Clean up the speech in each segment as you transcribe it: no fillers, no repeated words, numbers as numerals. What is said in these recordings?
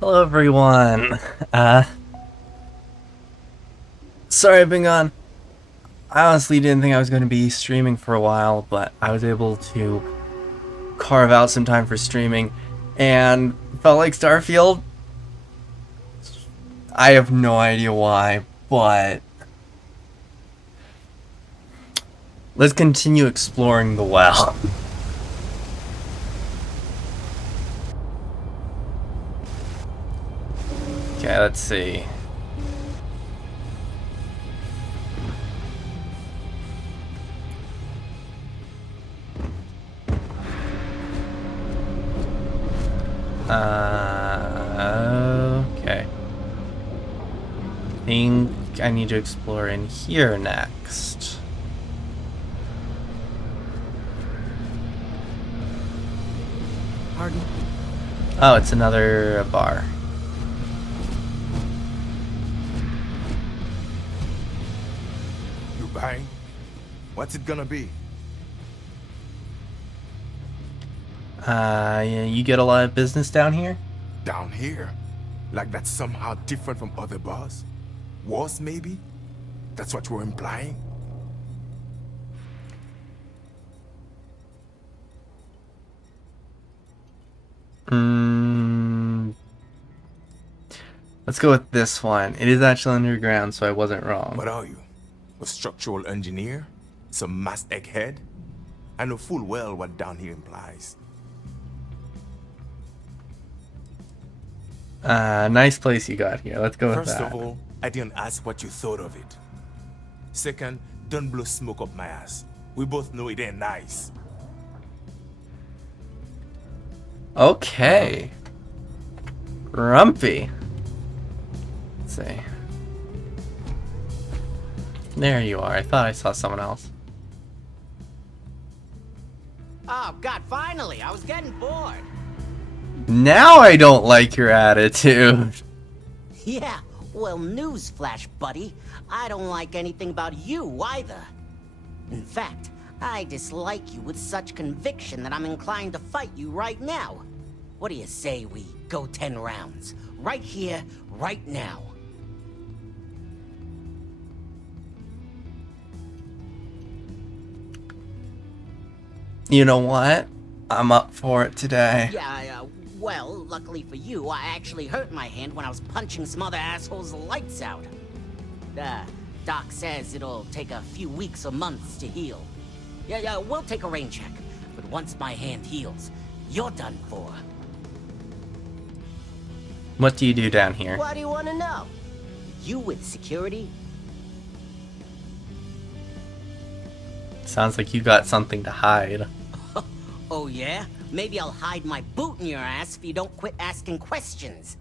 Hello everyone. Sorry I've been gone. I honestly didn't think I was going to be streaming for a while, but I was able to carve out some time for streaming and felt like Starfield. I have no idea why, but let's continue exploring the well. Okay, let's see. Okay. Think I need to explore in here next. Pardon? Oh, it's another bar. You buying? What's it gonna be? Yeah, you get a lot of business down here? Down here? Like that's somehow different from other bars? Worse, maybe? That's what you're implying? Let's go with this one. It is actually underground, so I wasn't wrong. What are you? A structural engineer? Some mass egghead? I know full well what down here implies. Nice place you got here. Let's go with First that. of all, I didn't ask what you thought of it. Second, don't blow smoke up my ass. We both know it ain't nice. Okay. Grumpy. Let's see. There you are. I thought I saw someone else. Oh, God, finally! I was getting bored. Now I don't like your attitude. Yeah, well, newsflash, buddy. I don't like anything about you either. In fact, I dislike you with such conviction that I'm inclined to fight you right now. What do you say we go 10 rounds? Right here, right now. You know what? I'm up for it today. Yeah, well, luckily for you, I actually hurt my hand when I was punching some other assholes' lights out. Doc says it'll take a few weeks or months to heal. Yeah, we'll take a rain check. But once my hand heals, you're done for. What do you do down here? What do you want to know? You with security? Sounds like you got something to hide. Oh yeah? Maybe I'll hide my boot in your ass if you don't quit asking questions.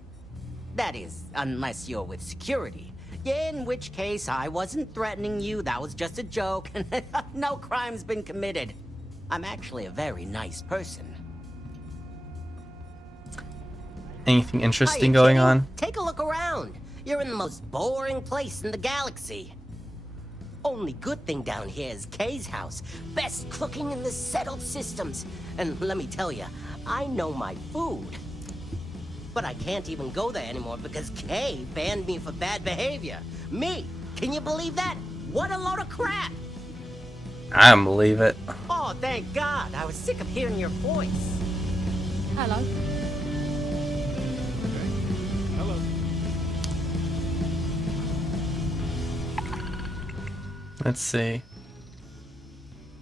That is, unless you're with security. In which case, I wasn't threatening you, that was just a joke, and no crime's been committed. I'm actually a very nice person. Anything interesting Are you going kidding? on? Take a look around. You're in the most boring place in the galaxy. Only good thing down here is Kay's house. Best cooking in the settled systems. And let me tell you, I know my food. But I can't even go there anymore because Kay banned me for bad behavior. Me! Can you believe that? What a load of crap! I don't believe it. Oh, thank God. I was sick of hearing your voice. Hello. Hello. Let's see.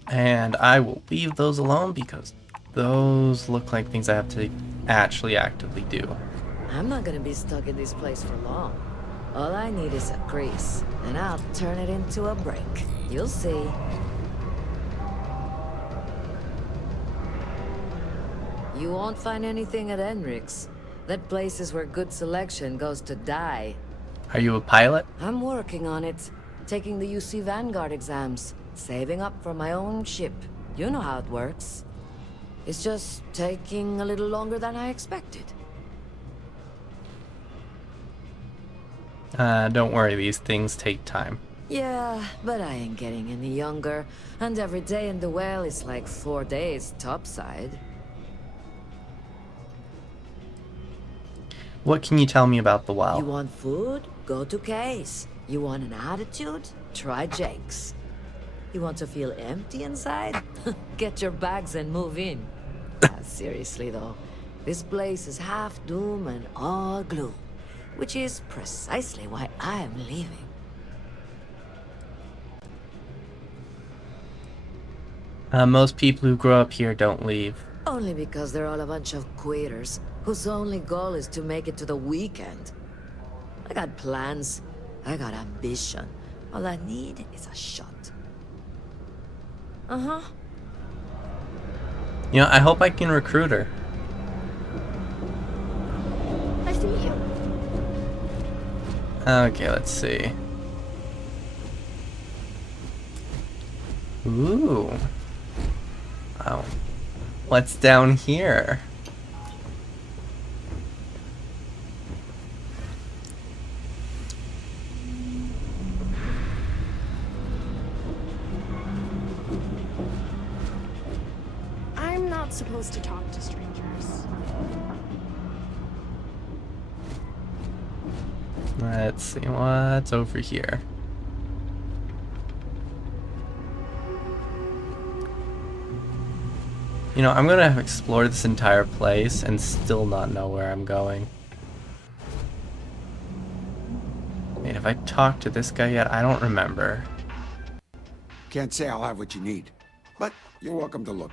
And I will leave those alone because those look like things I have to actually actively do. I'm not gonna be stuck in this place for long. All I need is a grease, and I'll turn it into a break. You'll see. You won't find anything at Enric's. That place is where good selection goes to die. Are you a pilot? I'm working on it. Taking the UC Vanguard exams. Saving up for my own ship. You know how it works. It's just taking a little longer than I expected. Don't worry, these things take time. Yeah, but I ain't getting any younger. And every day in the well is like 4 days topside. What can you tell me about the You well? want food? Go to Kay's. You want an attitude? Try Jake's. You want to feel empty inside? Get your bags and move in. Seriously though, this place is half doom and all gloom, which is precisely why I am leaving. Most people who grow up here don't leave. Only because they're all a bunch of quitters whose only goal is to make it to the weekend. I got plans. I got ambition. All I need is a shot. Uh-huh. You know, I hope I can recruit her. Nice to meet you. Okay, let's see. Ooh. Oh. What's down here? I'm not supposed to talk to strangers. Let's see what's over here. You know, I'm gonna have explored this entire place and still not know where I'm going. Wait, have I talked to this guy yet? I don't remember. Can't say I'll have what you need, but you're welcome to look.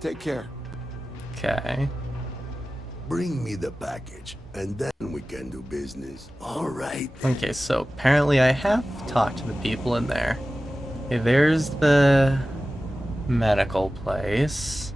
Take care. Okay. Bring me the package, and then we can do business. All right. Okay, so apparently I have talked to the people in there. Okay, there's the medical place.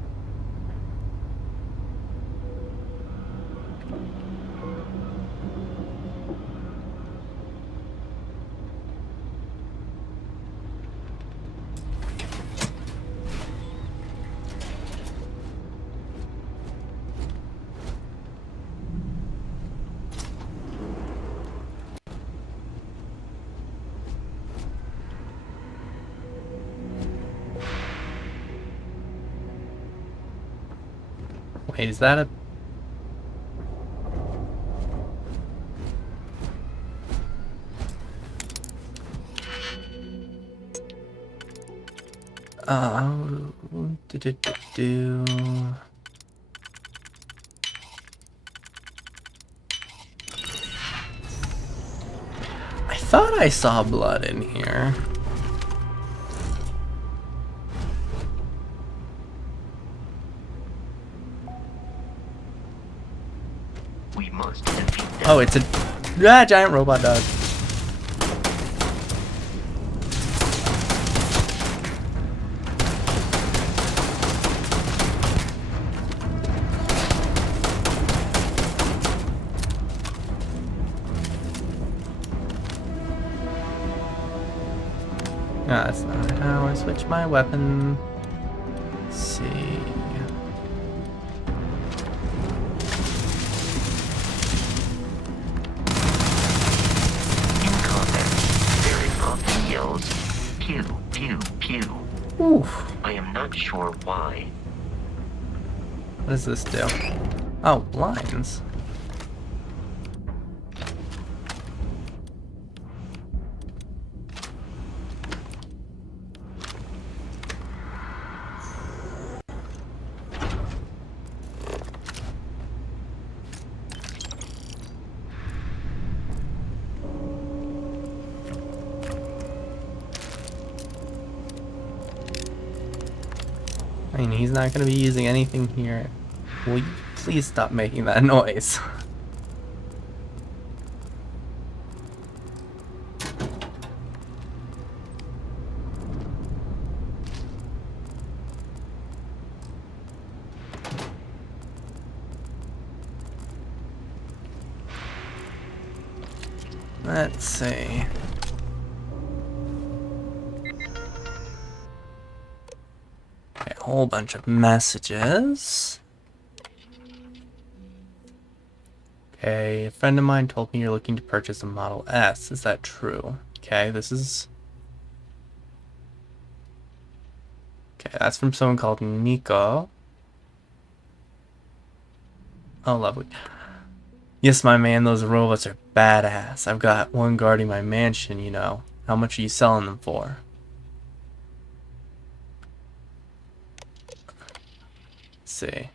Wait, is that a... Oh... do. I thought I saw blood in here. We must defeat them. Oh, it's a giant robot dog. Ah, that's not how I switch my weapon. Let's see. In combat, very often yells, pew, pew, pew. Oof. I am not sure why. What does this do? Oh, blinds. I mean, he's not going to be using anything here. Will you please stop making that noise? Let's see. Okay, a whole bunch of messages. Okay, a friend of mine told me you're looking to purchase a Model S. Is that true? Okay, this is... Okay, that's from someone called Nico. Oh, lovely. Yes, my man, those robots are badass. I've got one guarding my mansion, you know. How much are you selling them for? Let's see.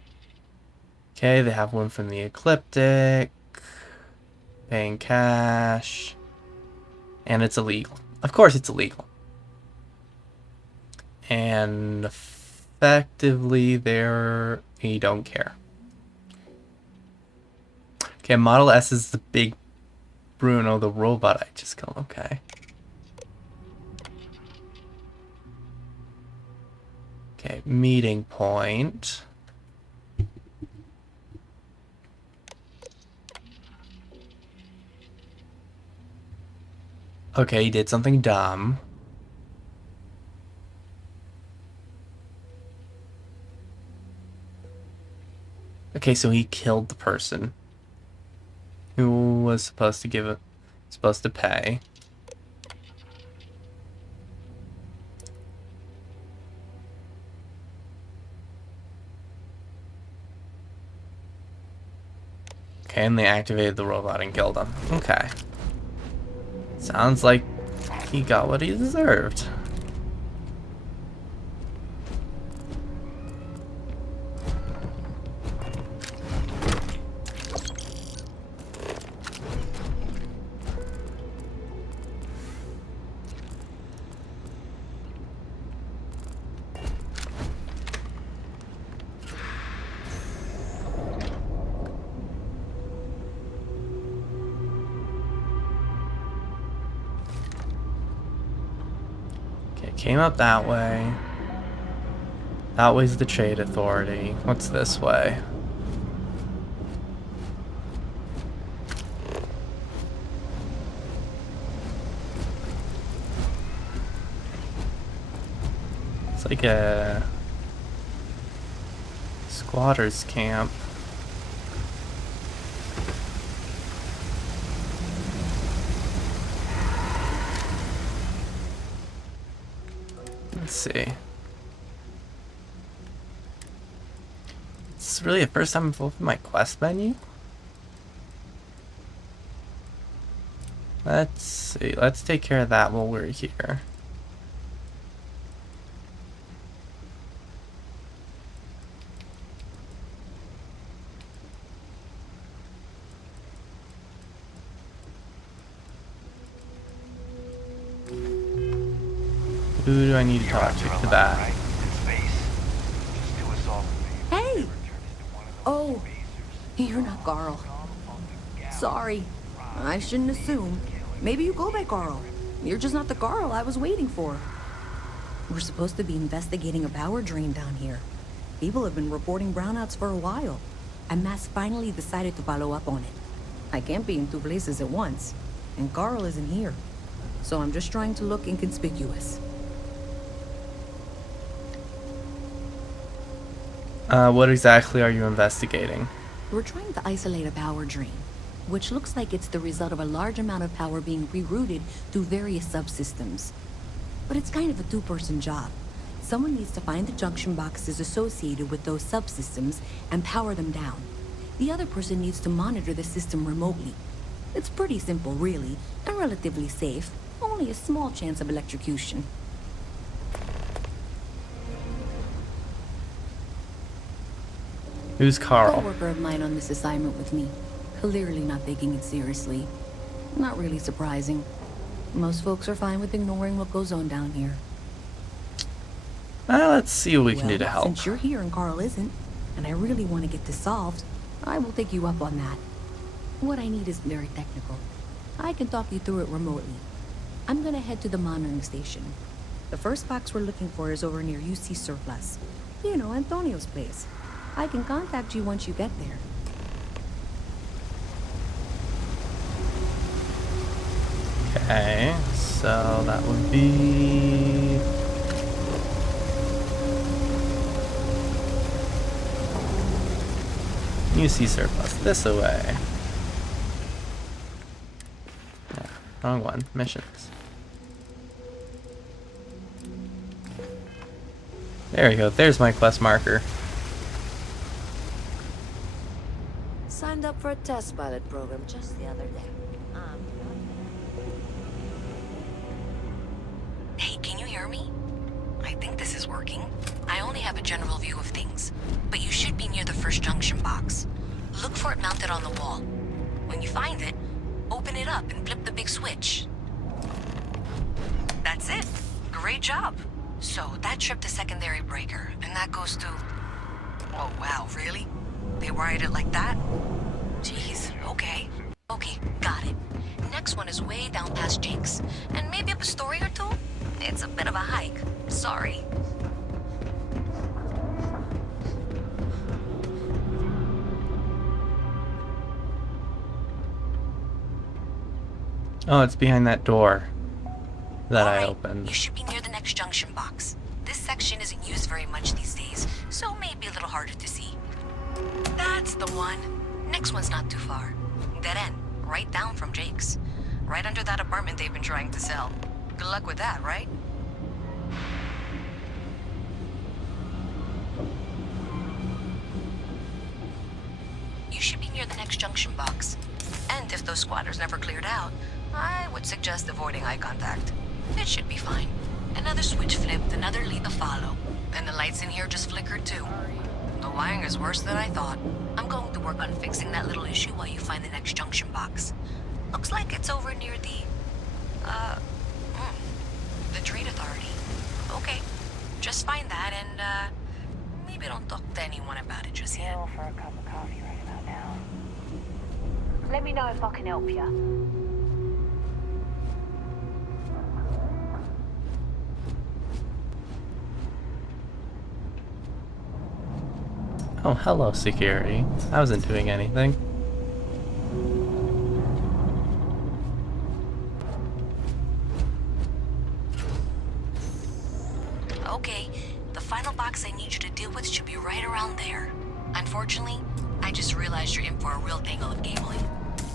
Okay, they have one from the Ecliptic. Paying cash. And it's illegal. Of course it's illegal. And effectively, they don't care. Okay, Model S is the big Bruno, the robot I just killed. Okay. Okay, meeting point. Okay, he did something dumb. Okay, so he killed the person who was supposed to pay. Okay, and they activated the robot and killed him. Okay. Sounds like he got what he deserved. Came up that way. That way's the Trade Authority. What's this way? It's like a squatters camp. Let's see. It's really the first time I've opened my quest menu. Let's see. Let's take care of that while we're here. Who do I need to talk to that? Hey! Oh, you're not Carl. Sorry. I shouldn't assume. Maybe you go by Carl. You're just not the Carl I was waiting for. We're supposed to be investigating a power drain down here. People have been reporting brownouts for a while, and Mass finally decided to follow up on it. I can't be in two places at once, and Carl isn't here. So I'm just trying to look inconspicuous. What exactly are you investigating? We're trying to isolate a power drain, which looks like it's the result of a large amount of power being rerouted through various subsystems. But it's kind of a two-person job. Someone needs to find the junction boxes associated with those subsystems and power them down. The other person needs to monitor the system remotely. It's pretty simple, really, and relatively safe. Only a small chance of electrocution. Who's Carl? A co-worker of mine on this assignment with me. Clearly not taking it seriously. Not really surprising. Most folks are fine with ignoring what goes on down here. Let's see what we can do to help. Since you're here and Carl isn't, and I really want to get this solved, I will take you up on that. What I need is very technical. I can talk you through it remotely. I'm gonna head to the monitoring station. The first box we're looking for is over near UC Surplus. You know, Antonio's place. I can contact you once you get there. Okay, so that would be... UC Surplus, this away. Yeah, wrong one, missions. There we go, there's my quest marker. signed up for a test pilot program just the other day. Hey, can you hear me? I think this is working. I only have a general view of things, but you should be near the first junction box. Look for it mounted on the wall. When you find it, open it up and flip the big switch. That's it. Great job. So that tripped the secondary breaker, and that goes to... Oh, wow, really? They wired it like that? Jeez, okay. Okay, got it. Next one is way down past Jake's, and maybe up a story or two? It's a bit of a hike. Sorry. Oh, it's behind that door that I Alright, opened. you should be near the next junction box. This section isn't used very much these days, so maybe a little harder to see. That's the one. Next one's not too far. Dead end, right down from Jake's. Right under that apartment they've been trying to sell. Good luck with that, right? You should be near the next junction box. And if those squatters never cleared out, I would suggest avoiding eye contact. It should be fine. Another switch flipped, another lead to follow. And the lights in here just flickered too. The wiring is worse than I thought. I'm going to work on fixing that little issue while you find the next junction box. Looks like it's over near the Trade Authority. Okay, just find that and, maybe don't talk to anyone about it just yet. For a cup of coffee right about now. Let me know if I can help you. Oh, hello, security. I wasn't doing anything. Okay, the final box I need you to deal with should be right around there. Unfortunately, I just realized you're in for a real tangle of cabling.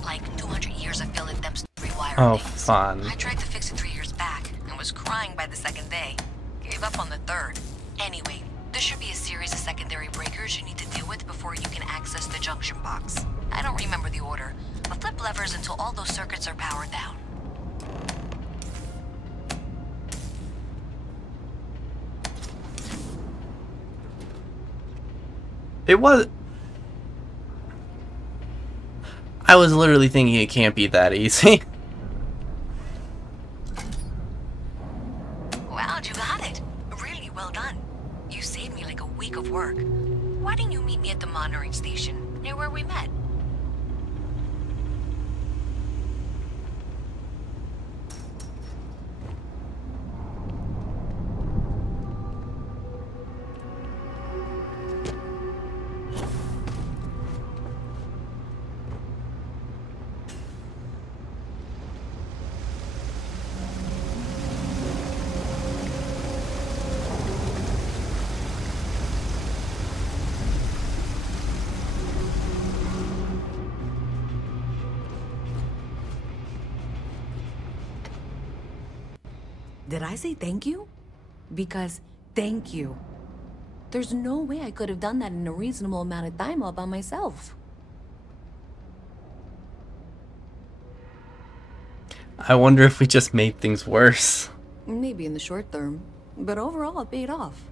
Like 200 years of failed attempts to rewire Oh, things. fun. I tried to fix it 3 years back and was crying by the second day. Gave up on the third. Anyway, there should be a series of secondary breakers you need to deal with before you can access the junction box. I don't remember the order, but flip levers until all those circuits are powered down. It was... I was literally thinking it can't be that easy. Wow, you got it. Really well done. You saved me like a week of work. Why didn't you meet me at the monitoring station, near where we met? Did I say thank you? Because thank you. There's no way I could have done that in a reasonable amount of time all by myself. I wonder if we just made things worse. Maybe in the short term, but overall it paid off.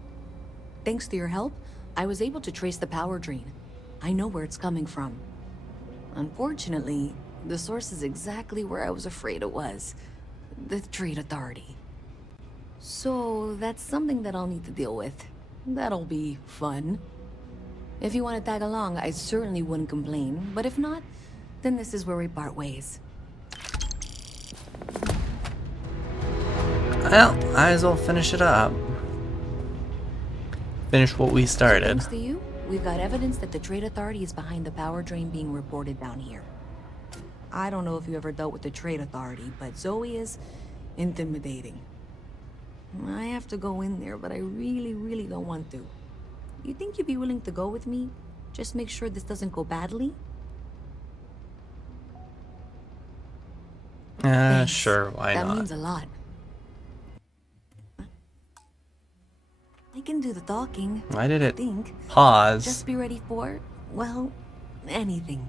Thanks to your help, I was able to trace the power drain. I know where it's coming from. Unfortunately, the source is exactly where I was afraid it was. The Trade Authority. So that's something that I'll need to deal with. That'll be fun. If you want to tag along, I certainly wouldn't complain, but if not, then this is where we part ways. Well, might as well finish it up. Finish what we started. Thanks to you, we've got evidence that the Trade Authority is behind the power drain being reported down here. I don't know if you ever dealt with the Trade Authority, but Zoe is intimidating. I have to go in there, but I really don't want to. You think you'd be willing to go with me? Just make sure this doesn't go badly? Thanks. Sure, why That not? means a lot. I can do the talking. Why did I it think. pause? Just be ready for, well, anything.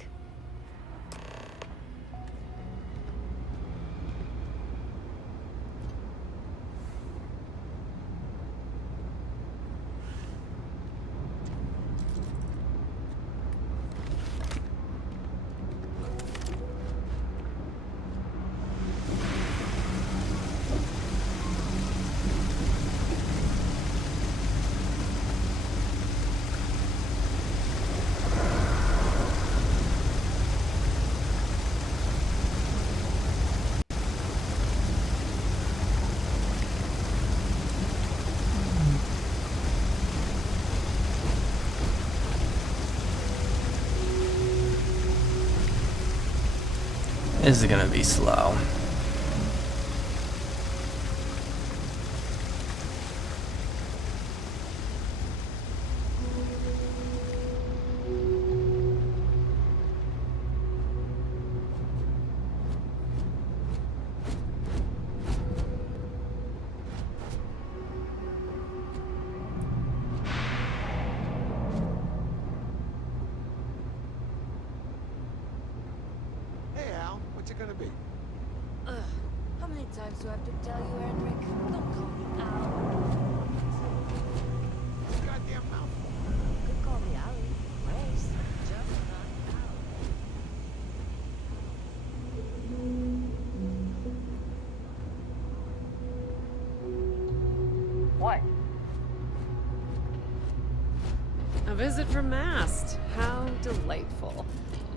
This is gonna be slow. Hey, Al, what's it gonna be? How many times do I have to tell you, Henrik? Don't call me Al. Goddamn mouth. You could call me Ali. Grace. Just not Al. What? A visit from Mast. How delightful.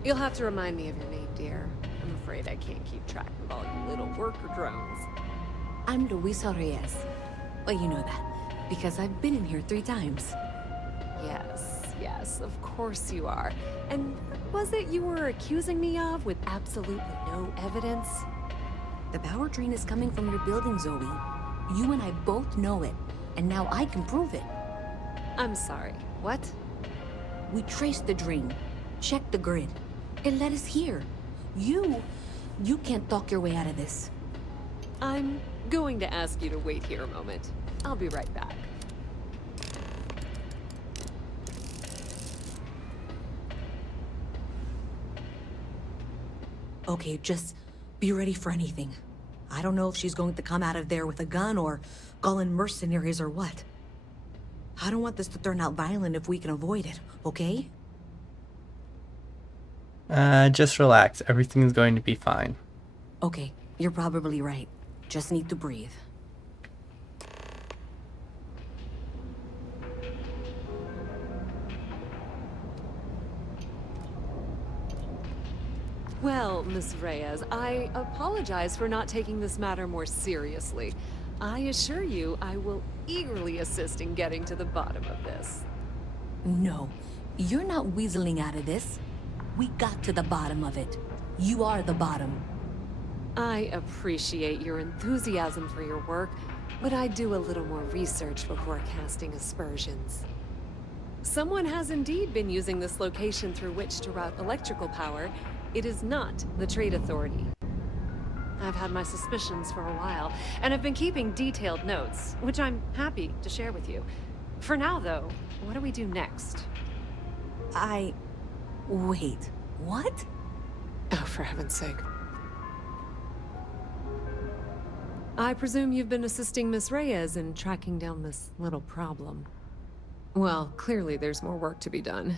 You'll have to remind me of your name, dear. I'm afraid I can't keep track of all you little worker drones. I'm Luisa Reyes. Well, you know that, because I've been in here 3 times. Yes, of course you are. And what was it you were accusing me of with absolutely no evidence? The power drain is coming from your building, Zoe. You and I both know it, and now I can prove it. I'm sorry, what? We traced the drain, checked the grid. It led us here. You can't talk your way out of this. I'm going to ask you to wait here a moment. I'll be right back. Okay, just be ready for anything. I don't know if she's going to come out of there with a gun or call in mercenaries or what. I don't want this to turn out violent if we can avoid it, okay? Just relax. Everything's going to be fine. Okay, you're probably right. Just need to breathe. Well, Miss Reyes, I apologize for not taking this matter more seriously. I assure you I will eagerly assist in getting to the bottom of this. No, you're not weaseling out of this. We got to the bottom of it. You are the bottom. I appreciate your enthusiasm for your work, but I'd do a little more research before casting aspersions. Someone has indeed been using this location through which to route electrical power. It is not the Trade Authority. I've had my suspicions for a while, and have been keeping detailed notes, which I'm happy to share with you. For now, though, what do we do next? Wait, what? Oh, for heaven's sake. I presume you've been assisting Miss Reyes in tracking down this little problem. Well, clearly there's more work to be done.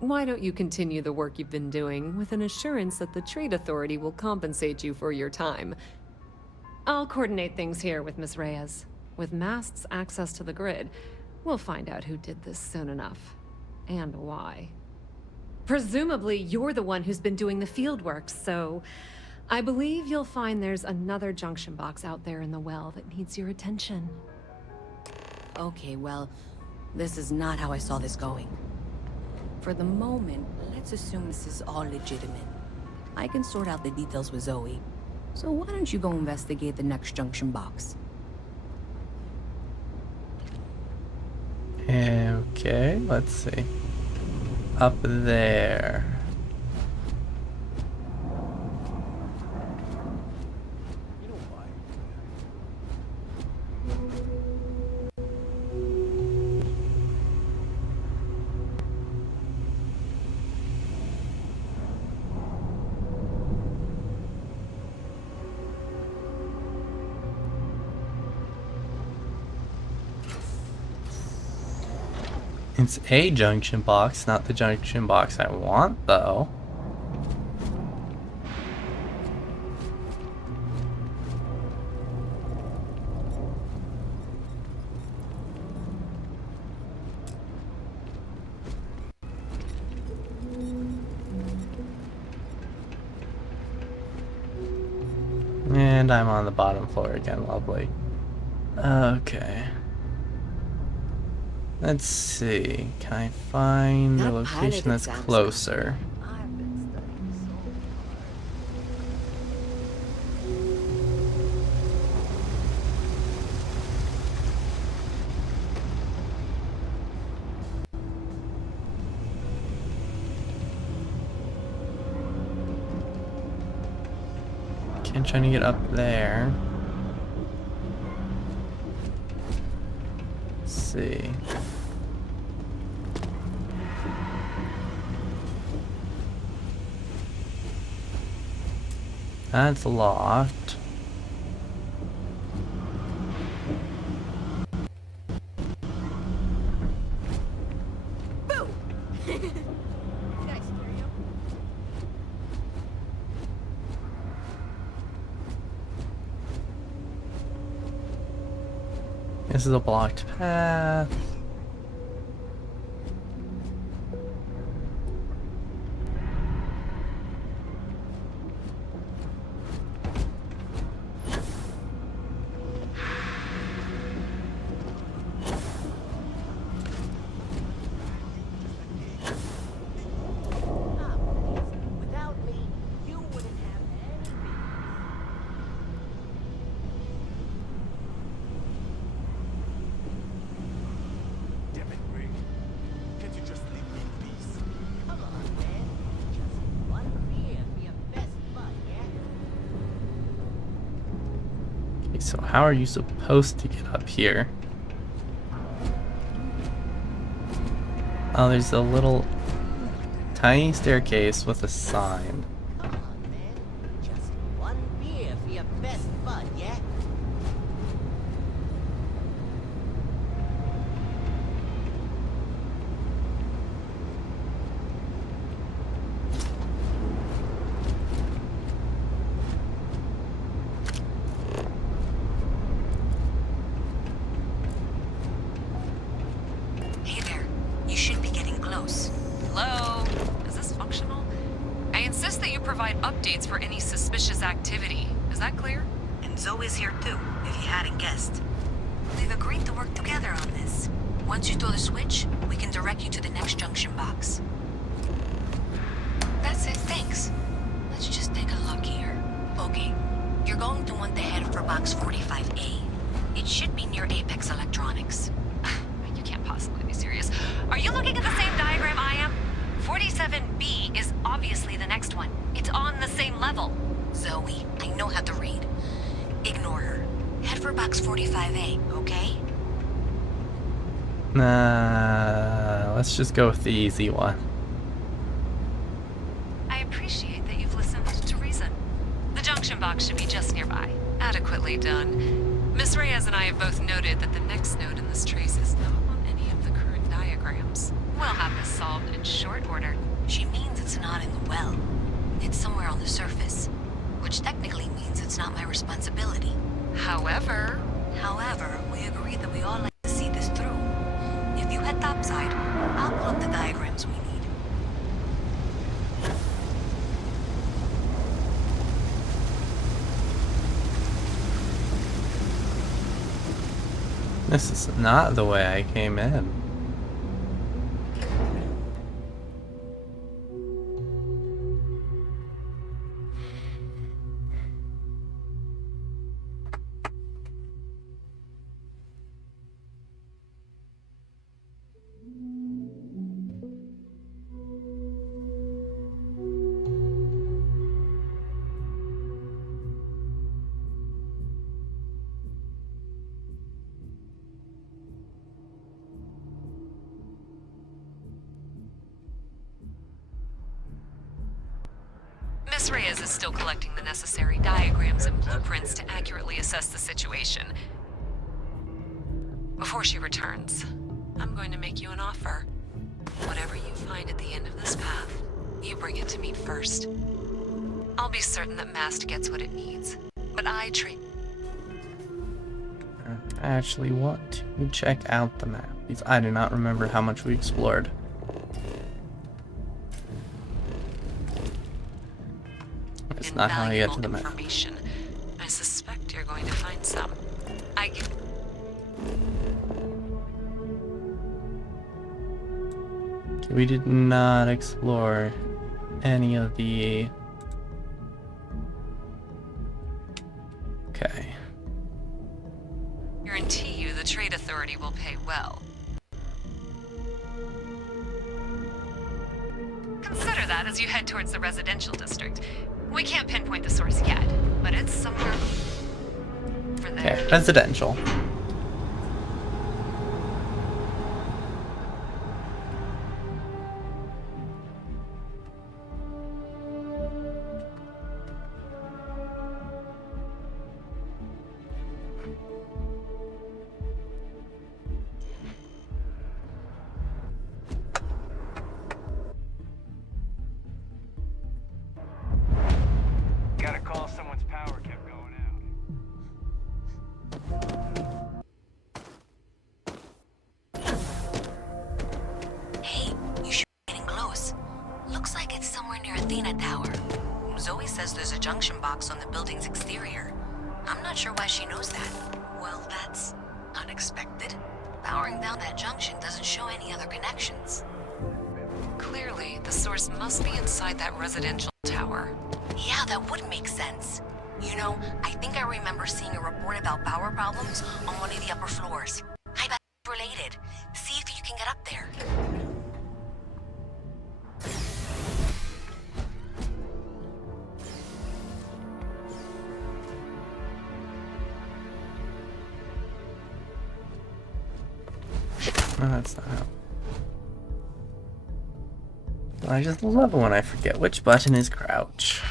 Why don't you continue the work you've been doing with an assurance that the Trade Authority will compensate you for your time? I'll coordinate things here with Miss Reyes. With Mast's access to the grid, we'll find out who did this soon enough. And why. Presumably, you're the one who's been doing the field work, so I believe you'll find there's another junction box out there in the well that needs your attention. Okay, well, this is not how I saw this going. For the moment, let's assume this is all legitimate. I can sort out the details with Zoe. So why don't you go investigate the next junction box? Okay, let's see. Up there. It's a junction box, not the junction box I want, though. And I'm on the bottom floor again, lovely. Okay. Let's see. Can I find the location that's closer? And trying to get up there. Let's see. That's locked. Boo! Did I scare you? This is a blocked path. Without me, you wouldn't have anything. Damn it, Rick. Can't you just leave me in peace? Come on, man. Just one beer for your best bud, yeah? Okay, so how are you supposed to get up here? Oh, there's a little tiny staircase with a sign. Come on, man. Just one beer for your best bud, yeah? Hey there. You should be getting close. Hello? Is this functional? I insist that you provide updates for any suspicious activity. Is that clear? And Zoe's here too, if you hadn't guessed. We've agreed to work together on this. Once you throw the switch, we can direct you to the next junction box. That's it, thanks. Let's just take a look here. Okay, you're going to want to head for box 45A. It should be near Apex Electronics. You can't possibly be serious. Are you looking at the same diagram I am? 47B is obviously the next one. It's on the same level. Zoe, I know how to read. Ignore her. Head for box 45A, okay? Nah, let's just go with the easy one. I appreciate that you've listened to reason. The junction box should be just nearby. Adequately done. Miss Reyes and I have both noted that the next node in this trace is not on any of the current diagrams. We'll have this solved in short order. She means it's not in the well. It's somewhere on the surface. Which technically means it's not my responsibility. However, we agreed that we all like to see this through. If you head topside, I'll pull up the diagrams we need. This is not the way I came in. Miss Reyes is still collecting the necessary diagrams and blueprints to accurately assess the situation. Before she returns, I'm going to make you an offer. Whatever you find at the end of this path, you bring it to me first. I'll be certain that Mast gets what it needs, but I treat... I actually want to check out the map, because I do not remember how much we explored. It's not how I get to the map. Information. I suspect you're going to find some. Okay, we did not explore any of the... Okay. guarantee you the Trade Authority will pay well. Consider that as as you head towards the residential district. We can't pinpoint the source yet, but it's somewhere over there. Okay, residential. Gotta call, someone's power kept going out. Hey, you should be getting close. Looks like it's somewhere near Athena Tower. Zoe says there's a junction box on the building's exterior. I'm not sure why she knows that. Well, that's unexpected. Powering down that junction doesn't show any other connections. Clearly, the source must be inside that residential tower. Yeah, that would make sense. You know, I think I remember seeing a report about power problems on one of the upper floors. I bet it's related. See if you can get up there. No, that's not how. I just love it when I forget which button is crouch.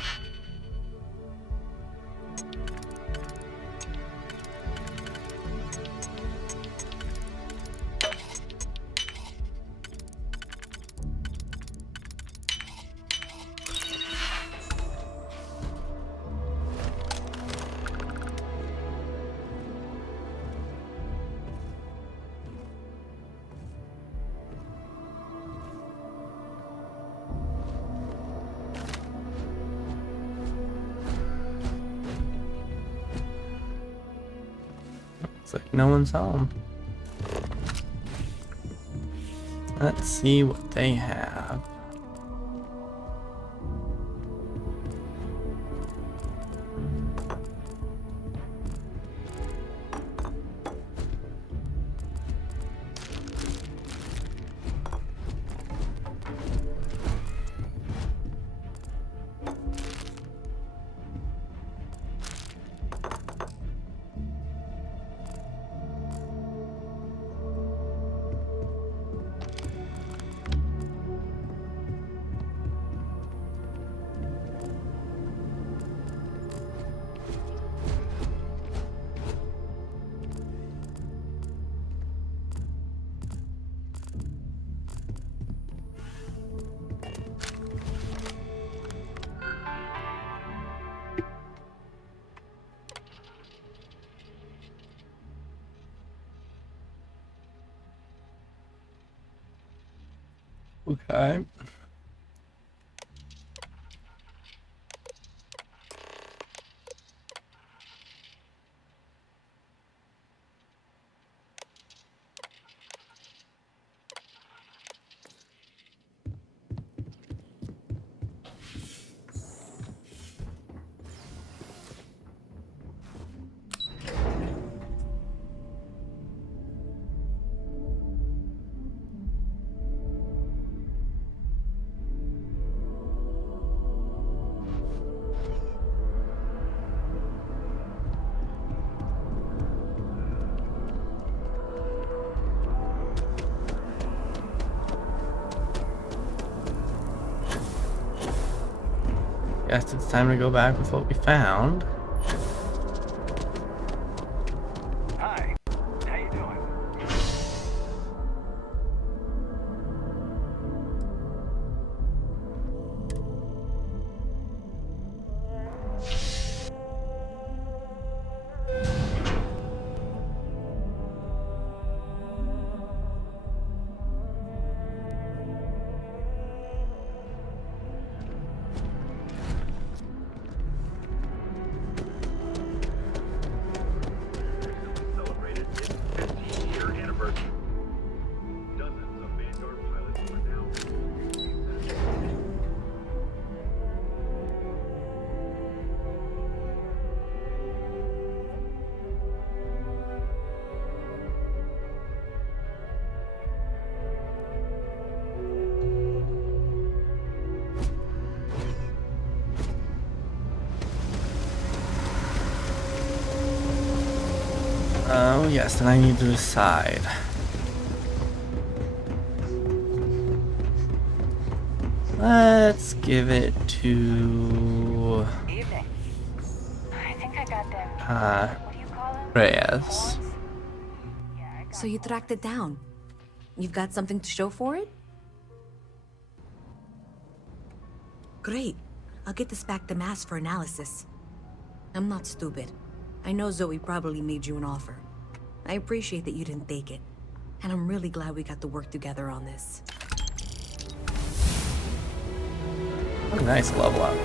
Looks like no one's home. Let's see what they have. Okay. Guess it's time to go back with what we found. Hi, how you doing? Oh yes, then I need to decide. Let's give it to Evening. I think I got them. What do you call them? Reyes. So you tracked it down. You've got something to show for it? Great. I'll get this back to Mass for analysis. I'm not stupid. I know Zoe probably made you an offer. I appreciate that you didn't take it. And I'm really glad we got to work together on this. Nice level up.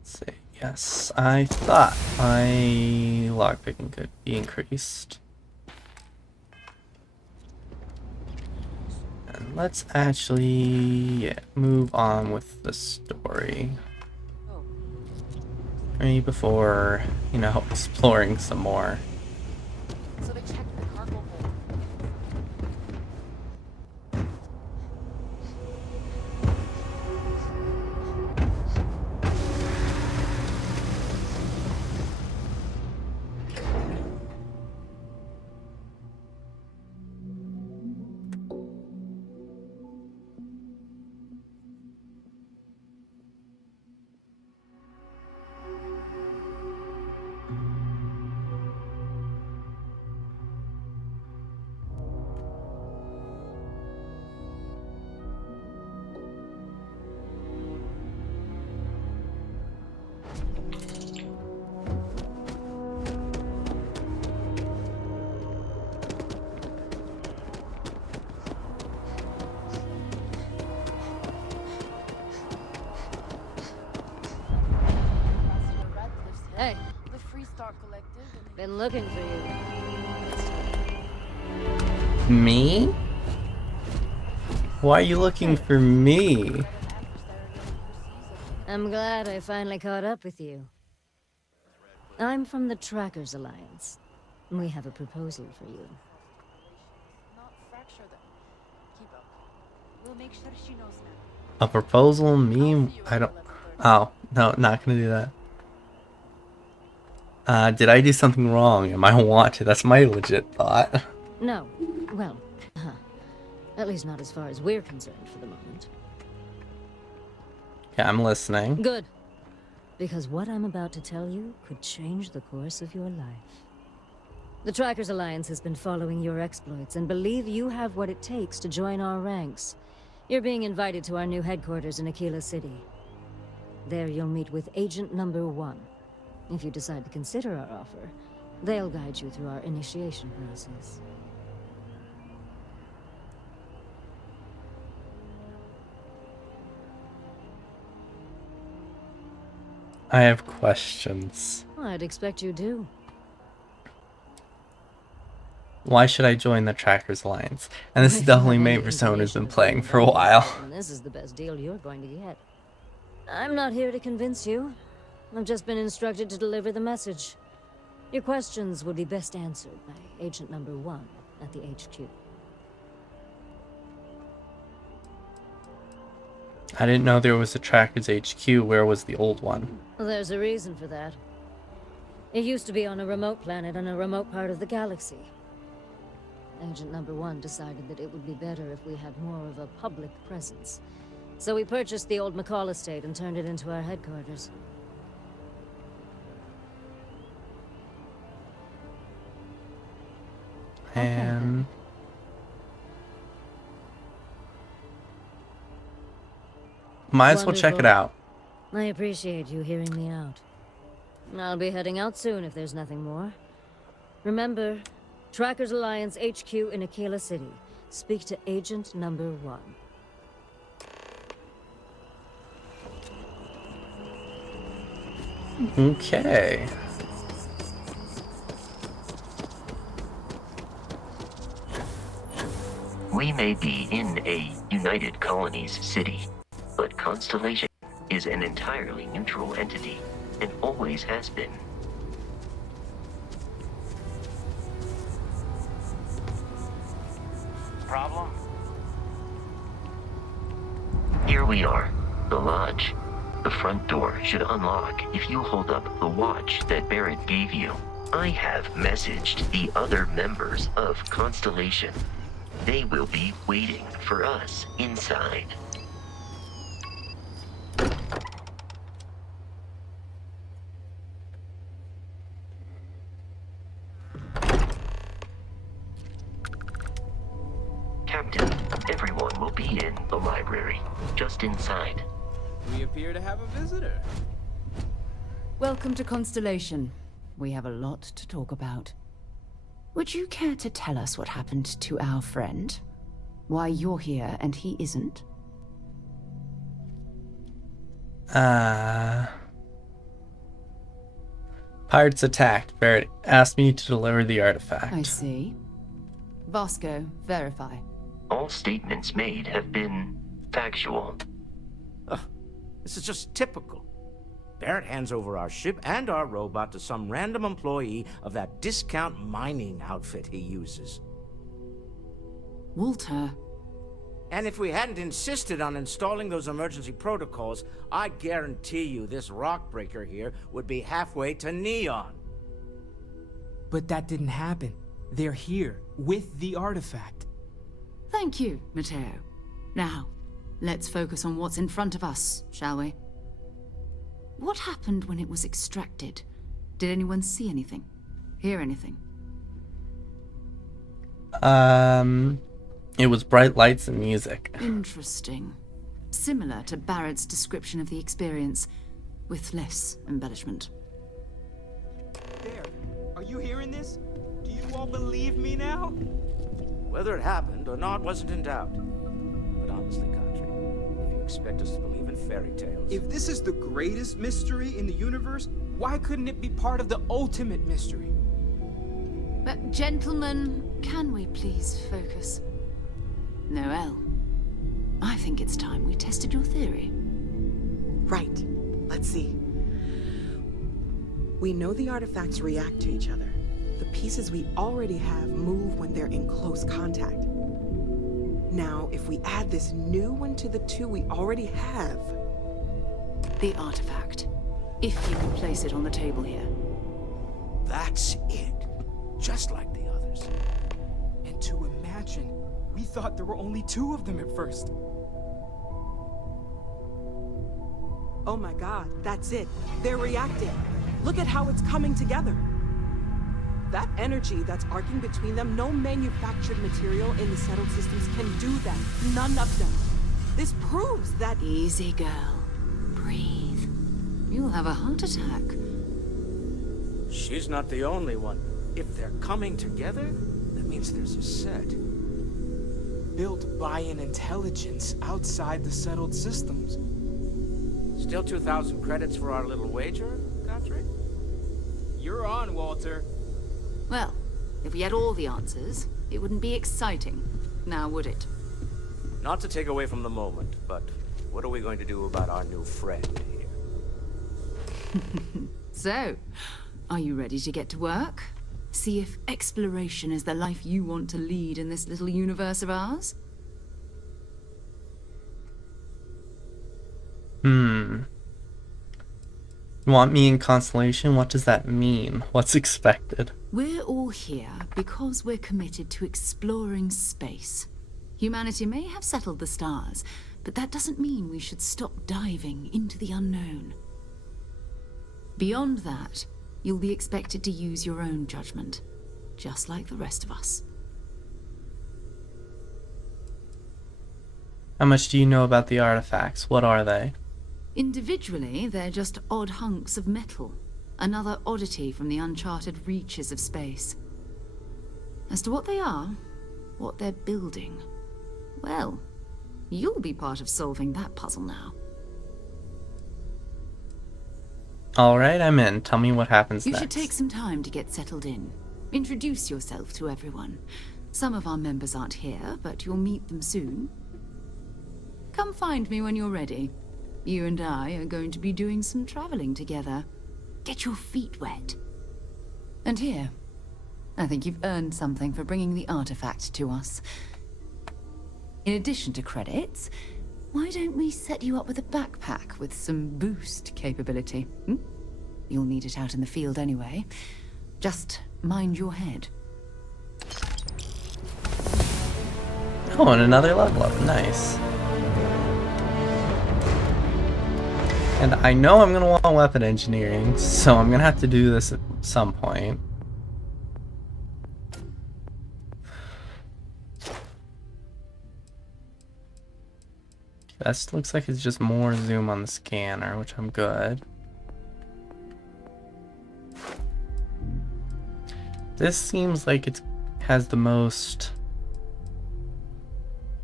Let's see. Yes, I thought my lockpicking could be increased. And let's actually move on with the story. Maybe before, you know, exploring some more. So they checked the cargo hold. Hey. The Freestar Collective. Been looking for you. Me? Why are you looking for me? I'm glad I finally caught up with you. I'm from the Trackers Alliance. We have a proposal for you. Not fracture them. Keep up. We'll make sure she knows now. A proposal? Me? I don't... Oh, no, not gonna do that. Did I do something wrong? Am I wanted? That's my legit thought. No. Well, at least not as far as we're concerned for the moment. Okay, I'm listening. Good. Because what I'm about to tell you could change the course of your life. The Trackers Alliance has been following your exploits and believe you have what it takes to join our ranks. You're being invited to our new headquarters in Aquila City. There you'll meet with Agent Number 1. If you decide to consider our offer, they'll guide you through our initiation process. I have questions. I'd expect you do. Why should I join the Trackers Alliance? And this is definitely main Persona's been playing for a while. This is the best deal you're going to get. I'm not here to convince you. I've just been instructed to deliver the message. Your questions would be best answered by Agent Number 1 at the HQ. I didn't know there was a Trackers HQ. Where was the old one? There's a reason for that. It used to be on a remote planet in a remote part of the galaxy. Agent Number 1 decided that it would be better if we had more of a public presence. So we purchased the old McCall estate and turned it into our headquarters. And might as well check it out. I appreciate you hearing me out. I'll be heading out soon if there's nothing more. Remember, Trackers Alliance HQ in Aquila City. Speak to Agent Number 1. Okay. We may be in a United Colonies city, but Constellation is an entirely neutral entity, and always has been. Problem? Here we are. The lodge. The front door should unlock if you hold up the watch that Barrett gave you. I have messaged the other members of Constellation. They will be waiting for us inside. Captain, everyone will be in the library, just inside. We appear to have a visitor. Welcome to Constellation. We have a lot to talk about. Would you care to tell us what happened to our friend? Why you're here and he isn't? Pirates attacked. Barrett asked me to deliver the artifact. I see. Vasco, verify. All statements made have been factual. This is just typical. Barrett hands over our ship and our robot to some random employee of that discount mining outfit he uses. Walter. And if we hadn't insisted on installing those emergency protocols, I guarantee you this rock breaker here would be halfway to Neon. But that didn't happen. They're here, with the artifact. Thank you, Matteo. Now, let's focus on what's in front of us, shall we? What happened when it was extracted? Did anyone see anything? Hear anything? It was bright lights and music. Interesting. Similar to Barrett's description of the experience, with less embellishment. There. Are you hearing this? Do you all believe me now? Whether it happened or not wasn't in doubt. But honestly, Country, if you expect us to believe in fairy tales... If this is the greatest mystery in the universe, why couldn't it be part of the ultimate mystery? But gentlemen, can we please focus? Noel, I think it's time we tested your theory. Right. Let's see. We know the artifacts react to each other. The pieces we already have move when they're in close contact. Now, if we add this new one to the two we already have... The artifact. If you can place it on the table here. That's it. Just like the others. And to imagine, we thought there were only 2 of them at first. Oh my god, that's it. They're reacting. Look at how it's coming together. That energy that's arcing between them, no manufactured material in the settled systems can do that. None of them. This proves that... Easy, girl. Breathe. You'll have a heart attack. She's not the only one. If they're coming together, that means there's a set. Built by an intelligence outside the settled systems. Still 2,000 credits for our little wager, Godfrey? You're on, Walter. Well, if we had all the answers, it wouldn't be exciting. Now, would it? Not to take away from the moment, but what are we going to do about our new friend here? So, are you ready to get to work? See if exploration is the life you want to lead in this little universe of ours? You want me in Constellation? What does that mean? What's expected? We're all here because we're committed to exploring space. Humanity may have settled the stars, but that doesn't mean we should stop diving into the unknown. Beyond that, you'll be expected to use your own judgment, just like the rest of us. How much do you know about the artifacts? What are they? Individually, they're just odd hunks of metal, another oddity from the uncharted reaches of space. As to what they are, what they're building, well, you'll be part of solving that puzzle now. Alright, I'm in. Tell me what happens You next. should take some time to get settled in. Introduce yourself to everyone. Some of our members aren't here, but you'll meet them soon. Come find me when you're ready. You and I are going to be doing some traveling together. Get your feet wet. And here, I think you've earned something for bringing the artifact to us. In addition to credits, Why don't we set you up with a backpack with some boost capability? Hmm? You'll need it out in the field anyway. Just mind your head. Oh, and another level up. Nice. And I know I'm gonna want weapon engineering, so I'm gonna have to do this at some point. This looks like it's just more zoom on the scanner, which I'm good. This seems like it has the most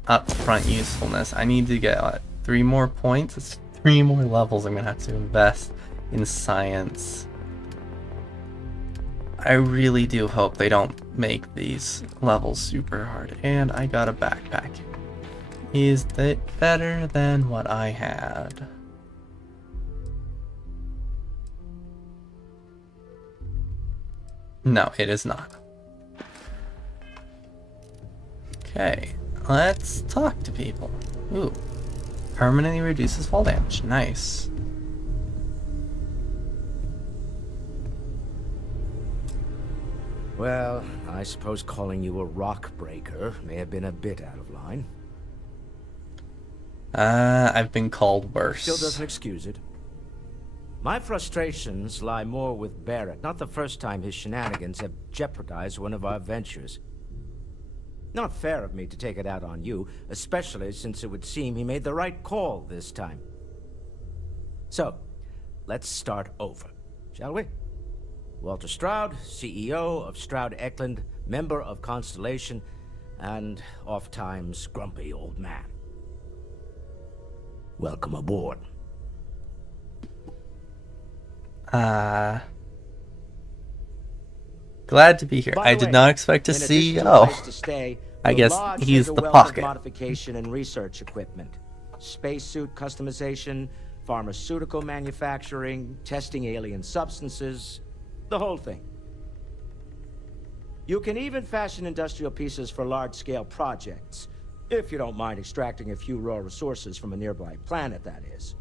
upfront usefulness. I need to get, what, 3 more points? It's 3 more levels I'm gonna have to invest in science. I really do hope they don't make these levels super hard. And I got a backpack. Is that better than what I had? No, it is not. Okay, let's talk to people. Ooh, permanently reduces fall damage. Nice. Well, I suppose calling you a rock breaker may have been a bit out of line. I've been called worse. Still doesn't excuse it. My frustrations lie more with Barrett. Not the first time his shenanigans have jeopardized one of our ventures. Not fair of me to take it out on you, especially since it would seem he made the right call this time. So, let's start over, shall we? Walter Stroud, CEO of Stroud Eklund, member of Constellation, and oft-times grumpy old man. Welcome aboard. Glad to be here. I did not expect to see. I guess he's the pocket. Modification and research equipment, spacesuit customization, pharmaceutical manufacturing, testing alien substances, the whole thing. You can even fashion industrial pieces for large-scale projects, if you don't mind extracting a few raw resources from a nearby planet, that is.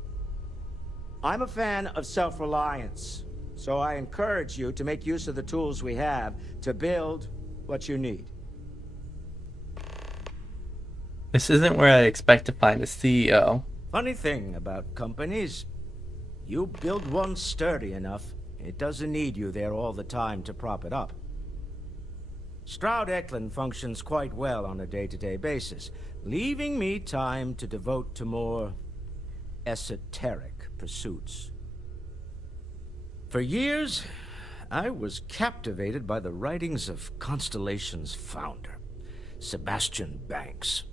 I'm a fan of self-reliance, so I encourage you to make use of the tools we have to build what you need. This isn't where I expect to find a CEO. Funny thing about companies, you build one sturdy enough, it doesn't need you there all the time to prop it up. Stroud Eklund functions quite well on a day-to-day basis, leaving me time to devote to more esoteric pursuits. For years, I was captivated by the writings of Constellation's founder, Sebastian Banks.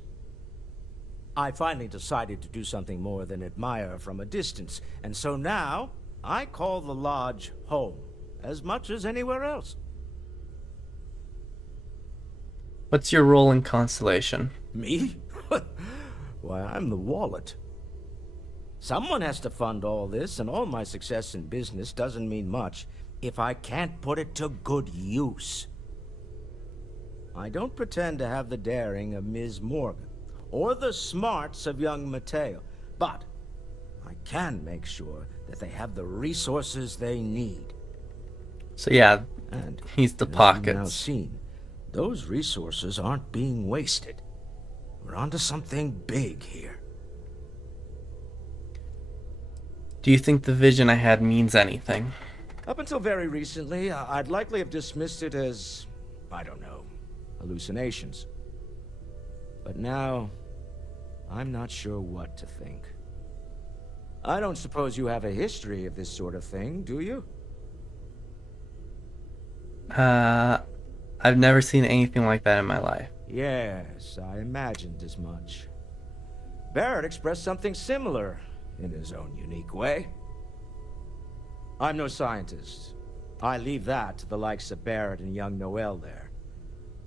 I finally decided to do something more than admire from a distance, and so now I call the Lodge home, as much as anywhere else. What's your role in Constellation? Me? Why, I'm the wallet. Someone has to fund all this, and all my success in business doesn't mean much if I can't put it to good use. I don't pretend to have the daring of Ms. Morgan, or the smarts of young Mateo, but I can make sure that they have the resources they need. So yeah, and he's the as pockets. you've now seen, those resources aren't being wasted. We're onto something big here. Do you think the vision I had means anything? Up until very recently, I'd likely have dismissed it as, I don't know, hallucinations. But now, I'm not sure what to think. I don't suppose you have a history of this sort of thing, do you? I've never seen anything like that in my life. Yes, I imagined as much. Barrett expressed something similar in his own unique way. I'm no scientist. I leave that to the likes of Barrett and young Noel there.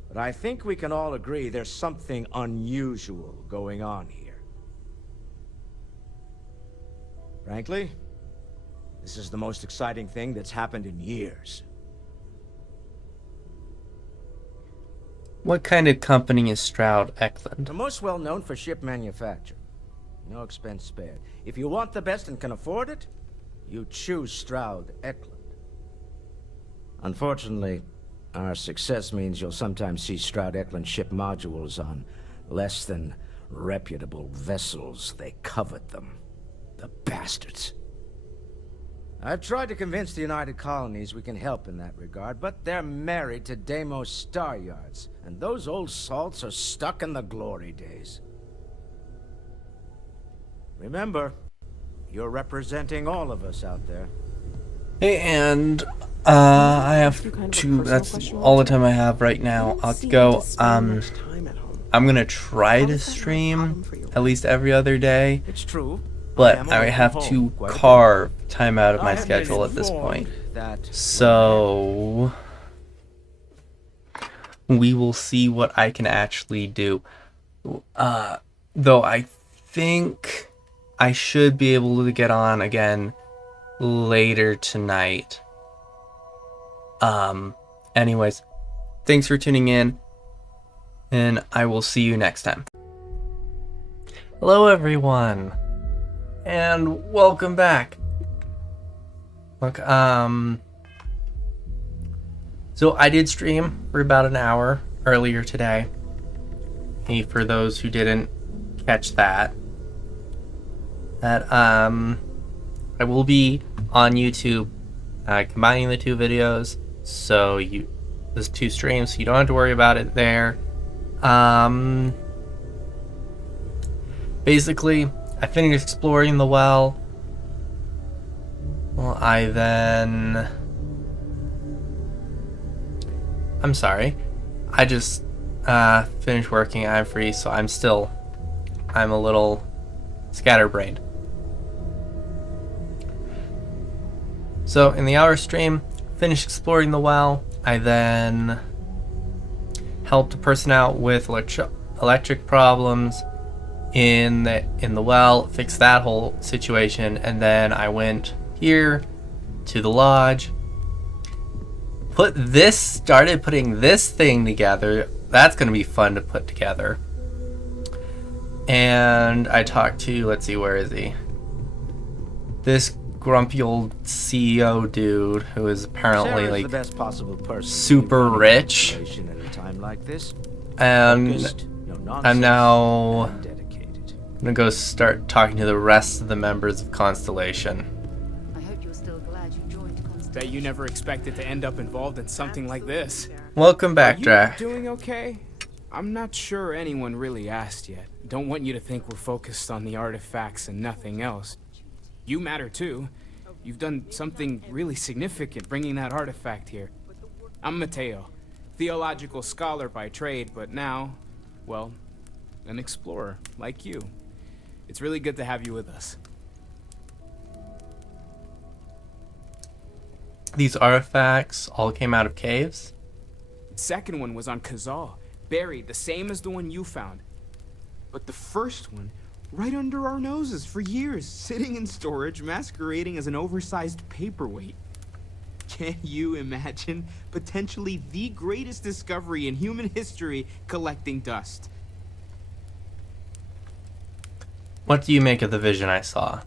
But I think we can all agree there's something unusual going on here. Frankly, this is the most exciting thing that's happened in years. What kind of company is Stroud Eklund? They're most well known for ship manufacture. No expense spared. If you want the best and can afford it, you choose Stroud Eklund. Unfortunately, our success means you'll sometimes see Stroud Eklund ship modules on less than reputable vessels. They covet them. The bastards. I've tried to convince the United Colonies we can help in that regard, but they're married to Deimos Star Yards, and those old salts are stuck in the glory days. Remember, you're representing all of us out there. Hey, and I have to. That's all the time I have right now. I'll have to go. I'm gonna try to stream at least every other day. It's true. But I have to carve time out of my schedule at this point. So we will see what I can actually do. Though I think I should be able to get on again later tonight. Anyways, thanks for tuning in, and I will see you next time. Hello everyone, and welcome back. Look, so I did stream for about an hour earlier today. Hey, for those who didn't catch that, I will be on YouTube, combining the two videos, so there's two streams, so you don't have to worry about it there. Basically, I finished exploring the well. Well, I'm sorry. I just finished working. I'm free, so I'm a little scatterbrained. So in the hour stream, finished exploring the well. I then helped a person out with electric problems in the well, fixed that whole situation, and then I went here to the lodge, started putting this thing together. That's gonna be fun to put together. And I talked to, let's see, where is he? This grumpy old CEO dude who is apparently Sarah's like the best possible person super rich. in a time like this. And Focused, no nonsense, I'm now and dedicated. gonna go start talking to the rest of the members of Constellation. I hope you're still glad you joined Constellation. Bet you never expected to end up involved in something like this. Welcome back, Jack. Are you doing okay? I'm not sure anyone really asked yet. Don't want you to think we're focused on the artifacts and nothing else. You matter too. You've done something really significant bringing that artifact here. I'm Mateo, theological scholar by trade, but now, well, an explorer like you. It's really good to have you with us. These artifacts all came out of caves? The second one was on Kazal, buried the same as the one you found. But the first one, right under our noses for years, sitting in storage, masquerading as an oversized paperweight. Can you imagine potentially the greatest discovery in human history collecting dust? What do you make of the vision I saw?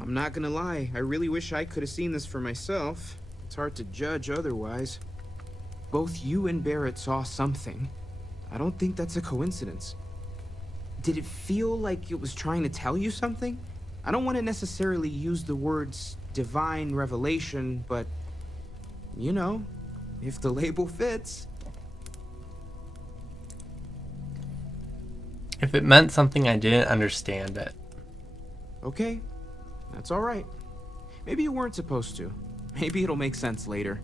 I'm not gonna lie, I really wish I could have seen this for myself. It's hard to judge otherwise. Both you and Barrett saw something. I don't think that's a coincidence. Did it feel like it was trying to tell you something? I don't want to necessarily use the words divine revelation, but, you know, if the label fits. If it meant something, I didn't understand it. Okay, that's all right. Maybe you weren't supposed to. Maybe it'll make sense later.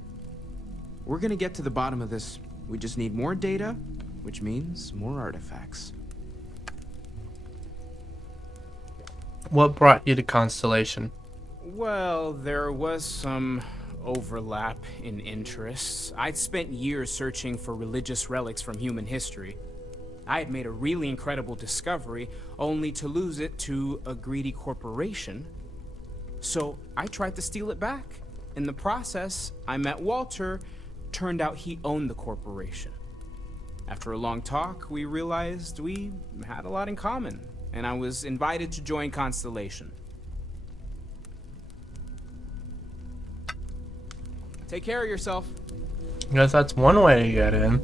We're gonna get to the bottom of this. We just need more data, which means more artifacts. What brought you to Constellation? Well, there was some overlap in interests. I'd spent years searching for religious relics from human history. I had made a really incredible discovery, only to lose it to a greedy corporation. So I tried to steal it back. In the process, I met Walter. Turned out he owned the corporation. After a long talk, we realized we had a lot in common, and I was invited to join Constellation. Take care of yourself. I guess that's one way to get in.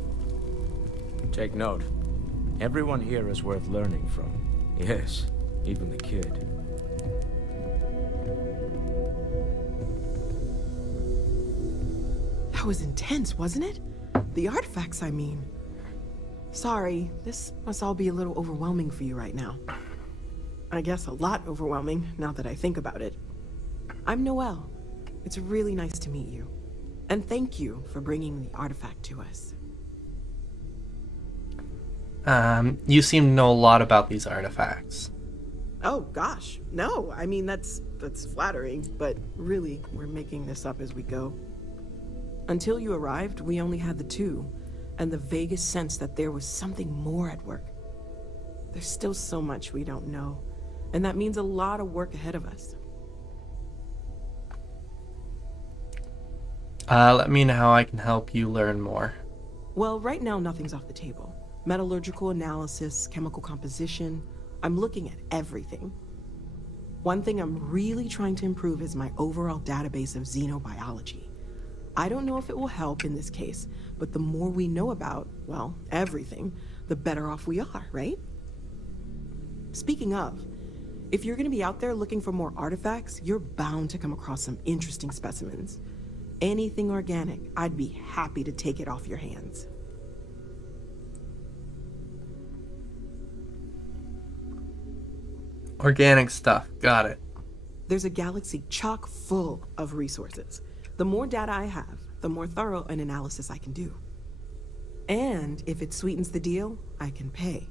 Take note. Everyone here is worth learning from. Yes, even the kid. That was intense, wasn't it? The artifacts, I mean. Sorry, this must all be a little overwhelming for you right now. I guess a lot overwhelming, now that I think about it. I'm Noelle. It's really nice to meet you. And thank you for bringing the artifact to us. You seem to know a lot about these artifacts. Oh, gosh. No, I mean, that's flattering, but really, we're making this up as we go. Until you arrived, we only had the two, and the vaguest sense that there was something more at work. There's still so much we don't know, and that means a lot of work ahead of us. Let me know how I can help you learn more. Well, right now, nothing's off the table. Metallurgical analysis, chemical composition, I'm looking at everything. One thing I'm really trying to improve is my overall database of xenobiology. I don't know if it will help in this case, but the more we know about, well, everything, the better off we are, right? Speaking of, if you're gonna be out there looking for more artifacts, you're bound to come across some interesting specimens. Anything organic, I'd be happy to take it off your hands. Organic stuff, got it. There's a galaxy chock full of resources. The more data I have, the more thorough an analysis I can do. And if it sweetens the deal, I can pay.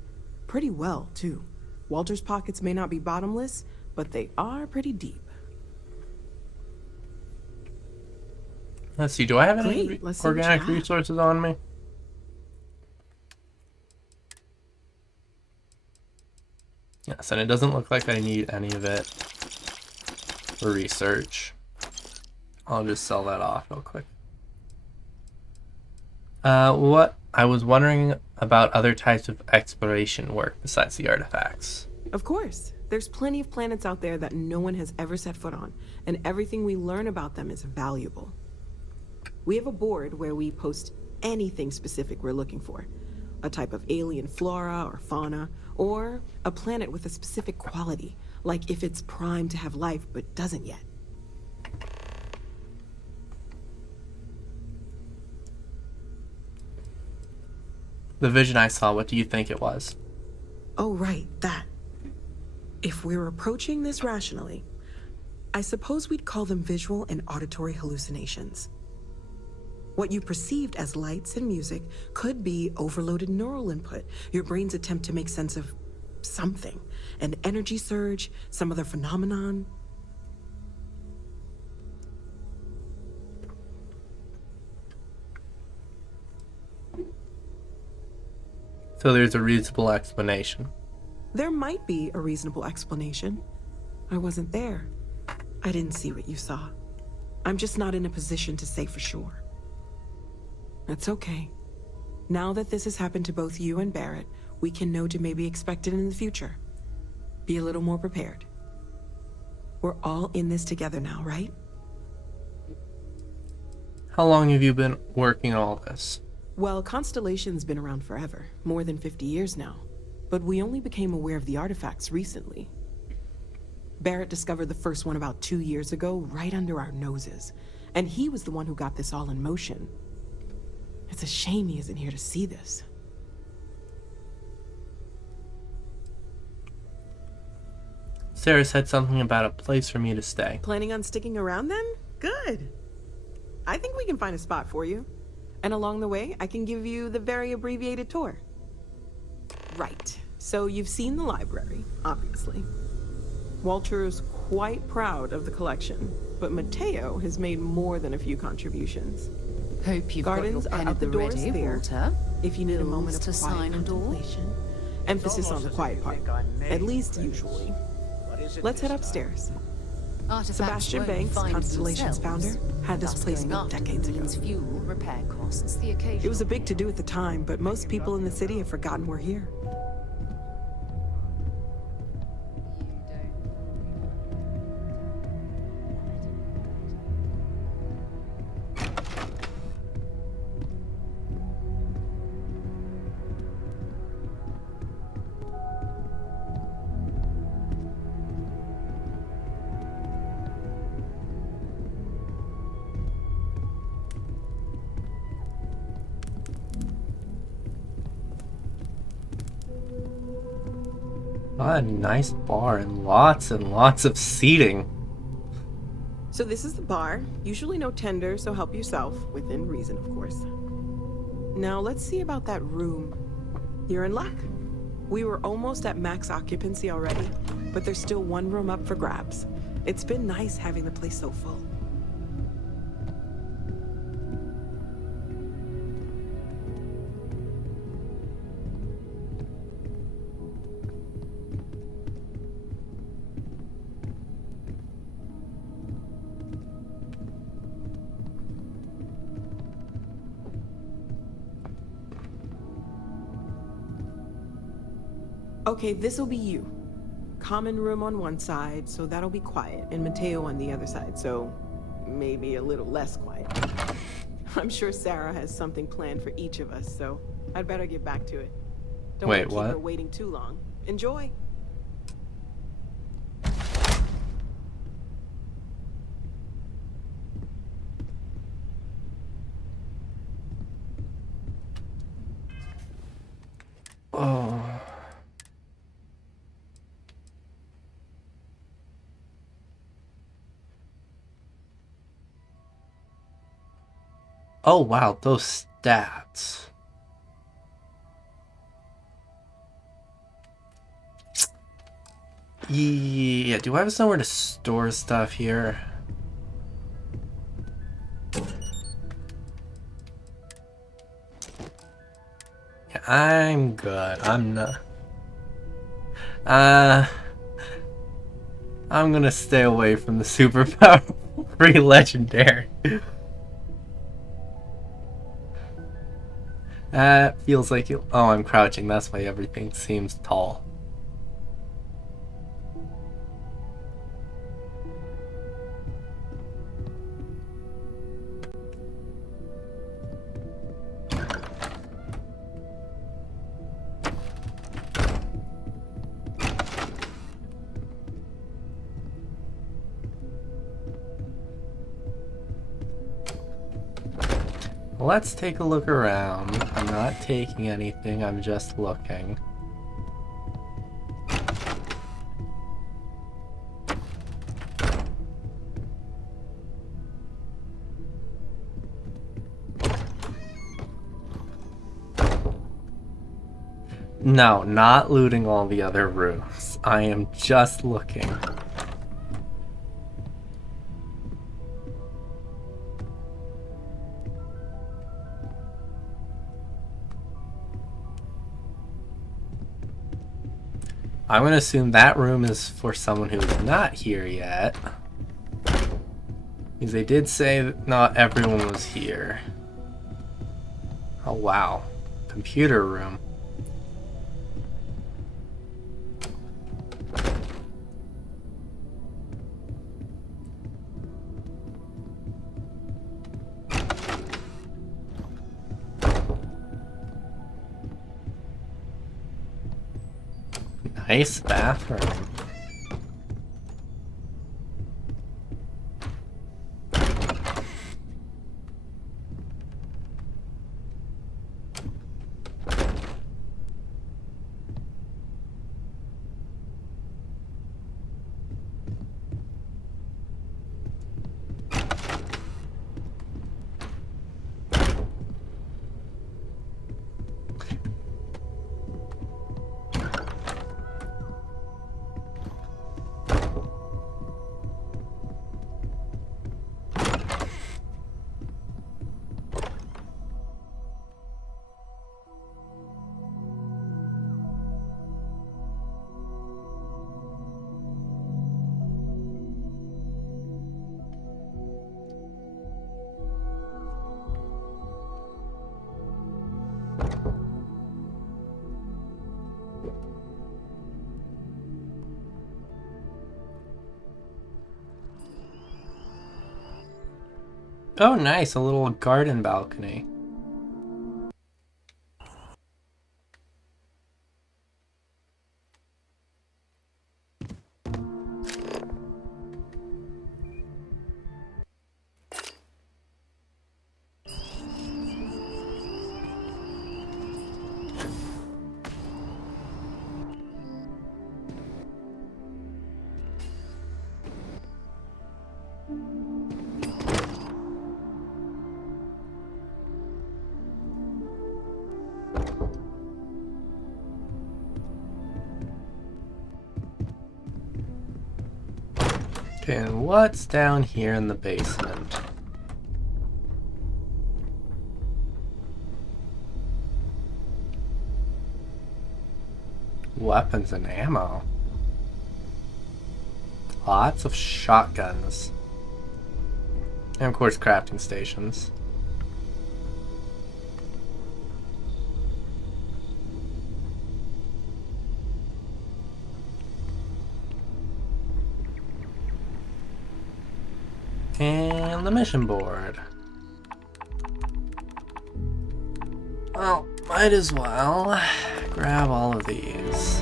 Pretty well, too. Walter's pockets may not be bottomless, but they are pretty deep. Let's see, do I have any organic resources on me? Yes, and it doesn't look like I need any of it for research. I'll just sell that off real quick. What I was wondering about other types of exploration work besides the artifacts. Of course. There's plenty of planets out there that no one has ever set foot on, and everything we learn about them is valuable. We have a board where we post anything specific we're looking for. A type of alien flora or fauna, or a planet with a specific quality, like if it's primed to have life but doesn't yet. The vision I saw, what do you think it was? Oh, right, that. If we're approaching this rationally, I suppose we'd call them visual and auditory hallucinations. What you perceived as lights and music could be overloaded neural input, your brain's attempt to make sense of something, an energy surge, some other phenomenon. So there's a reasonable explanation. There might be a reasonable explanation. I wasn't there. I didn't see what you saw. I'm just not in a position to say for sure. That's okay. Now that this has happened to both you and Barrett, we can know to maybe expect it in the future. Be a little more prepared. We're all in this together now, right? How long have you been working on all this? Well, Constellation's been around forever, more than 50 years now. But we only became aware of the artifacts recently. Barrett discovered the first one about 2 years ago, right under our noses. And he was the one who got this all in motion. It's a shame he isn't here to see this. Sarah said something about a place for me to stay. Planning on sticking around then? Good. I think we can find a spot for you. And along the way, I can give you the very abbreviated tour. Right. So you've seen the library, obviously. Walter's quite proud of the collection, but Mateo has made more than a few contributions. Hope you've Gardens got your pen are at out the the doors ready, there, Walter. if you need a moment of to quiet sign and all. contemplation. Emphasis on the quiet part, at least usually. Let's head upstairs. Artifacts Sebastian won't Banks, find Constellation's themselves, founder, had this thus place going built after decades them ago. means fuel, repair costs, the occasional. It was a big to-do at the time, but most people in the city have forgotten we're here. What a nice bar and lots of seating. So this is the bar. Usually no tender, so help yourself. Within reason, of course. Now let's see about that room. You're in luck. We were almost at max occupancy already, but there's still one room up for grabs. It's been nice having the place so full. Okay, this'll be you. Common room on one side, so that'll be quiet, and Mateo on the other side, so maybe a little less quiet. I'm sure Sarah has something planned for each of us, so I'd better get back to it. Don't Wait, want to what? keep her waiting too long. Enjoy. Oh. Oh wow, those stats. Yeah, do I have somewhere to store stuff here? Yeah, I'm good. I'm not. I'm gonna stay away from the superpower free legendary. That feels like you. Oh, I'm crouching. That's why everything seems tall. Let's take a look around. I'm not taking anything, I'm just looking. No, not looting all the other rooms. I am just looking. I'm gonna assume that room is for someone who's not here yet. Because they did say that not everyone was here. Oh wow. Computer room. Nice bathroom. Oh nice, a little garden balcony. Okay, and what's down here in the basement? Weapons and ammo. Lots of shotguns. And of course, crafting stations. And the mission board. Well, might as well grab all of these.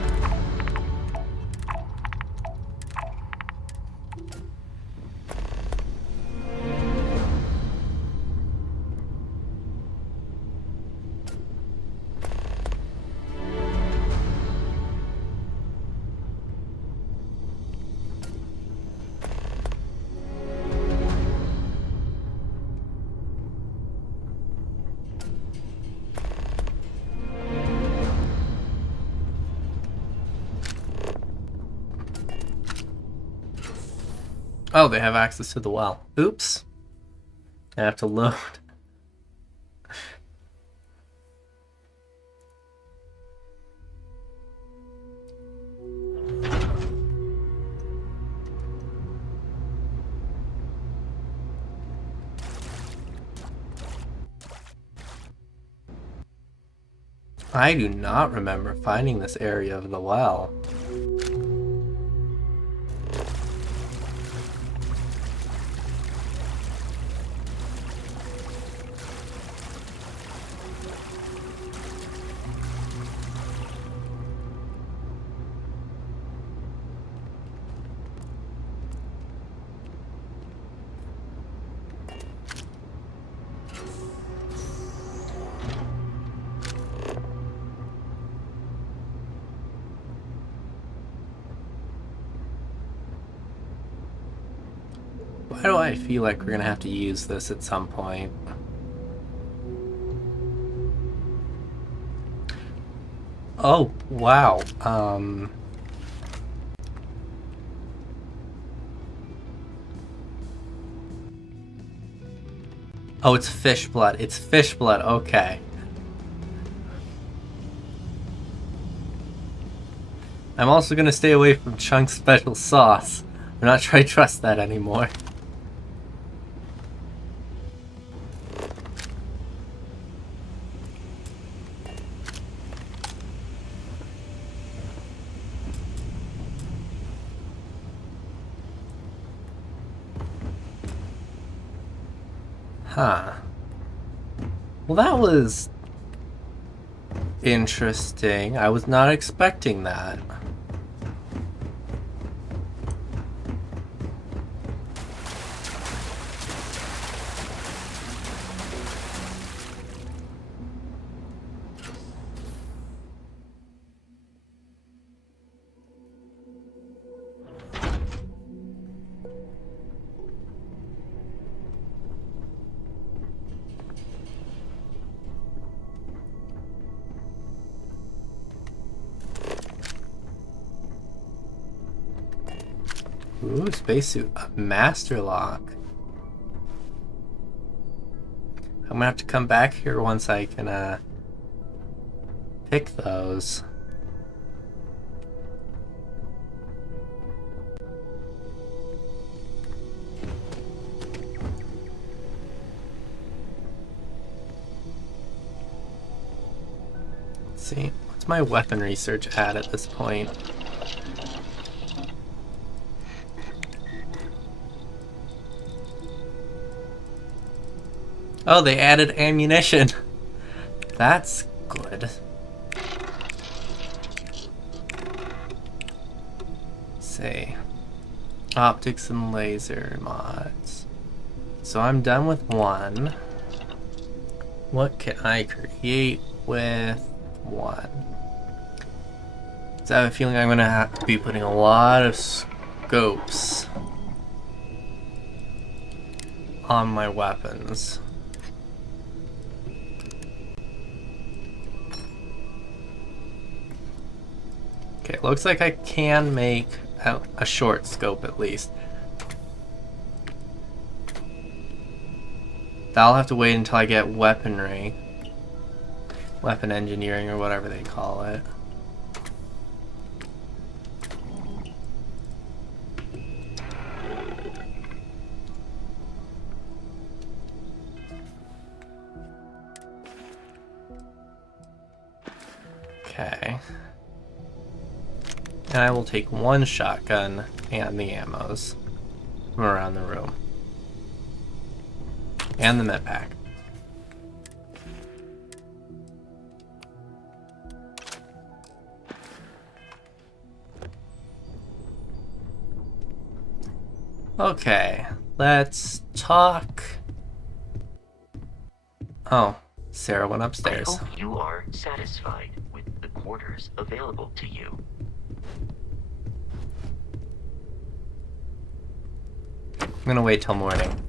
Oh, they have access to the well. Oops. I have to load. I do not remember finding this area of the well. Why do I feel like we're gonna have to use this at some point? Oh, wow. Oh, it's fish blood. It's fish blood. Okay. I'm also gonna stay away from Chunk's special sauce. I'm not sure I trust that anymore. Huh. Well, that was interesting. I was not expecting that. Ooh, spacesuit. A master lock. I'm gonna have to come back here once I can, pick those. Let's see. What's my weapon research at this point? Oh, they added ammunition. That's good. Say, optics and laser mods. So I'm done with one. What can I create with one? So I have a feeling I'm gonna have to be putting a lot of scopes on my weapons. Okay, looks like I can make a short scope at least. That'll have to wait until I get weaponry. Weapon engineering or whatever they call it. Okay. And I will take one shotgun and the ammos from around the room. And the med pack. Okay, let's talk. Oh, Sarah went upstairs. I hope you are satisfied with the quarters available to you. I'm gonna wait till morning.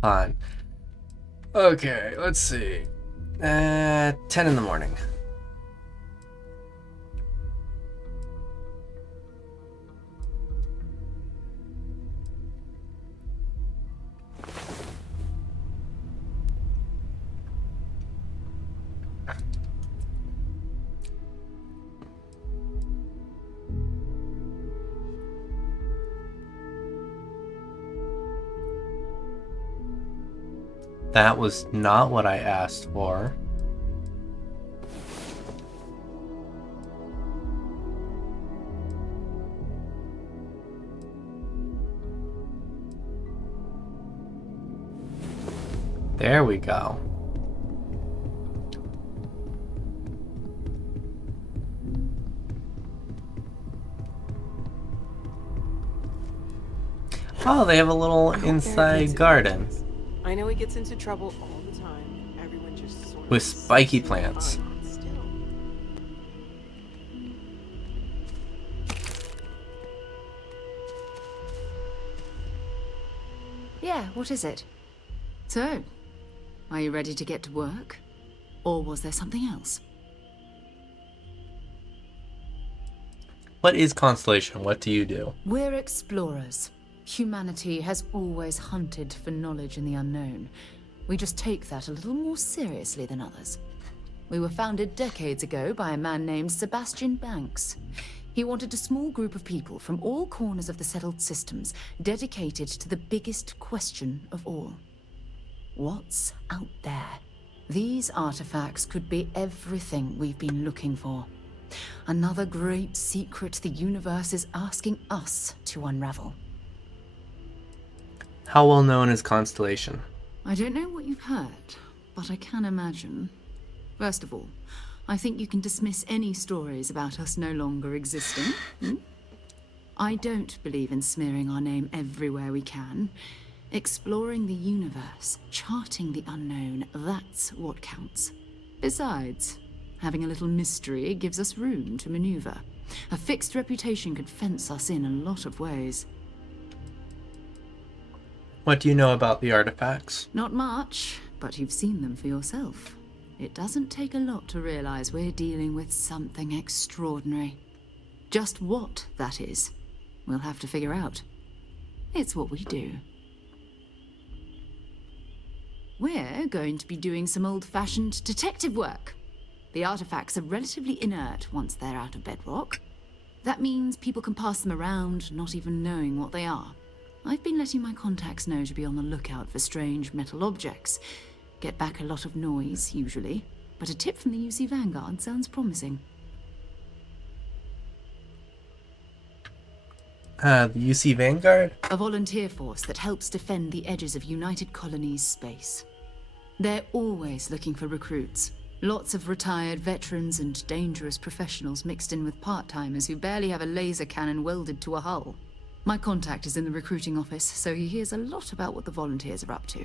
Fine. Okay, let's see. 10 in the morning. That was not what I asked for. There we go. Oh, they have a little inside garden. I know he gets into trouble all the time. Everyone just sort of With spiky plants. Yeah, what is it? So, are you ready to get to work? Or was there something else? What is Constellation? What do you do? We're explorers. Humanity has always hunted for knowledge in the unknown. We just take that a little more seriously than others. We were founded decades ago by a man named Sebastian Banks. He wanted a small group of people from all corners of the settled systems dedicated to the biggest question of all. What's out there? These artifacts could be everything we've been looking for. Another great secret the universe is asking us to unravel. How well known is Constellation? I don't know what you've heard, but I can imagine. First of all, I think you can dismiss any stories about us no longer existing. I don't believe in smearing our name everywhere we can. Exploring the universe, charting the unknown, that's what counts. Besides, having a little mystery gives us room to maneuver. A fixed reputation could fence us in a lot of ways. What do you know about the artifacts? Not much, but you've seen them for yourself. It doesn't take a lot to realize we're dealing with something extraordinary. Just what that is, we'll have to figure out. It's what we do. We're going to be doing some old-fashioned detective work. The artifacts are relatively inert once they're out of bedrock. That means people can pass them around, not even knowing what they are. I've been letting my contacts know to be on the lookout for strange metal objects. Get back a lot of noise, usually, but a tip from the UC Vanguard sounds promising. The UC Vanguard? A volunteer force that helps defend the edges of United Colonies space. They're always looking for recruits. Lots of retired veterans and dangerous professionals mixed in with part-timers who barely have a laser cannon welded to a hull. My contact is in the recruiting office, so he hears a lot about what the volunteers are up to.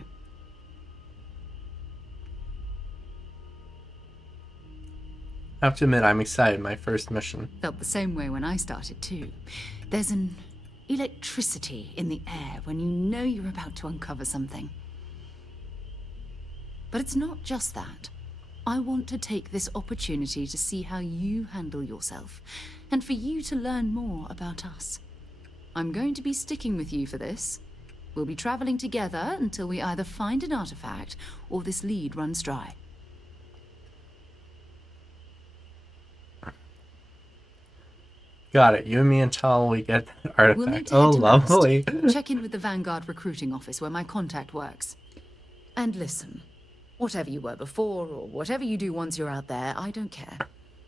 I have to admit, I'm excited. My first mission. Felt the same way when I started too. There's an electricity in the air when you know you're about to uncover something. But it's not just that. I want to take this opportunity to see how you handle yourself, and for you to learn more about us. I'm going to be sticking with you for this. We'll be traveling together until we either find an artifact or this lead runs dry. Got it. You and me until we get that artifact. We'll need to Oh, head to lovely. Mast. Check in with the Vanguard recruiting office where my contact works. And listen, whatever you were before or whatever you do once you're out there, I don't care.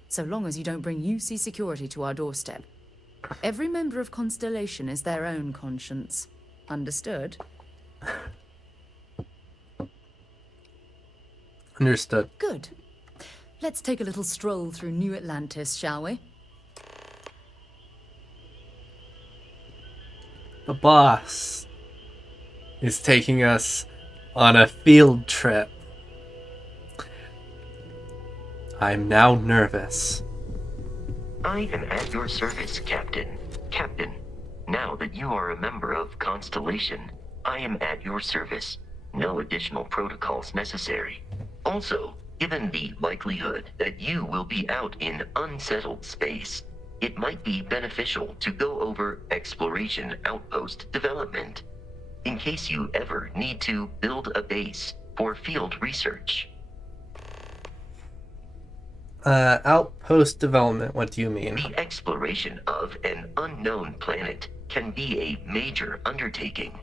So long as you don't bring UC security to our doorstep. Every member of Constellation is their own conscience. Understood? Understood. Good. Let's take a little stroll through New Atlantis, shall we? The boss is taking us on a field trip. I'm now nervous. I am at your service, Captain. Captain, now that you are a member of Constellation, I am at your service. No additional protocols necessary. Also, given the likelihood that you will be out in unsettled space, it might be beneficial to go over exploration outpost development, in case you ever need to build a base for field research. Outpost development, what do you mean? The exploration of an unknown planet can be a major undertaking.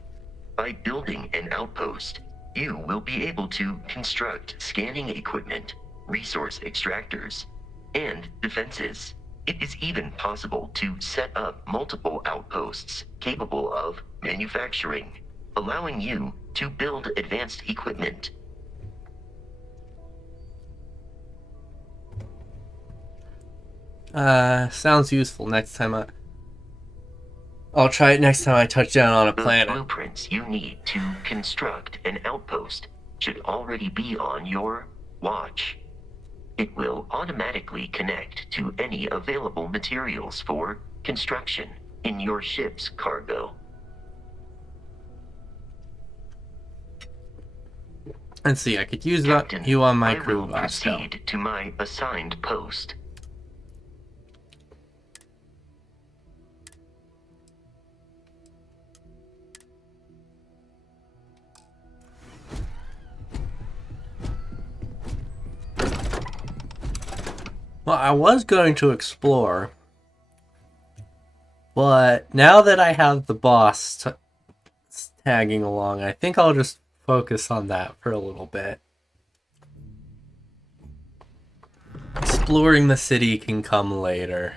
By building an outpost, you will be able to construct scanning equipment, resource extractors, and defenses. It is even possible to set up multiple outposts capable of manufacturing, allowing you to build advanced equipment. Sounds useful next time I'll try it next time I touch down on a planet. The blueprints you need to construct an outpost should already be on your watch. It will automatically connect to any available materials for construction in your ship's cargo. Let's see, I could use Captain, you on my I crew, will Vasco. proceed to my assigned post. Well, I was going to explore, but now that I have the boss tagging along, I think I'll just focus on that for a little bit. Exploring the city can come later.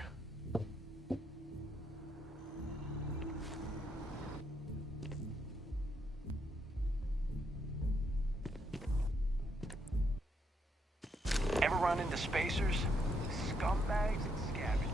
Ever run into spacers? Scumbags and scavengers.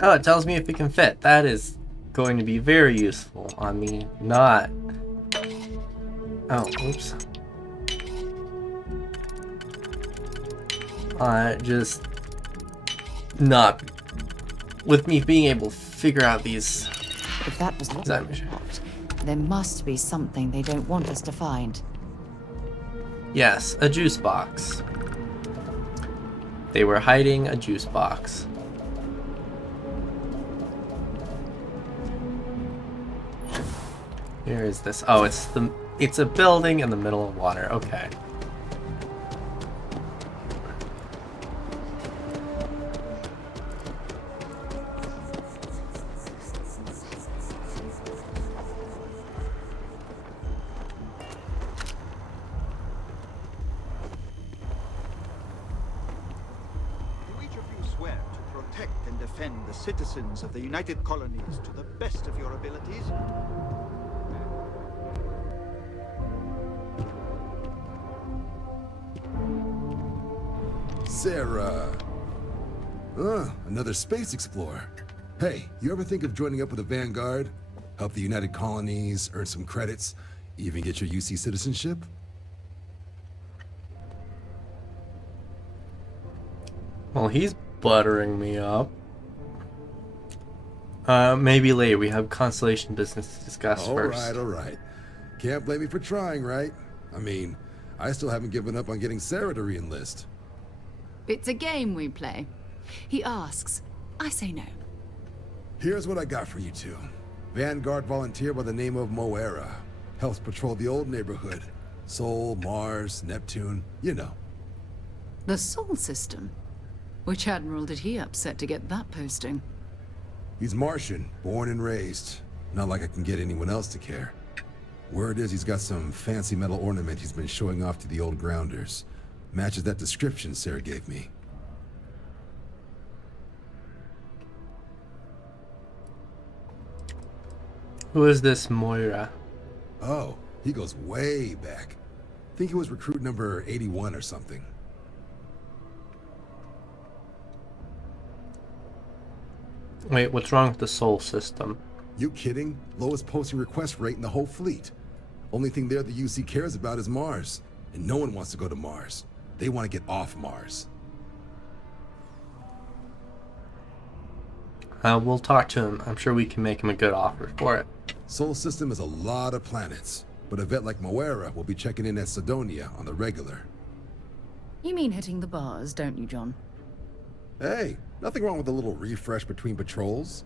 Oh, it tells me if it can fit. That is going to be very useful on me not... Oh, oops. Just not... With me being able to figure out these... If that was design mission. There must be something they don't want us to find. Yes, a juice box. They were hiding a juice box. Where is this? Oh, it's a building in the middle of water. Okay. defend the citizens of the United Colonies to the best of your abilities. Sarah. Another space explorer. Hey, you ever think of joining up with the Vanguard? Help the United Colonies, earn some credits, even get your UC citizenship? Well, he's buttering me up. Maybe later. We have Constellation business to discuss first. All right. Can't blame me for trying, right? I mean, I still haven't given up on getting Sarah to re-enlist. It's a game we play. He asks, I say no. Here's what I got for you two. Vanguard volunteer by the name of Moira. Helps patrol the old neighborhood. Sol, Mars, Neptune, you know. The Sol system? Which admiral did he upset to get that posting? He's Martian, born and raised. Not like I can get anyone else to care. Word is he's got some fancy metal ornament he's been showing off to the old grounders. Matches that description Sarah gave me. Who is this Moira? Oh, he goes way back. Think he was recruit number 81 or something. Wait, what's wrong with the Sol system? You kidding? Lowest posting request rate in the whole fleet. Only thing there the UC cares about is Mars. And no one wants to go to Mars. They want to get off Mars. We'll talk to him. I'm sure we can make him a good offer for it. Sol system is a lot of planets, but a vet like Moira will be checking in at Sidonia on the regular. You mean hitting the bars, don't you, John? Hey, nothing wrong with a little refresh between patrols.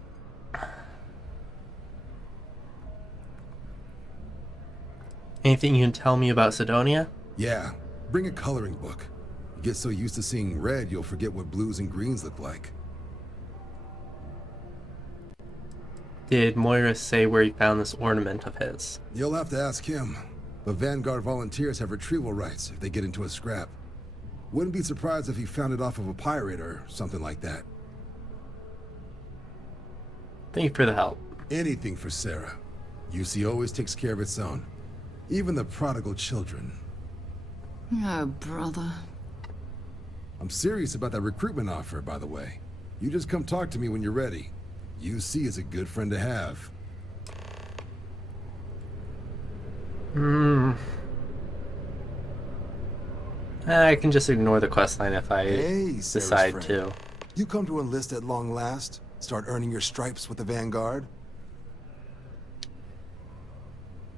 Anything you can tell me about Sidonia? Yeah, bring a coloring book. You get so used to seeing red, you'll forget what blues and greens look like. Did Moira say where he found this ornament of his? You'll have to ask him. But Vanguard volunteers have retrieval rights if they get into a scrap. Wouldn't be surprised if he found it off of a pirate or something like that. Thank you for the help. Anything for Sarah. UC always takes care of its own. Even the prodigal children. Oh, brother. I'm serious about that recruitment offer, by the way. You just come talk to me when you're ready. UC is a good friend to have. I can just ignore the questline if I Sarah's decide friend. to. You come to enlist at long last? Start earning your stripes with the Vanguard?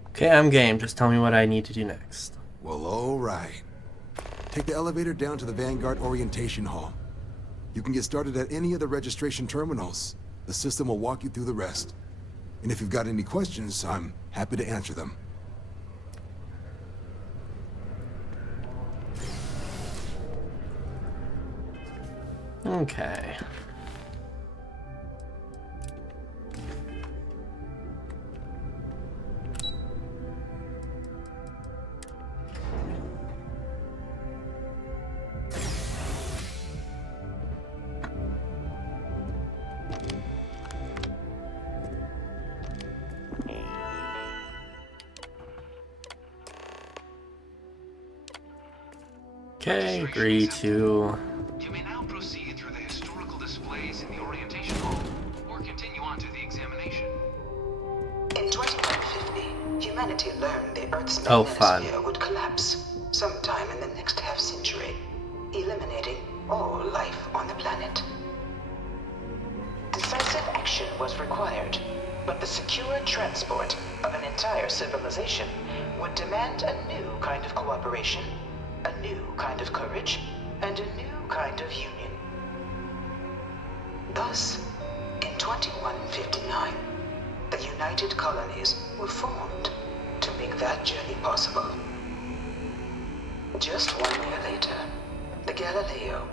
Okay, I'm game. Just tell me what I need to do next. Well, all right. Take the elevator down to the Vanguard Orientation Hall. You can get started at any of the registration terminals. The system will walk you through the rest. And if you've got any questions, I'm happy to answer them. Okay. Okay, agree to... You may now proceed through the historical displays in the orientation hall, or continue on to the examination. In 2150, humanity learned the Earth's Oh, fun. magnetosphere would collapse sometime in the next half-century, eliminating all life on the planet. Decisive action was required, but the secure transport of an entire civilization would demand a new kind of cooperation, a new kind of courage, and a new kind of union. Thus, in 2159, the United Colonies were formed to make that journey possible. Just 1 year later, the Galileo,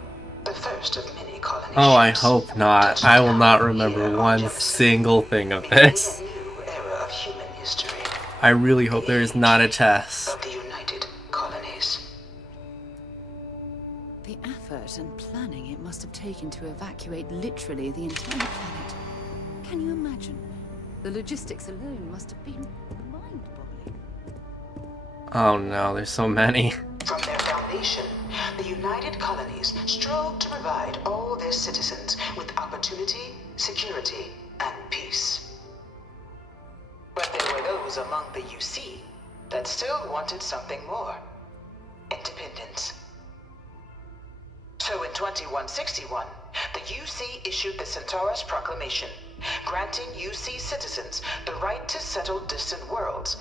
the first of many colony Oh, I ships, hope not. I will not remember one single thing of this. era of human history I really hope there is not a test. of the United Colonies. The effort and planning it must have taken to evacuate literally the entire planet. Can you imagine? The logistics alone must have been mind-boggling. Oh no, there's so many. From their foundation, the United Colonies strove to provide all their citizens with opportunity, security, and peace. But there were those among the UC that still wanted something more. Independence. So in 2161, the UC issued the Centaurus Proclamation, granting UC citizens the right to settle distant worlds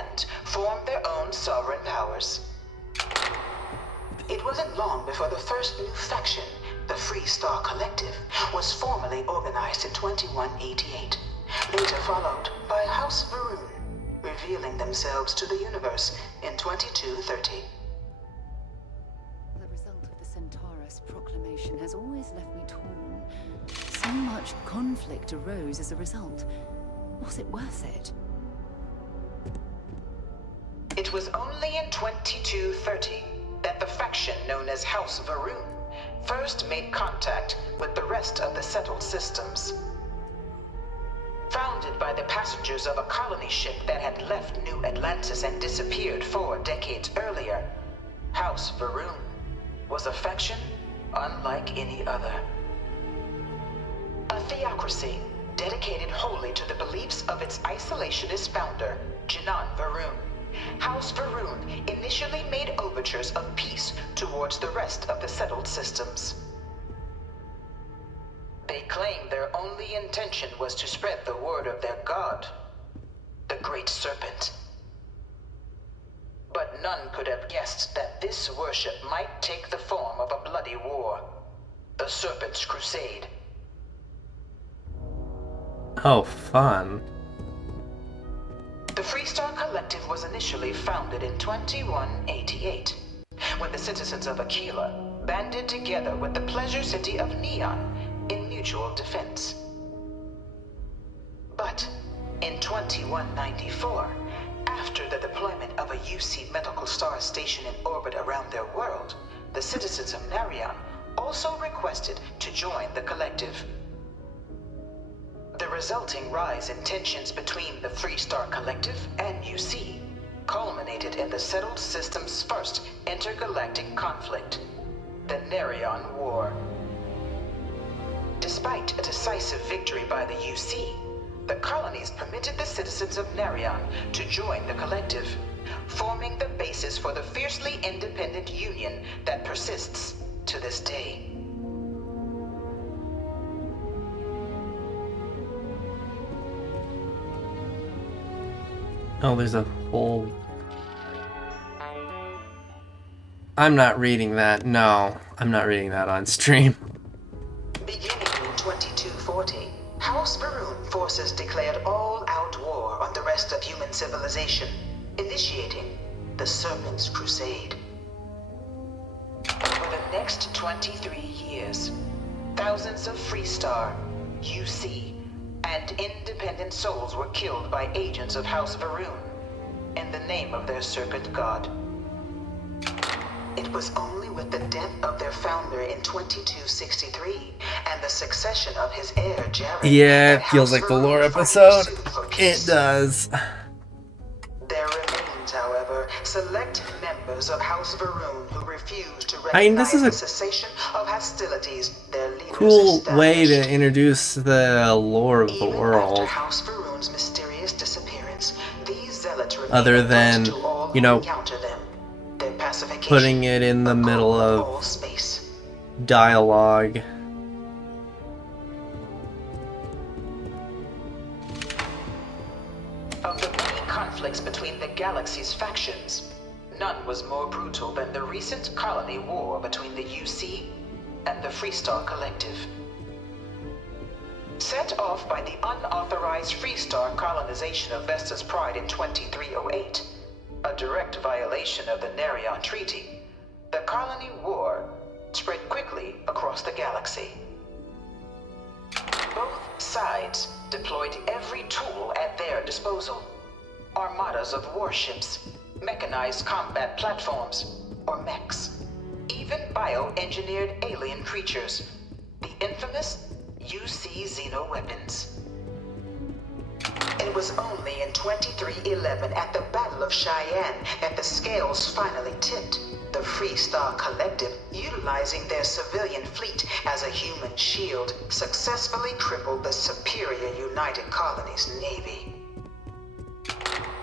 and form their own sovereign powers. It wasn't long before the first new faction, the Free Star Collective, was formally organized in 2188, later followed by House Varun, revealing themselves to the universe in 2230. The result of the Centaurus Proclamation has always left me torn. So much conflict arose as a result. Was it worth it? It was only in 2230 that the faction known as House Varun first made contact with the rest of the settled systems. Founded by the passengers of a colony ship that had left New Atlantis and disappeared 4 decades earlier, House Varun was a faction unlike any other. A theocracy dedicated wholly to the beliefs of its isolationist founder, Jinan Varun. House Varun initially made overtures of peace towards the rest of the settled systems. They claimed their only intention was to spread the word of their god, the Great Serpent. But none could have guessed that this worship might take the form of a bloody war, the Serpent's Crusade. Oh, fun. The Freestar Collective was initially founded in 2188, when the citizens of Aquila banded together with the pleasure city of Neon in mutual defense. But in 2194, after the deployment of a UC medical star station in orbit around their world, the citizens of Narion also requested to join the collective. The resulting rise in tensions between the Freestar Collective and UC culminated in the settled system's first intergalactic conflict, the Narion War. Despite a decisive victory by the UC, the colonies permitted the citizens of Narion to join the collective, forming the basis for the fiercely independent union that persists to this day. Oh, there's a whole... I'm not reading that. No, I'm not reading that on stream. Beginning in 2240, House Varun forces declared all-out war on the rest of human civilization, initiating the Serpent's Crusade. Over the next 23 years, thousands of Freestar, UC, and independent souls were killed by agents of House Varun in the name of their serpent god. It was only with the death of their founder in 2263 and the succession of his heir, Jared, Yeah, it feels like the lore episode. It does. There remains, however, select members of House Varun who refuse to I mean, recognize this is the a cessation of hostilities their leaders cool established. way to introduce the lore of the Even after world. House Varun's mysterious disappearance, these zealots remain Other opposed than, to all you who know, encounter them. Their pacification, putting it in the middle all of space. dialogue. Of the many conflicts between the galaxy's factions, none was more brutal than the recent colony war between the UC and the Freestar Collective. Set off by the unauthorized Freestar colonization of Vesta's Pride in 2308, a direct violation of the Narion Treaty, the colony war spread quickly across the galaxy. Both sides deployed every tool at their disposal. Armadas of warships, mechanized combat platforms, or mechs. Even even bioengineered alien creatures, the infamous UC xenoweapons. It was only in 2311 at the Battle of Cheyenne that the scales finally tipped. The Free Star Collective, utilizing their civilian fleet as a human shield, successfully crippled the superior United Colonies Navy.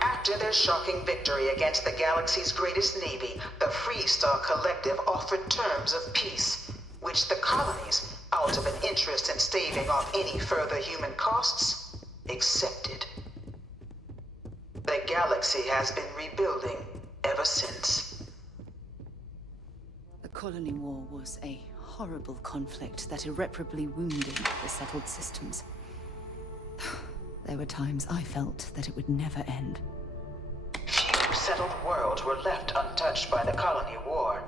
After their shocking victory against the galaxy's greatest navy, the Free Star Collective offered terms of peace, which the colonies, out of an interest in staving off any further human costs, accepted. The galaxy has been rebuilding ever since. The colony war was a horrible conflict that irreparably wounded the settled systems. There were times I felt that it would never end. Few settled worlds were left untouched by the colony war.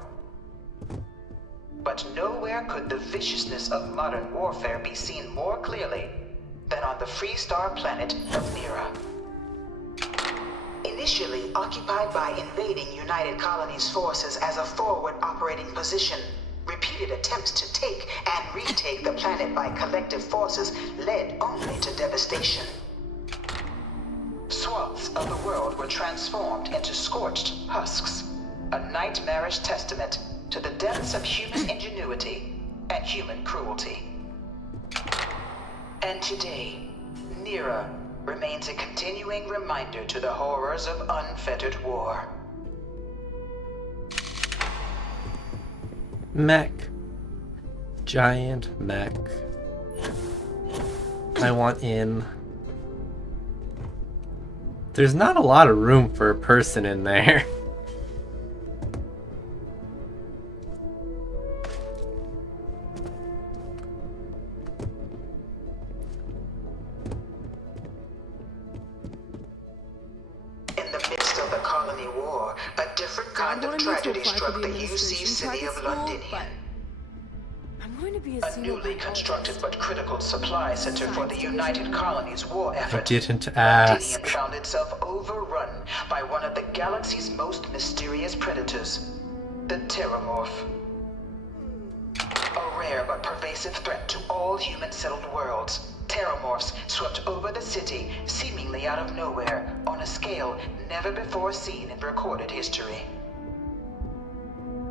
But nowhere could the viciousness of modern warfare be seen more clearly than on the Free Star planet of Nira. Initially occupied by invading United Colonies forces as a forward operating position, repeated attempts to take and retake the planet by collective forces led only to devastation. Swaths of the world were transformed into scorched husks, a nightmarish testament to the depths of human ingenuity and human cruelty. And today, Nira remains a continuing reminder to the horrors of unfettered war. Mech. Giant mech. I want in. There's not a lot of room for a person in there. Struck the UC city of Londinium. A newly constructed but critical supply center for the United Colonies war effort. I didn't ask. Londinium found itself overrun by one of the galaxy's most mysterious predators, the Terramorph. A rare but pervasive threat to all human-settled worlds, Terramorphs swept over the city, seemingly out of nowhere, on a scale never before seen in recorded history.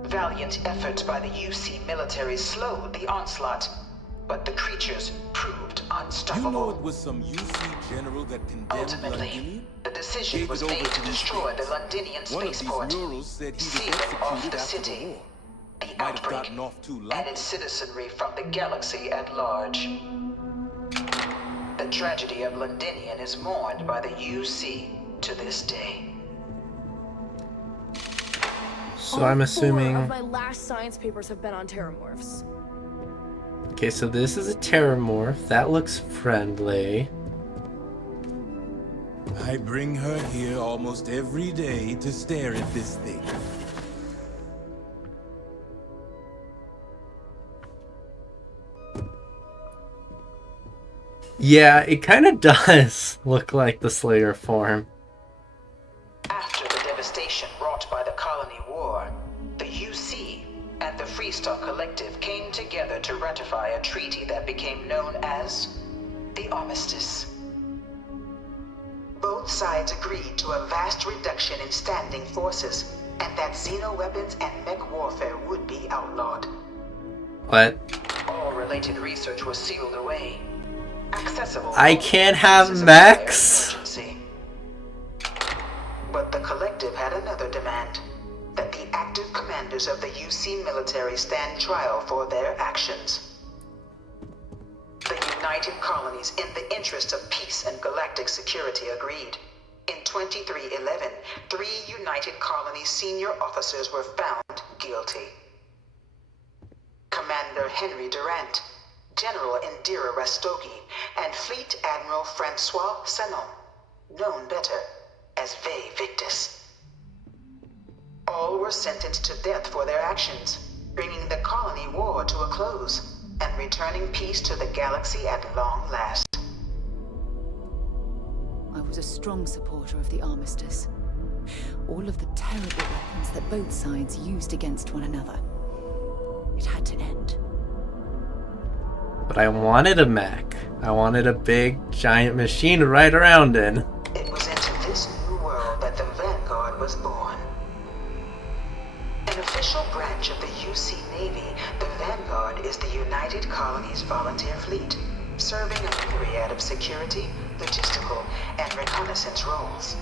Valiant efforts by the UC military slowed the onslaught, but the creatures proved unstoppable. You know it was some UC general that condemned Ultimately, Londinium? the decision was made to destroy the Londinian spaceport, sealing off the city, the outbreak, and its citizenry from the galaxy at large. The tragedy of Londinium is mourned by the UC to this day. So I'm assuming... All 4 of my last science papers have been on Terramorphs. Okay, so this is a Terramorph. That looks friendly. I bring her here almost every day to stare at this thing. Yeah, it kind of does look like the Slayer form. After the devastation wrought by the colony war, the UC and the Free Star Collective came together to ratify a treaty that became known as the Armistice. Both sides agreed to a vast reduction in standing forces, and that xenoweapons and mech warfare would be outlawed. What? All related research was sealed away. Accessible. I can't have mechs? But the collective had another demand, that the active commanders of the UC military stand trial for their actions. The United Colonies, in the interest of peace and galactic security, agreed. In 2311, 3 United Colonies senior officers were found guilty. Commander Henry Durant, General Indira Rastogi, and Fleet Admiral Francois Sanon, known better as Ve Victus. All were sentenced to death for their actions, bringing the colony war to a close and returning peace to the galaxy at long last. I was a strong supporter of the Armistice. All of the terrible weapons that both sides used against one another. It had to end. But I wanted a mech. I wanted a big, giant machine to ride around in. It was into this new world that the Vanguard was born. An official branch of the UC Navy, the Vanguard is the United Colonies Volunteer Fleet, serving a myriad of security, logistical, and reconnaissance roles.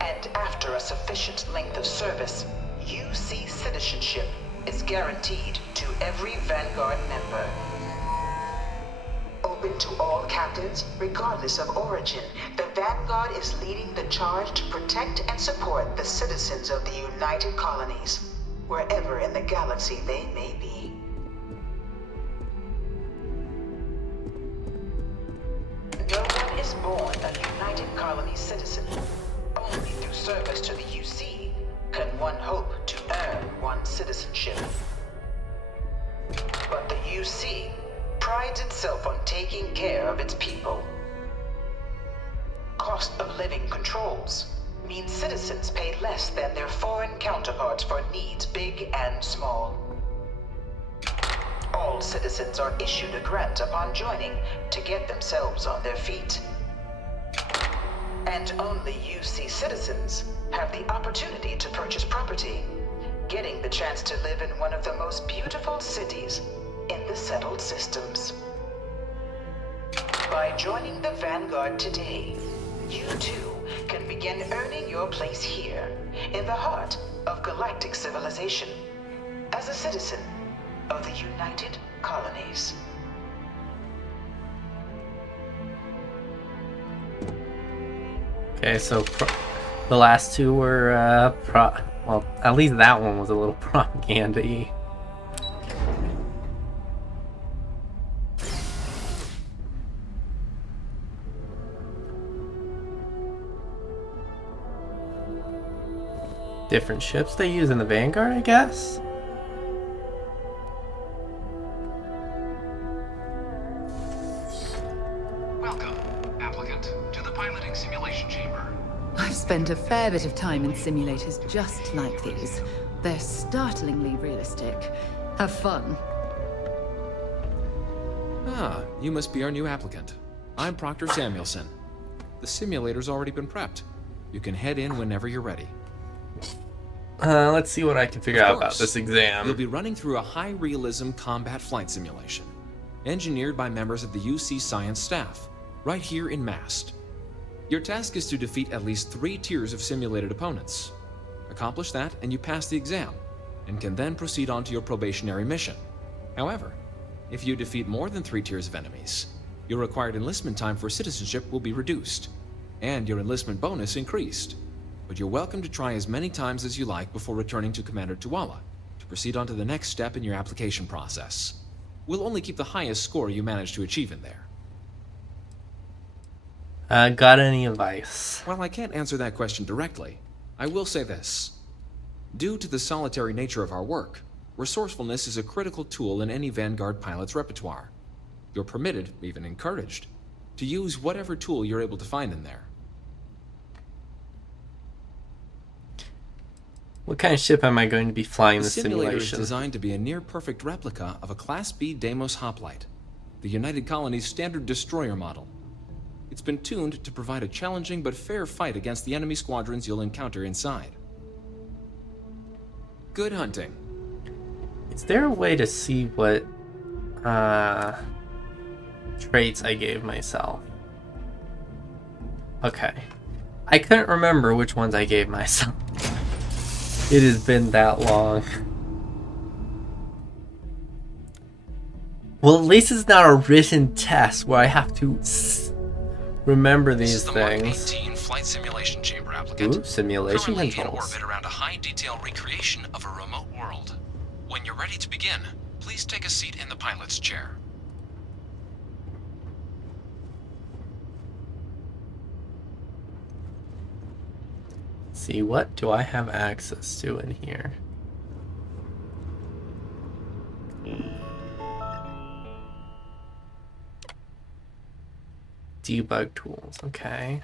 And after a sufficient length of service, UC citizenship is guaranteed to every Vanguard member. Open to all captains, regardless of origin, the Vanguard is leading the charge to protect and support the citizens of the United Colonies, wherever in the galaxy they may be. No one is born a United Colony citizen. Only through service to the UC can one hope to earn one's citizenship. But the UC prides itself on taking care of its people. Cost of living controls means citizens pay less than their foreign counterparts for needs big and small. All citizens are issued a grant upon joining to get themselves on their feet. And only UC citizens have the opportunity to purchase property, getting the chance to live in one of the most beautiful cities in the settled systems. By joining the Vanguard today, you too can begin earning your place here, in the heart of galactic civilization, as a citizen of the United Colonies. Okay, so the last two were, well, at least that one was a little propaganda-y. Different ships they use in the Vanguard, I guess? Welcome, applicant, to the piloting simulation chamber. I've spent a fair bit of time in simulators just like these. They're startlingly realistic. Have fun. Ah, you must be our new applicant. I'm Proctor Samuelson. The simulator's already been prepped. You can head in whenever you're ready. Let's see what I can figure out about this exam. You'll be running through a high-realism combat flight simulation, engineered by members of the UC science staff, right here in Mast. Your task is to defeat at least 3 tiers of simulated opponents. Accomplish that, and you pass the exam, and can then proceed on to your probationary mission. However, if you defeat more than 3 tiers of enemies, your required enlistment time for citizenship will be reduced, and your enlistment bonus increased. But you're welcome to try as many times as you like before returning to Commander Tuala to proceed on to the next step in your application process. We'll only keep the highest score you manage to achieve in there. Got any advice? While I can't answer that question directly, I will say this. Due to the solitary nature of our work, resourcefulness is a critical tool in any Vanguard pilot's repertoire. You're permitted, even encouraged, to use whatever tool you're able to find in there. What kind of ship am I going to be flying in The this simulator is simulation? designed to be a near-perfect replica of a Class B Deimos hoplite, the United Colony's standard destroyer model. It's been tuned to provide a challenging but fair fight against the enemy squadrons you'll encounter inside. Good hunting. Is there a way to see what traits I gave myself? Okay. I couldn't remember which ones I gave myself. It has been that long. Well, at least it's not a written test where I have to remember these things. This is the Mark 18 flight simulation chamber applicant. Ooh, simulation Currently controls. in orbit around a high-detail recreation of a remote world. When you're ready to begin, please take a seat in the pilot's chair. See, what do I have access to in here? Debug tools, okay.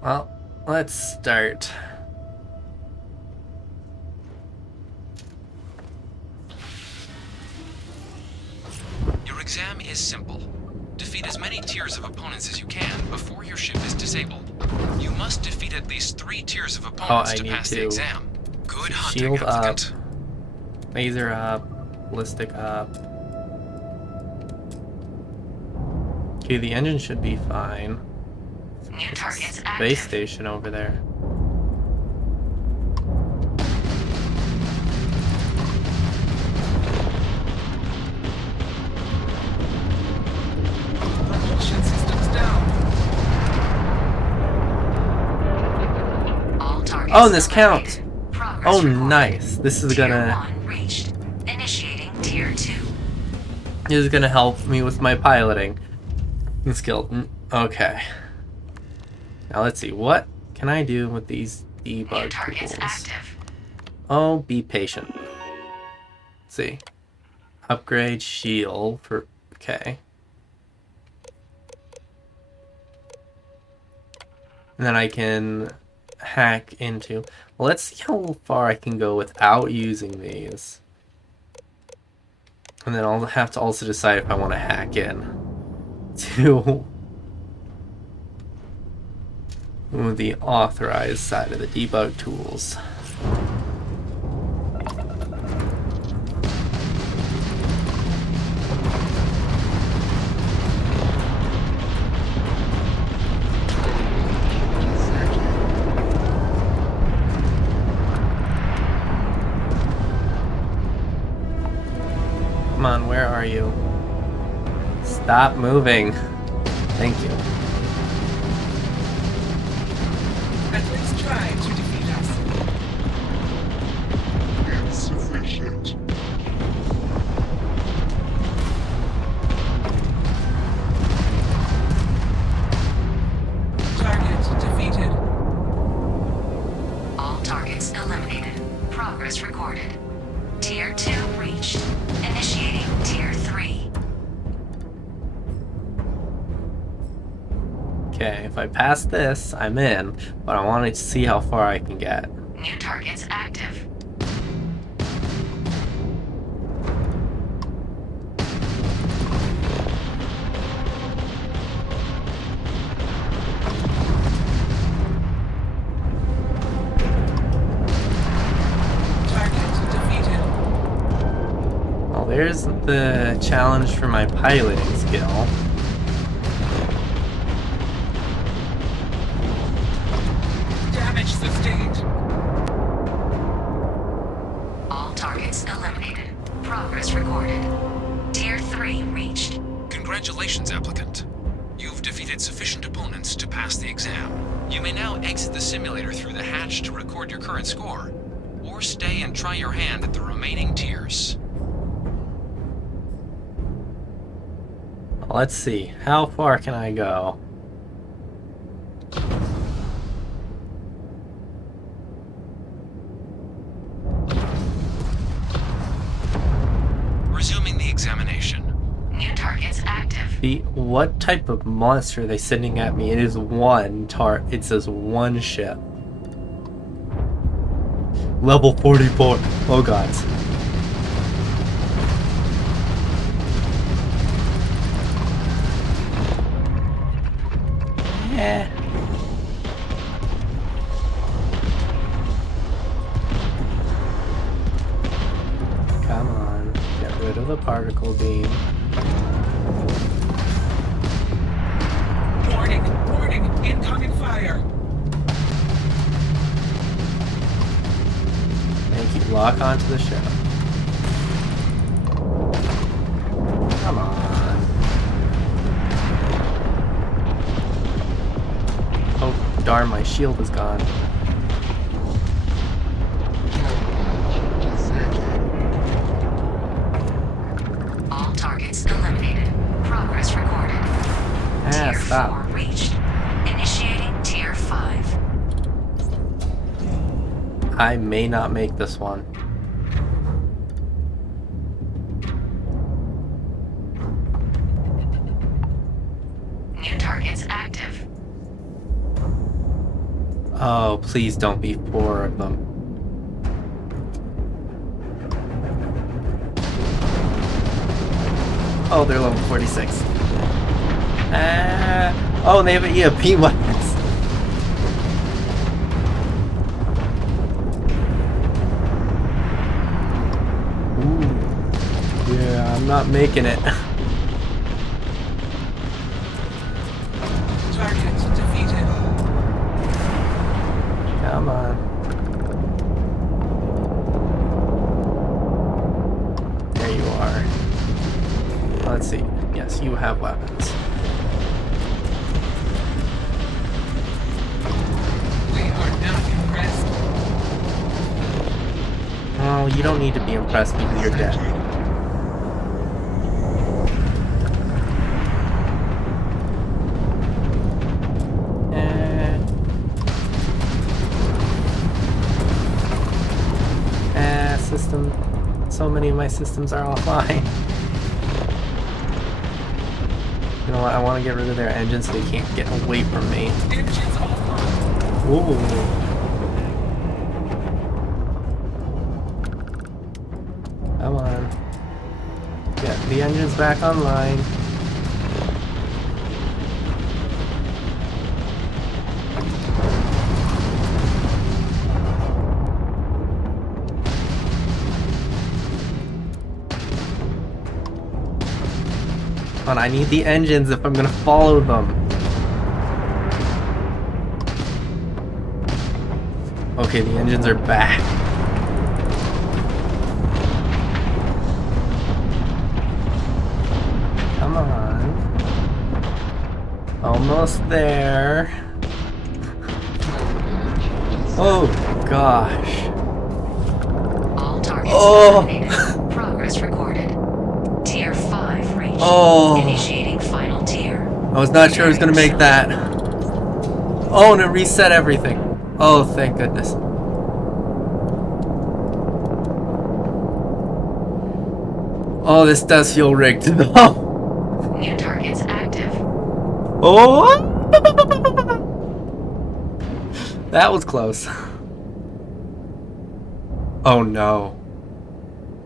Well, let's start. exam is simple. Defeat as many tiers of opponents as you can before your ship is disabled. You must defeat at least 3 tiers of opponents to pass the exam. Good hunting, Shield applicant. up, laser up, ballistic up. Okay, the engine should be fine. New targets Space active. station over there. Propulsion systems down. All targets Oh, and this eliminated. counts. Progress Oh, recorded. nice. This is Tier gonna 1 reached. Initiating Tier 2. help me with my piloting skill. Okay. Now let's see. What can I do with these debug Targets tools? active. Oh, be patient. Let's see. Upgrade shield for... Okay. And then I can hack into... Well, let's see how far I can go without using these. And then I'll have to also decide if I want to hack in to the authorized side of the debug tools. Come on, where are you? Stop moving. Thank you. At least try to defeat us. Insufficient. Target defeated. All targets eliminated. Progress recorded. Tier 2 reached. Initiating Tier 3. Okay, if I pass this, I'm in, but I wanted to see how far I can get. New targets active. Target defeated. Well, there's the challenge for my piloting skill. Damage sustained. All targets eliminated. Progress recorded. Tier 3 reached. Congratulations, applicant. You've defeated sufficient opponents to pass the exam. You may now exit the simulator through the hatch to record your current score, or stay and try your hand at the remaining tiers. Let's see, how far can I go? Resuming the examination. New targets active. What type of monster are they sending at me? It is one it says one ship. Level 44. Oh god. Yeah. Come on, get rid of the particle beam. Warning, warning, incoming fire. Thank you. Lock onto the ship. Come on. Oh, darn, my shield is gone. All targets eliminated. Progress recorded. Ah, Tier stop. 4 reached. Initiating Tier 5. I may not make this one. New targets active. Oh, please don't be 4 of them. Oh, they're level 46. Oh, and they have EMP weapons. Ooh. Yeah, I'm not making it. Target defeated. Come on. There you are. Let's see. Yes, you have weapons. We are not impressed. Oh, you don't need to be impressed because you're dead. System. So many of my systems are offline. You know what? I want to get rid of their engines so they can't get away from me. Engines offline. Ooh. Come on. Get the engines back online. Come on, I need the engines if I'm gonna follow them. Okay, the engines are back. Come on. Almost there. Oh, gosh. All targets eliminated. Progress recorded. Tier 5 reached. Oh. Initiating final tier. I was not sure I was gonna make that. Oh, and it reset everything. Oh, thank goodness. Oh, this does feel rigged though. New targets active. Oh! That was close. Oh no.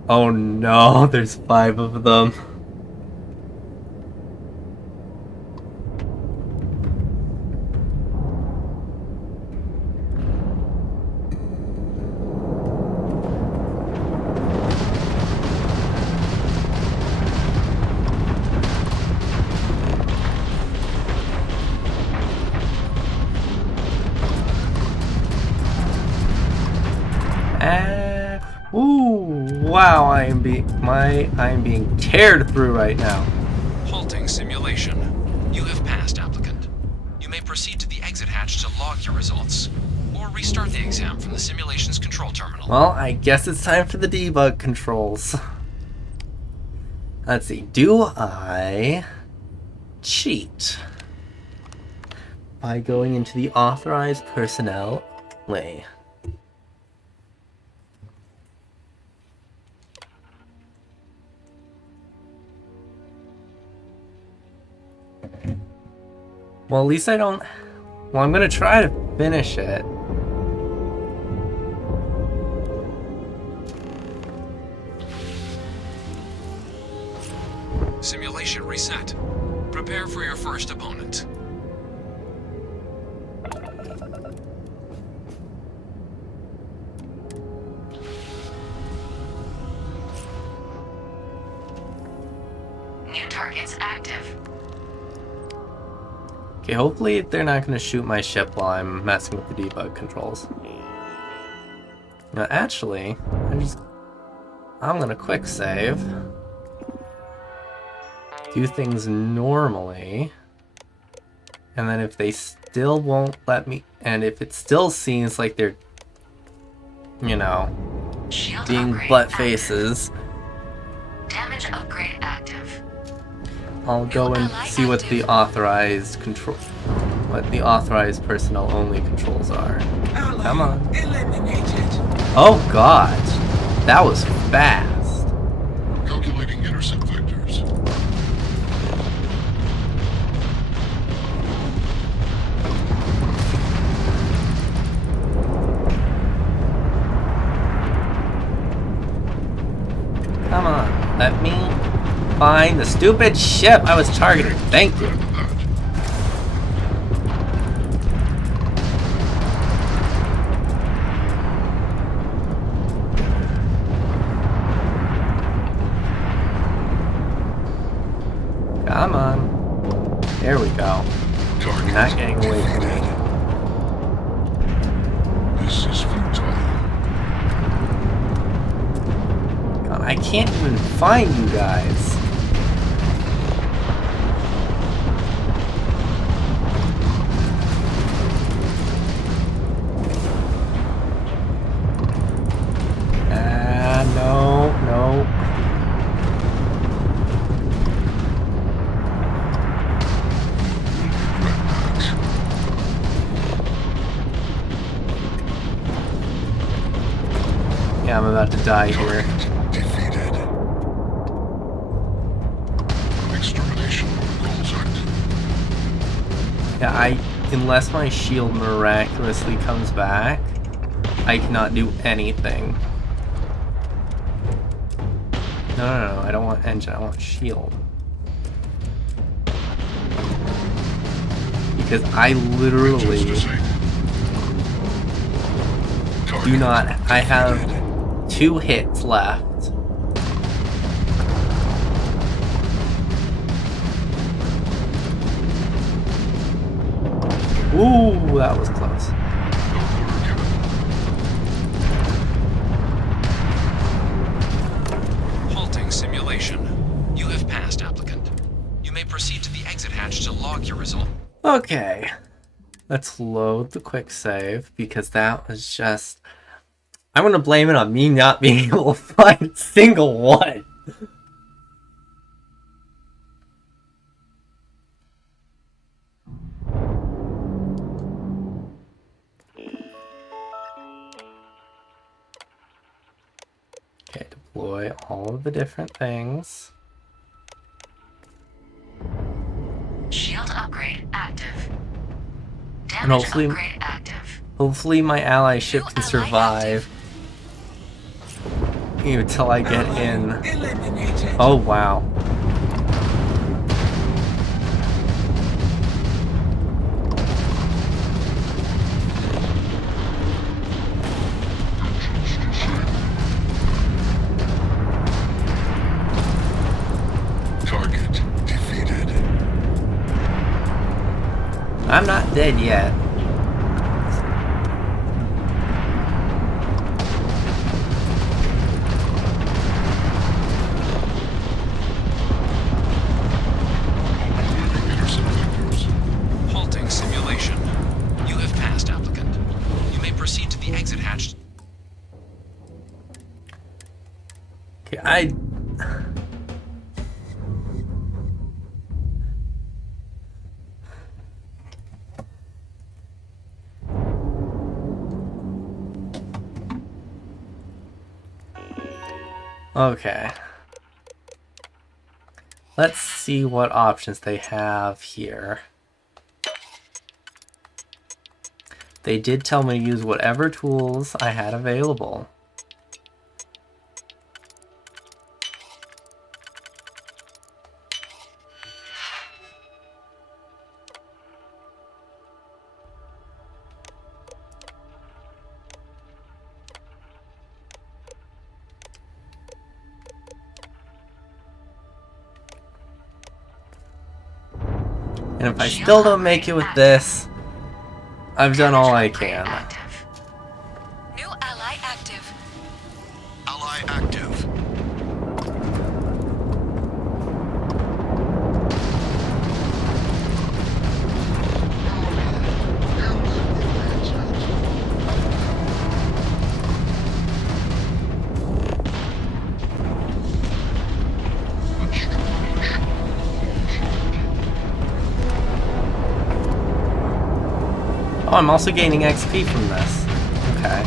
Oh no, there's 5 of them. Wow, I am being teared through right now. Halting simulation. You have passed, applicant. You may proceed to the exit hatch to log your results, or restart the exam from the simulation's control terminal. Well, I guess it's time for the debug controls. Let's see, do I cheat by going into the authorized personnel way? Well, at least I don't... Well, I'm gonna try to finish it. Simulation reset. Prepare for your first opponent. New targets active. Okay, hopefully they're not going to shoot my ship while I'm messing with the debug controls. Now, actually, I'm going to quick save. Do things normally. And then if they still won't let me, and if it still seems like they're, you know, being butt faces, Damage upgrade active. I'll go and see what the authorized control, what the authorized personnel only controls are. Come on. Oh gosh, that was fast. Calculating intercept vectors. Come on, let me find the stupid ship I was targeting. Thank you. Come on. There we go. You're not getting away from me. This is futile. God, I can't even find you guys. No. Yeah, I'm about to die here. Defeated. Extermination protocols active. Yeah, unless my shield miraculously comes back, I cannot do anything. No, I don't want engine, I want shield. Because I literally do not, I have 2 hits left. Ooh, that was close. Halting simulation. You have passed, applicant. You may proceed to the exit hatch to log your result. Okay. Let's load the quick save because that was just... I'm gonna blame it on me not being able to find a single one. Okay, deploy all of the different things. Shield upgrade active. And hopefully my ally ship can survive until I get in. Oh wow. Target defeated. I'm not dead yet. Halting simulation. You have passed, applicant. You may proceed to the exit hatch. Okay, Okay. Let's see what options they have here. They did tell me to use whatever tools I had available. And if I still don't make it with this, I've done all I can. New ally active. Ally active. Oh, I'm also gaining XP from this. Okay.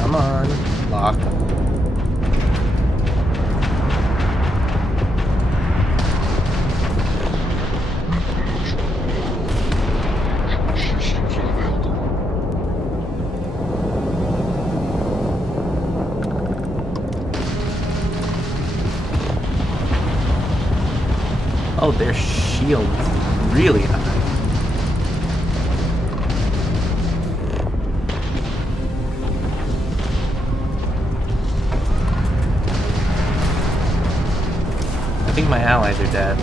Come on. Lock. Oh, their shield is really high. I think my allies are dead.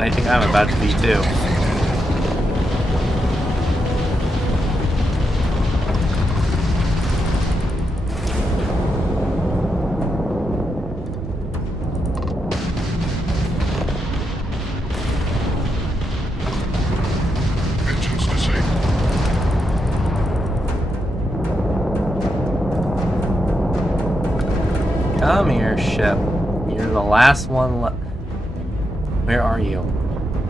I think I'm about to be too. Engines disabled. Come here, ship. You're the last one left. Where are you?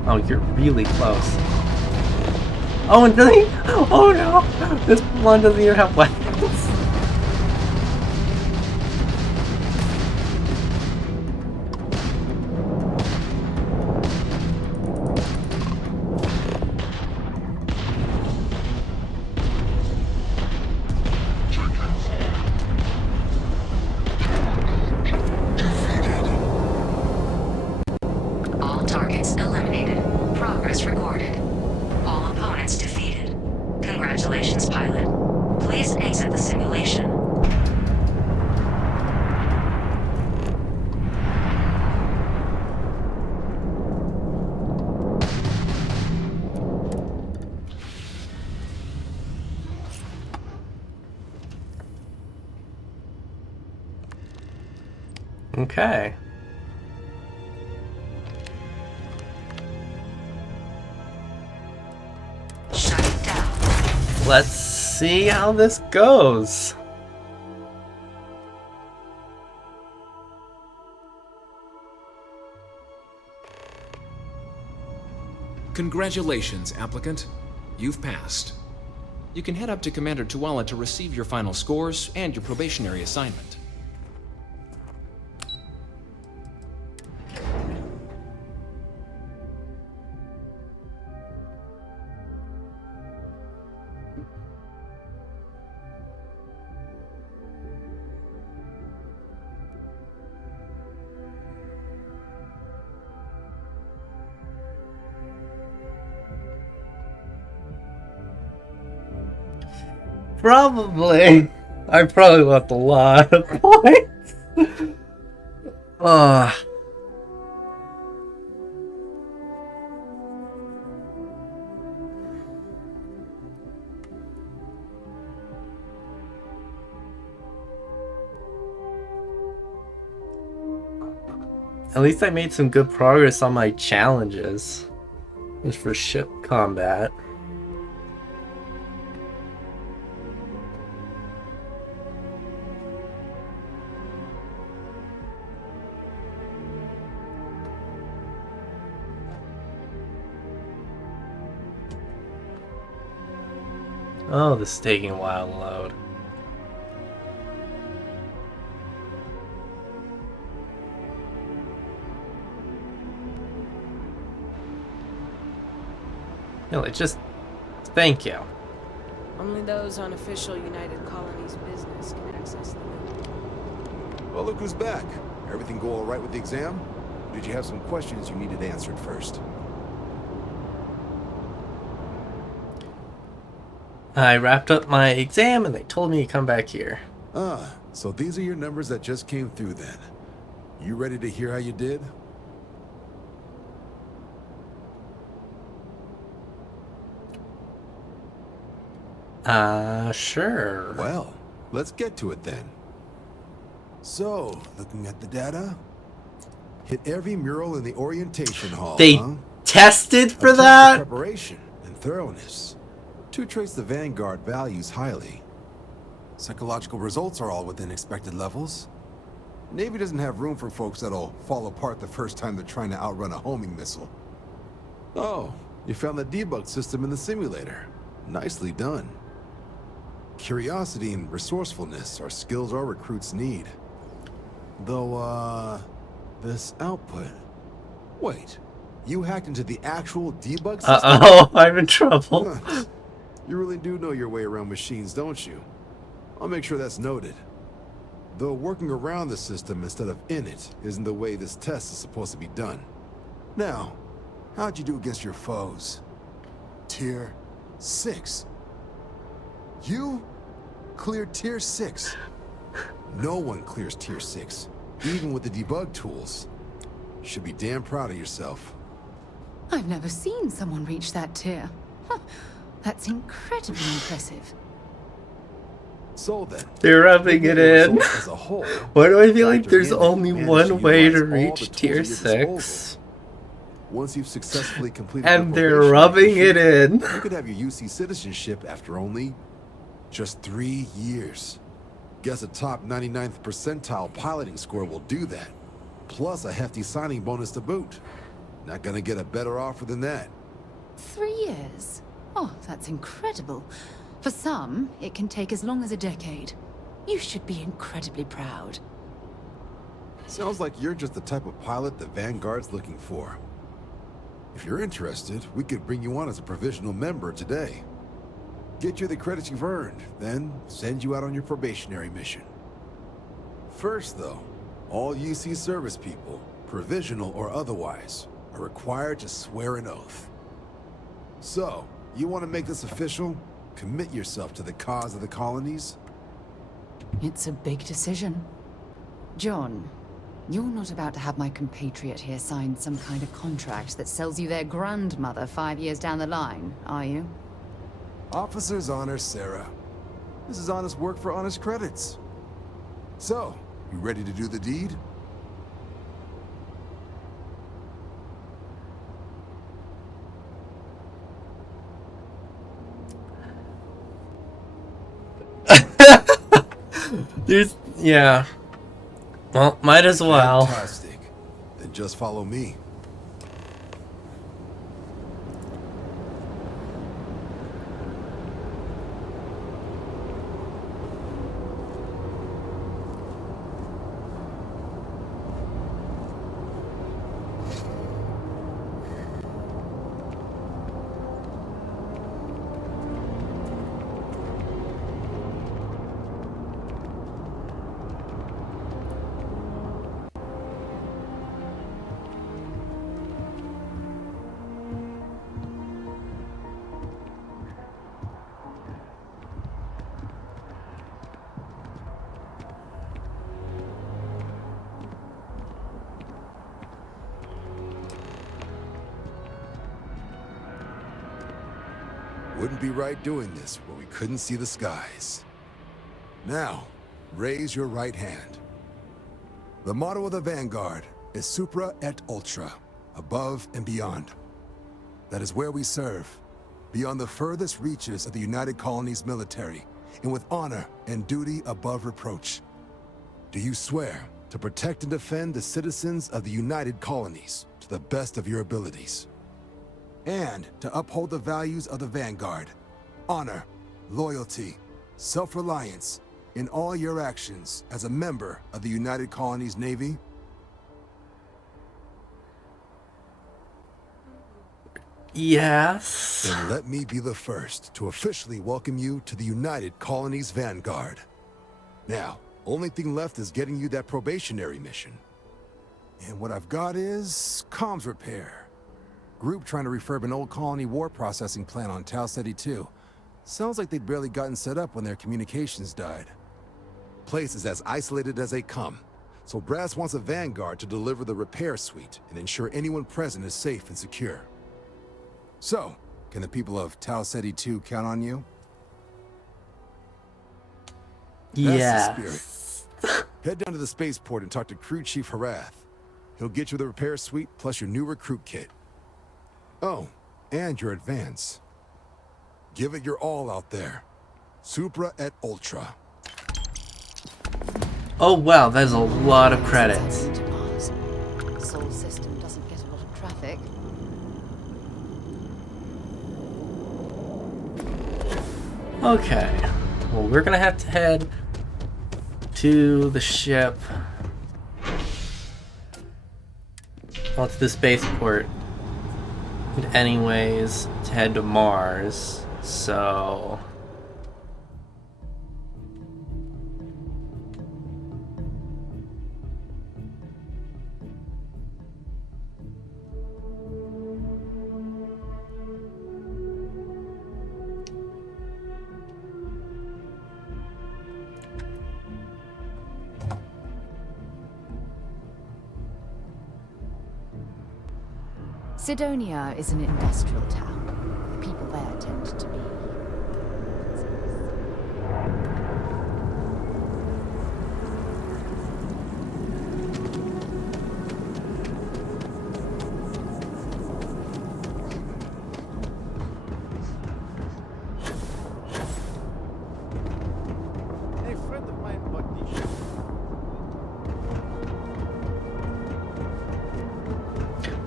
Oh, you're really close. Oh, and doesn't he? Oh no! This one doesn't even have weapons. All targets eliminated. Progress recorded. All opponents defeated. Congratulations, pilot. Please exit the simulation. Okay. Shut it down. Let's see how this goes. Congratulations, applicant. You've passed. You can head up to Commander Tuala to receive your final scores and your probationary assignment. Probably. I probably left a lot of points. At least I made some good progress on my challenges. Just for ship combat. Oh, this is taking a while to load. No, it just... Thank you. Only those on official United Colonies business can access the moon. Well, look who's back. Everything go all right with the exam? Or did you have some questions you needed answered first? I wrapped up my exam and they told me to come back here. Ah, so these are your numbers that just came through then. You ready to hear how you did? Sure. Well, let's get to it then. So, looking at the data, hit every mural in the orientation hall. They tested for that? Preparation and thoroughness. To trace the Vanguard values highly. Psychological results are all within expected levels. Navy doesn't have room for folks that'll fall apart the first time they're trying to outrun a homing missile. Oh, you found the debug system in the simulator. Nicely done. Curiosity and resourcefulness are skills our recruits need. Though, this output... Wait, You hacked into the actual debug system? Uh-oh, I'm in trouble. You really do know your way around machines, don't you? I'll make sure that's noted. Though working around the system instead of in it isn't the way this test is supposed to be done. Now, how'd you do against your foes? Tier 6. You cleared Tier 6. No one clears Tier 6, even with the debug tools. You should be damn proud of yourself. I've never seen someone reach that tier. Huh. That's incredibly impressive. So then, they're rubbing it in. as a whole, Why do I feel like there's only manage one way to utilize all reach the tier tools at your 6? Once you've successfully completed And your they're probation rubbing mission, it in. You could have your UC citizenship after only just 3 years. Guess a top 99th percentile piloting score will do that. Plus a hefty signing bonus to boot. Not gonna get a better offer than that. 3 years? Oh, that's incredible. For some, it can take as long as a decade. You should be incredibly proud. Sounds like you're just the type of pilot the Vanguard's looking for. If you're interested, we could bring you on as a provisional member today. Get you the credits you've earned, then send you out on your probationary mission. First, though, all UC service people, provisional or otherwise, are required to swear an oath. So, you want to make this official? Commit yourself to the cause of the colonies? It's a big decision. John, you're not about to have my compatriot here sign some kind of contract that sells you their grandmother 5 years down the line, are you? Officer's honor, Sarah. This is honest work for honest credits. So, you ready to do the deed? Yeah. Well, might as well. Fantastic. Then just follow me. Wouldn't be right doing this where we couldn't see the skies. Now, raise your right hand. The motto of the Vanguard is Supra et Ultra, above and beyond. That is where we serve, beyond the furthest reaches of the United Colonies military, and with honor and duty above reproach. Do you swear to protect and defend the citizens of the United Colonies to the best of your abilities? And to uphold the values of the Vanguard, honor, loyalty, self-reliance, in all your actions as a member of the United Colonies Navy? Yes. Then let me be the first to officially welcome you to the United Colonies Vanguard. Now, only thing left is getting you that probationary mission. And what I've got is comms repair. Group trying to refurb an old colony war processing plant on Tau Ceti 2. Sounds like they'd barely gotten set up when their communications died. Place is as isolated as they come, so Brass wants a Vanguard to deliver the repair suite and ensure anyone present is safe and secure. So, can the people of Tau Ceti 2 count on you? Yeah. That's the spirit. Head down to the spaceport and talk to Crew Chief Harath. He'll get you the repair suite plus your new recruit kit. Oh, and your advance. Give it your all out there. Supra et Ultra. Oh wow, that's a lot of credits. Sol system doesn't get a lot of traffic. Okay. Well, we're gonna have to head to the ship. Well, to the spaceport. anyways to head to Mars, so Sidonia is an industrial town. The people there tend to be... A friend of mine bought these.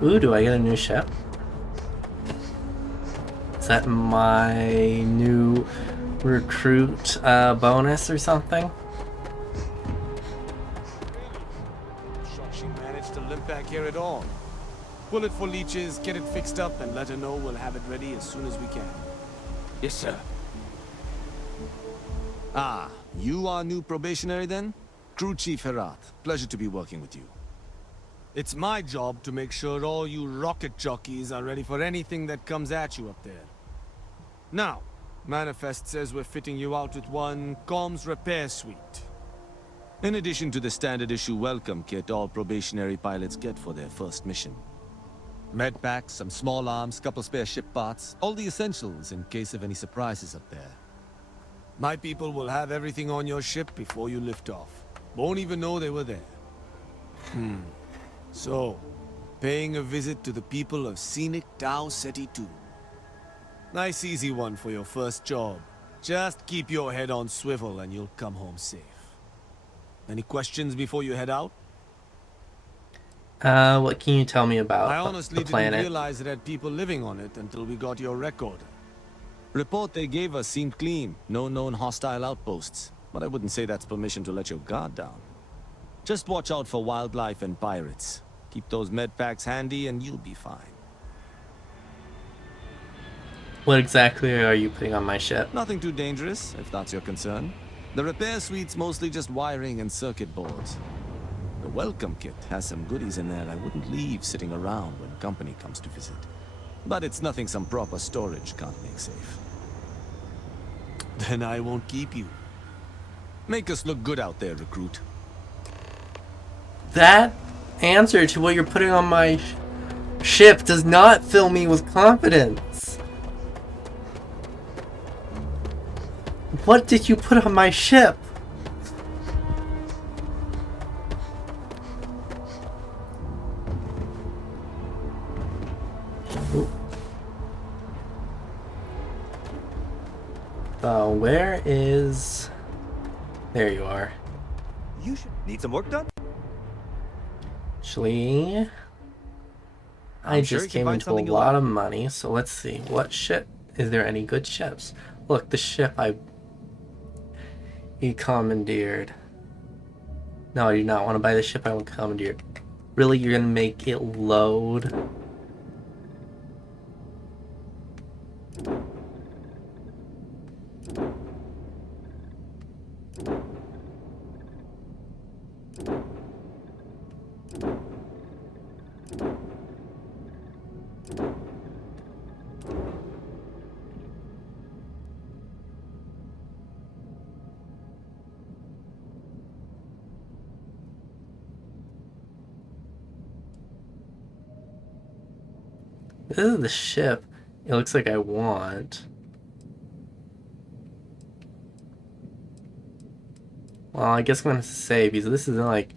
ooh, do I get a new ship? Is that my new recruit bonus or something? Shocked she managed to limp back here at all. Pull it for leeches, get it fixed up, and let her know we'll have it ready as soon as we can. Yes, sir. Ah, you are new probationary then? Crew Chief Herat. Pleasure to be working with you. It's my job to make sure all you rocket jockeys are ready for anything that comes at you up there. Now, Manifest says we're fitting you out with one comms repair suite. In addition to the standard issue welcome kit all probationary pilots get for their first mission. Med packs, some small arms, couple spare ship parts, all the essentials in case of any surprises up there. My people will have everything on your ship before you lift off. Won't even know they were there. So, paying a visit to the people of scenic Tau Ceti 2. Nice easy one for your first job. Just keep your head on swivel and you'll come home safe. Any questions before you head out? What can you tell me about I honestly the planet? didn't realize it had people living on it until we got your record. Report they gave us seemed clean. No known hostile outposts. But I wouldn't say that's permission to let your guard down. Just watch out for wildlife and pirates. Keep those med packs handy and you'll be fine. What exactly are you putting on my ship? Nothing too dangerous, if that's your concern. The repair suite's mostly just wiring and circuit boards. The welcome kit has some goodies in there I wouldn't leave sitting around when company comes to visit. But it's nothing some proper storage can't make safe. Then I won't keep you. Make us look good out there, recruit. That answer to what you're putting on my ship does not fill me with confidence. What did you put on my ship? Where is... There you are. You should need some work done. Actually, I I'm sure just you can came find into a something you lot like. of money, so let's see. What ship? Is there any good ships? Look, the ship he commandeered. No, I do not want to buy the ship I commandeered. Really, you're gonna make it load? This is the ship it looks like I want. Well, I guess I'm gonna have to say, because this isn't like...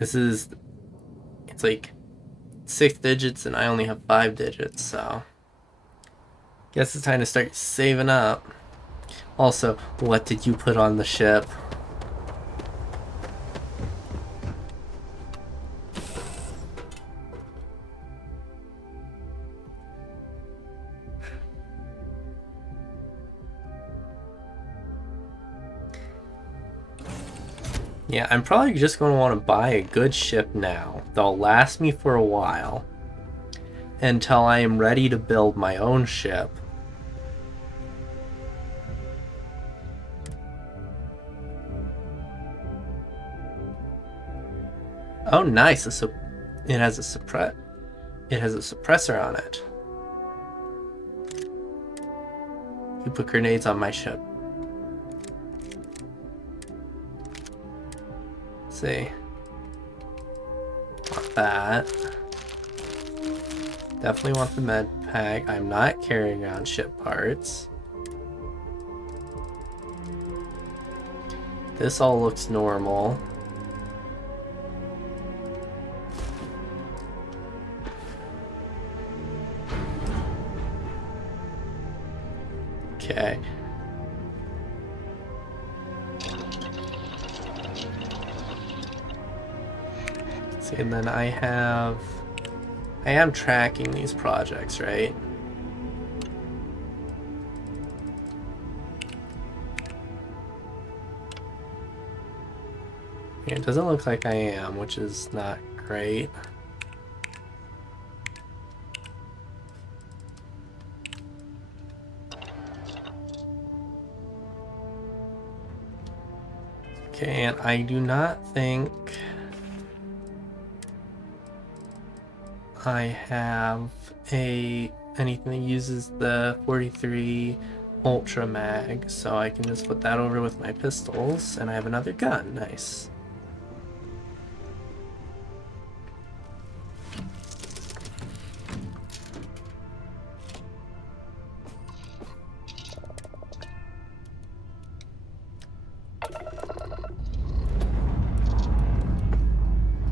It's like 6 digits and I only have 5 digits, so... Guess it's time to start saving up. Also, what did you put on the ship? Yeah, I'm probably just going to want to buy a good ship now. They'll last me for a while. until I am ready to build my own ship. Oh, nice. It has a suppressor on it. You put grenades on my ship. Let's see. Want that. Definitely want the med pack. I'm not carrying around ship parts. This all looks normal. Okay. See, and then I am tracking these projects, right? Yeah, it doesn't look like I am, which is not great. Okay, and I do not think I have anything that uses the 43 Ultra Mag, so I can just put that over with my pistols, and I have another gun. Nice.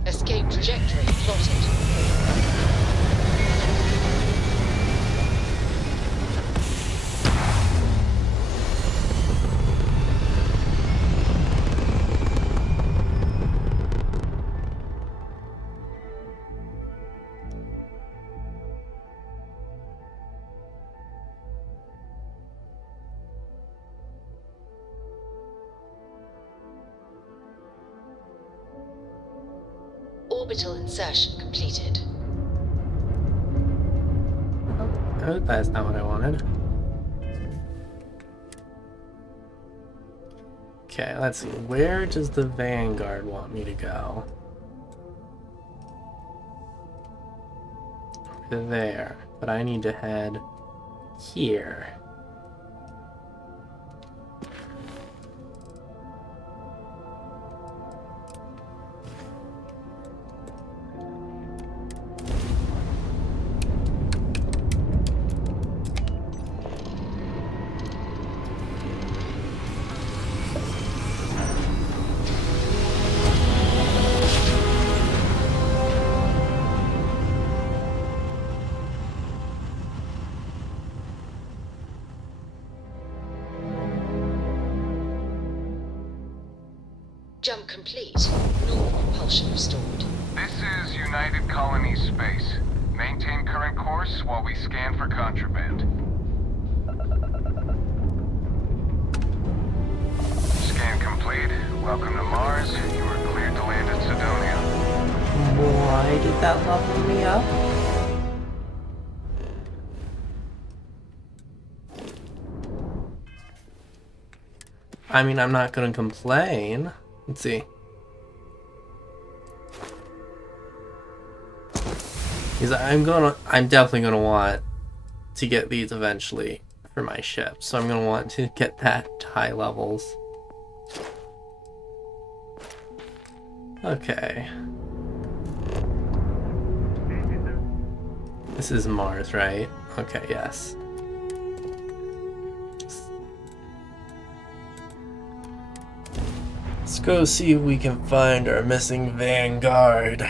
Escape trajectory plotted. Orbital insertion completed. Oh, that's not what I wanted. Okay, let's see. Where does the Vanguard want me to go? Over there. But I need to head here. Jump complete. Normal propulsion restored. This is United Colonies Space. Maintain current course while we scan for contraband. Scan complete. Welcome to Mars. You are cleared to land at Sidonia. Why did that level me up? I mean, I'm not gonna complain. Let's see. Because I'm definitely gonna want to get these eventually for my ship. So I'm gonna want to get that to high levels. Okay. This is Mars, right? Okay, yes. Let's go see if we can find our missing Vanguard.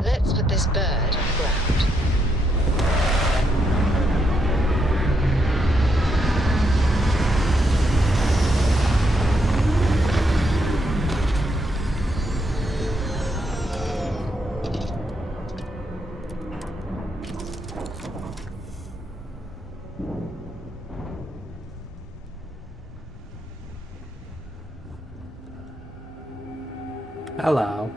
Let's put this bird on the ground. Hello.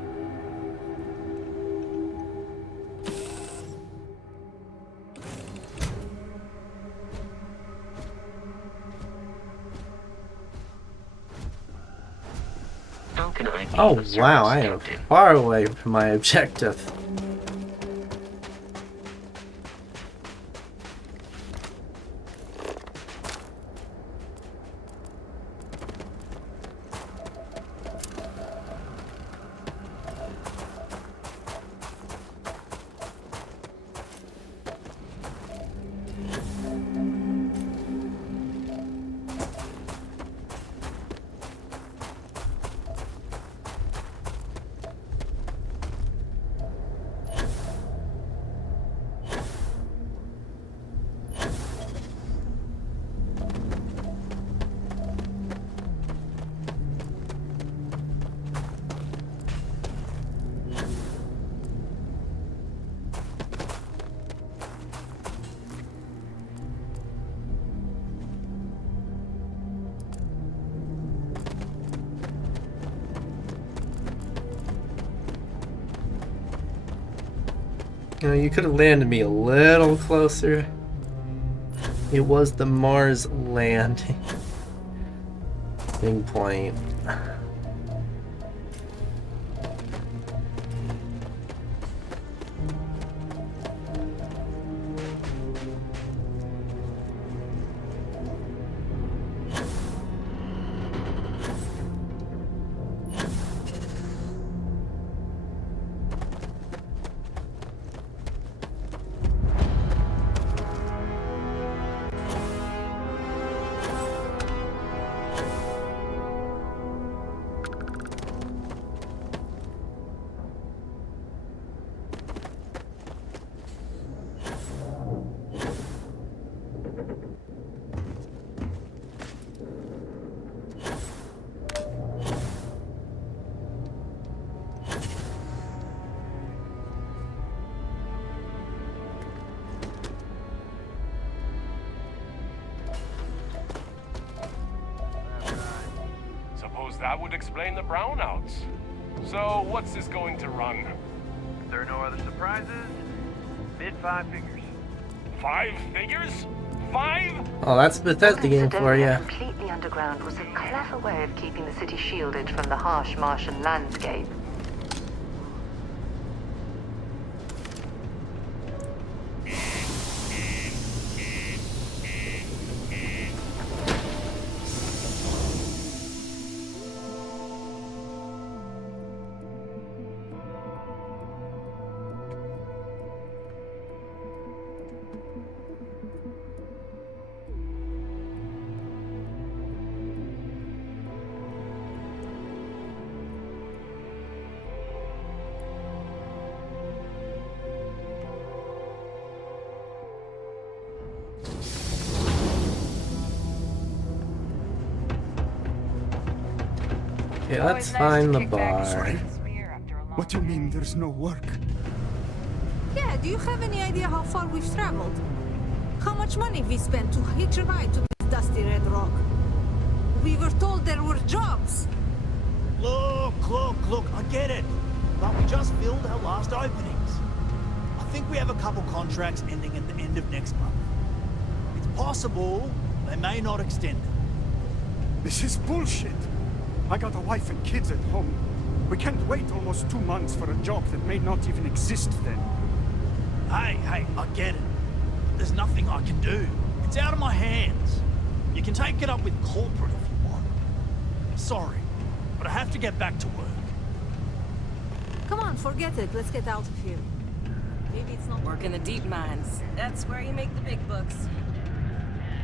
How can I be Oh of service, wow, I am Captain? far away from my objective. You know, you could have landed me a little closer. It was the Mars landing point. Suppose that would explain the brownouts. So, what's this going to run? If there are no other surprises, mid-5 figures. 5 figures? 5? Oh, that's a Bethesda game for you. Completely underground was a clever way of keeping the city shielded from the harsh Martian landscape. Okay, let's find the bar. What do you mean there's no work? Yeah, do you have any idea how far we've traveled? How much money we spent to hitch a ride to this dusty red rock? We were told there were jobs. Look, I get it. But we just filled our last openings. I think we have a couple contracts ending at the end of next month. It's possible they may not extend it. This is bullshit. I got a wife and kids at home. We can't wait almost 2 months for a job that may not even exist then. Hey, I get it. There's nothing I can do. It's out of my hands. You can take it up with corporate if you want. Sorry, but I have to get back to work. Come on, forget it. Let's get out of here. Maybe it's not work in the deep mines. That's where you make the big bucks.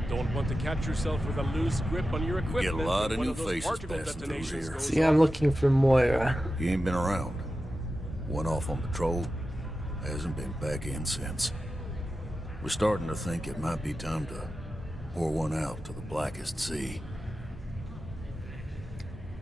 Don't want to catch yourself with a loose grip on your equipment. Get a lot of when new one those faces particle passing through detonations here. goes See, I'm looking for Moira. You ain't been around. Went off on patrol. Hasn't been back in since. We're starting to think it might be time to pour one out to the blackest sea.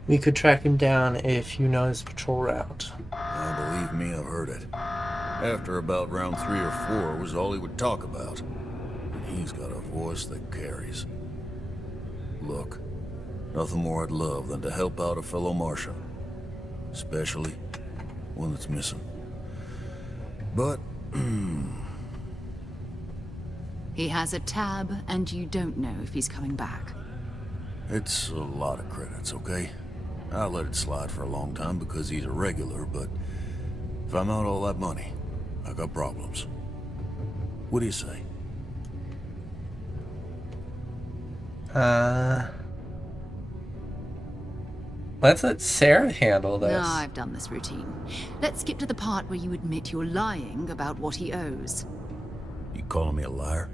We could track him down if you know his patrol route. Believe me, I've heard it. After about round 3 or 4 was all he would talk about. And he's got a voice that carries. Look, nothing more I'd love than to help out a fellow Martian. especially one that's missing. But, He has a tab, and you don't know if he's coming back. it's a lot of credits, okay? I let it slide for a long time because he's a regular, but if I'm out all that money, I got problems. What do you say? Let's let Sarah handle this. No, I've done this routine. Let's skip to the part where you admit you're lying about what he owes. You calling me a liar?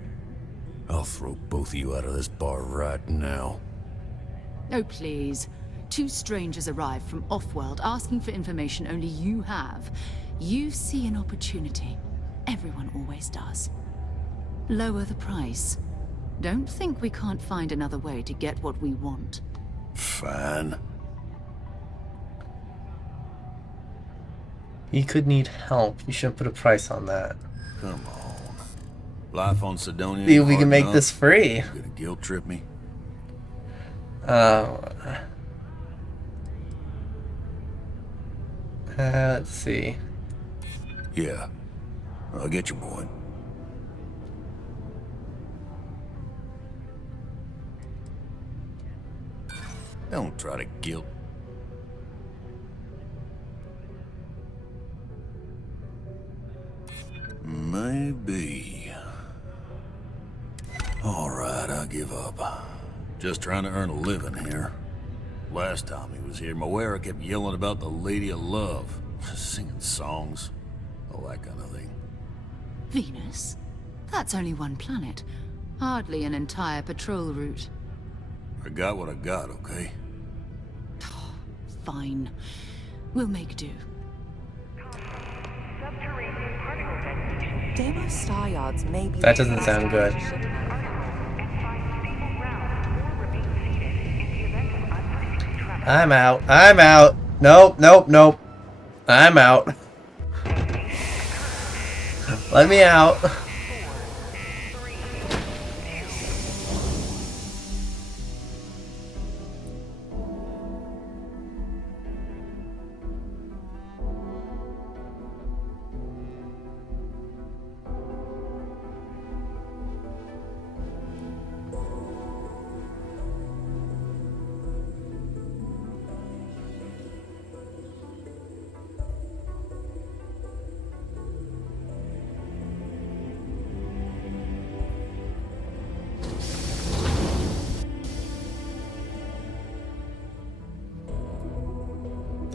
I'll throw both of you out of this bar right now. Oh, please. 2 strangers arrive from off-world asking for information only you have. You see an opportunity. Everyone always does. Lower the price. Don't think we can't find another way to get what we want. Fine. He could need help. You shouldn't put a price on that. Come on. Life on Sidonia. See if we can make this free. You gonna guilt trip me? Let's see. Yeah. I'll get your point. Don't try to guilt. Maybe. Alright, I give up. Just trying to earn a living here. Last time he was here, Moera kept yelling about the Lady of Love. Singing songs. All that kind of thing. Venus? That's only one planet. Hardly an entire patrol route. I got what I got, okay? Fine. We'll make do. Deimos star yards may be... That doesn't sound good. I'm out. I'm out. Nope, nope, nope. I'm out. Let me out.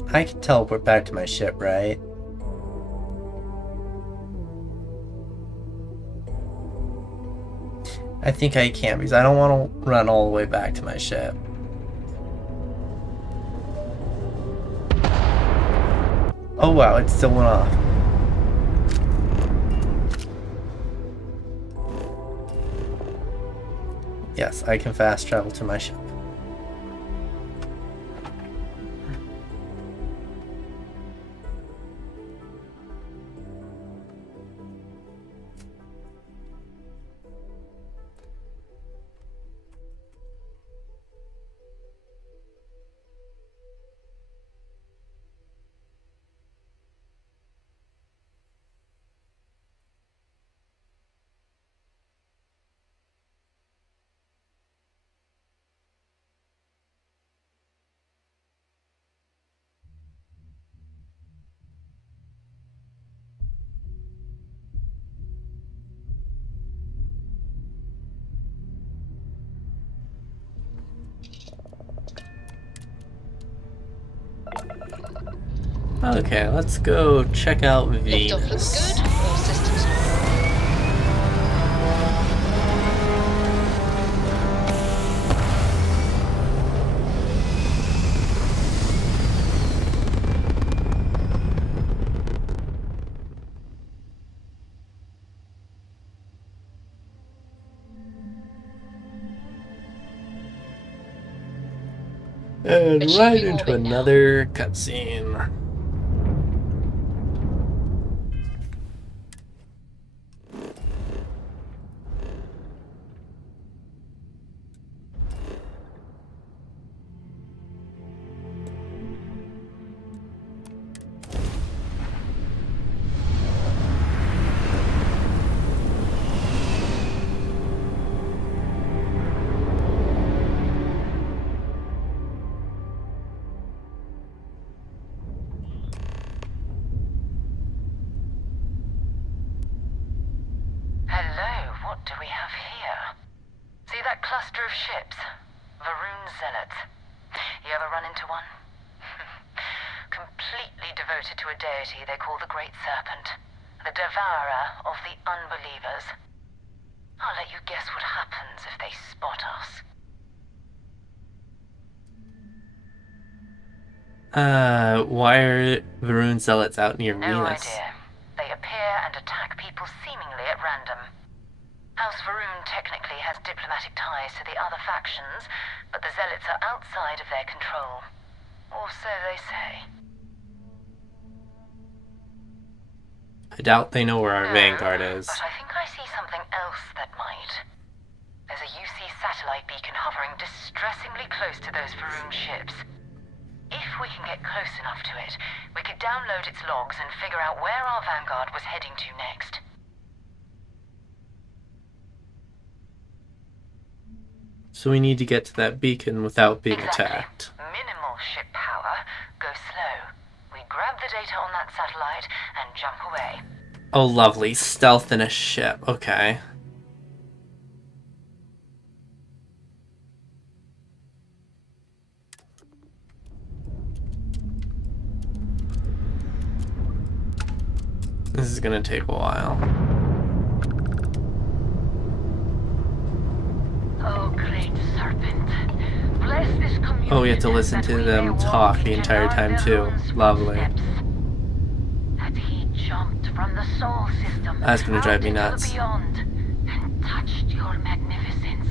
I can teleport back to my ship, right? I think I can because I don't want to run all the way back to my ship. Oh wow, it still went off. Yes, I can fast travel to my ship. Okay, let's go check out Venus. Liftoff looks good. All systems And right into another cutscene. have here? See that cluster of ships? Varun Zealots. You ever run into one? Completely devoted to a deity they call the Great Serpent, the devourer of the unbelievers. I'll let you guess what happens if they spot us. Why are Varun Zealots out near No Venus? idea. They appear and attack people seemingly at random. House Varun technically has diplomatic ties to the other factions, but the Zealots are outside of their control. Or so they say. I doubt they know where our No, Vanguard is. But I think I see something else that might. There's a UC satellite beacon hovering distressingly close to those Varun ships. If we can get close enough to it, we could download its logs and figure out where our Vanguard was heading to next. So we need to get to that beacon without being attacked. Minimal ship power, go slow. We grab the data on that satellite and jump away. Oh, lovely. Stealth in a ship. Okay. This is gonna take a while. Oh, great serpent. Bless this community. Oh, we have to listen to them talk the entire time too. Lovely. That he jumped from the soul system. That's gonna drive me out into nuts. the beyond and touched your magnificence.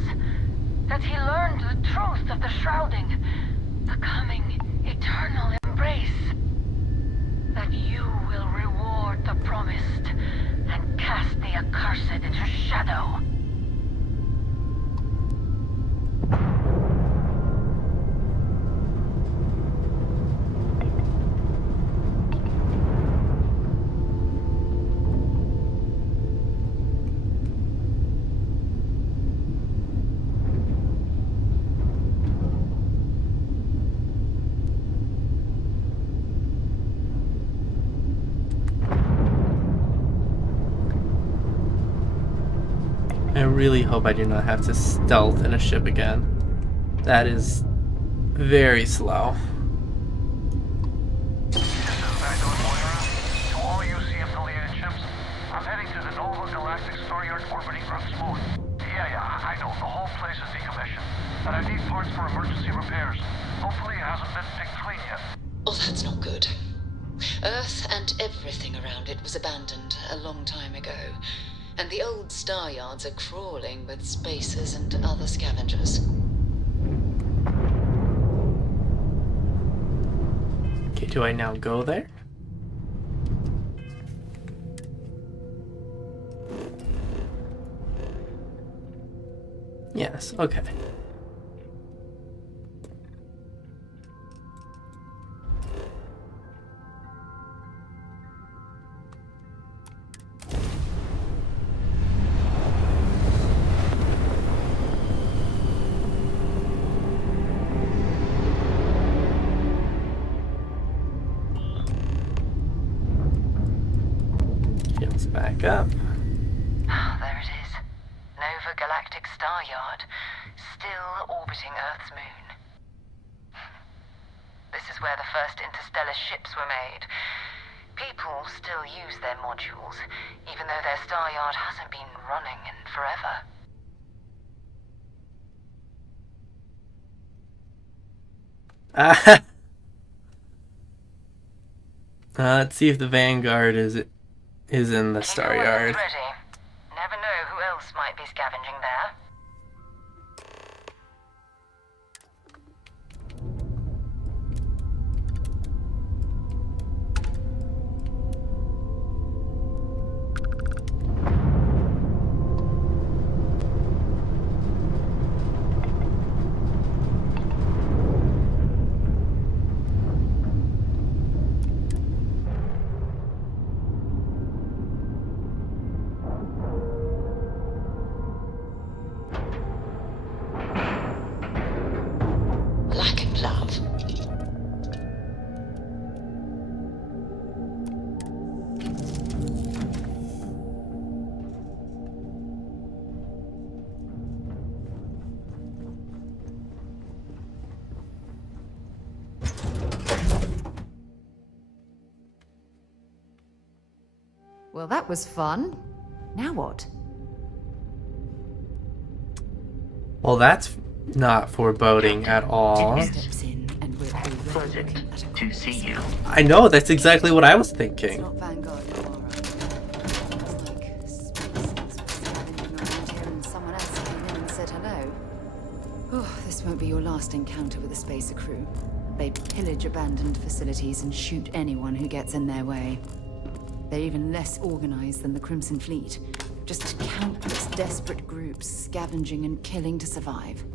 That he learned the truth of the shrouding, the coming eternal embrace. That you will reward the promised and cast the accursed into shadow. I really hope I do not have to stealth in a ship again. That is very slow. To all UC affiliated ships, I'm heading to the Nova Galactic Stonyard orbiting Earth's moon. Yeah, I know, the whole place is decommissioned. And I need parts for emergency repairs. Hopefully it hasn't been picked clean yet. Oh, that's not good. Earth and everything around it was abandoned a long time ago. And the old star yards are crawling with spacers and other scavengers. Okay, do I now go there? Yes, okay. Back up. There it is. Nova Galactic Star Yard, still orbiting Earth's moon. This is where the first interstellar ships were made. People still use their modules, even though their star yard hasn't been running in forever. Let's see if the Vanguard is in the star yard. Ready. Never know who else might be scavenging there. Well, that was fun. Now what? Well, that's not foreboding at all. Steps in and we're already Pleasant to see you. I know, that's exactly what I was thinking. not Vanguard, Laura. It's like spaces were scavenging around here and someone else came in and said hello. Oh, this won't be your last encounter with the Spacer crew. They pillage abandoned facilities and shoot anyone who gets in their way. They're even less organized than the Crimson Fleet. Just countless desperate groups scavenging and killing to survive.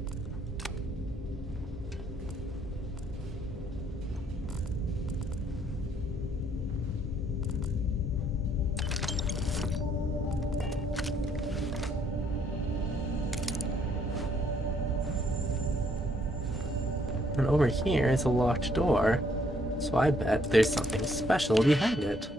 And over here is a locked door, so I bet there's something special behind it.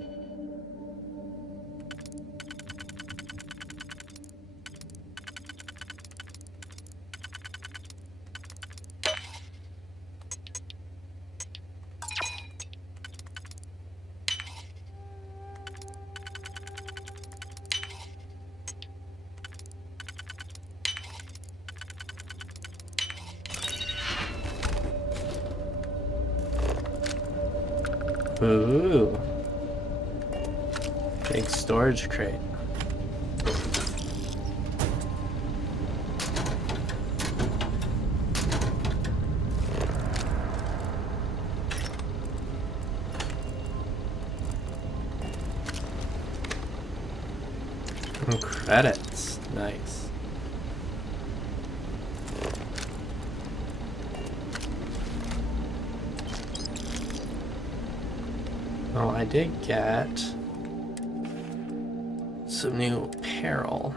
Ooh. Big storage crate. And credits. Nice. Oh, I did get some new apparel.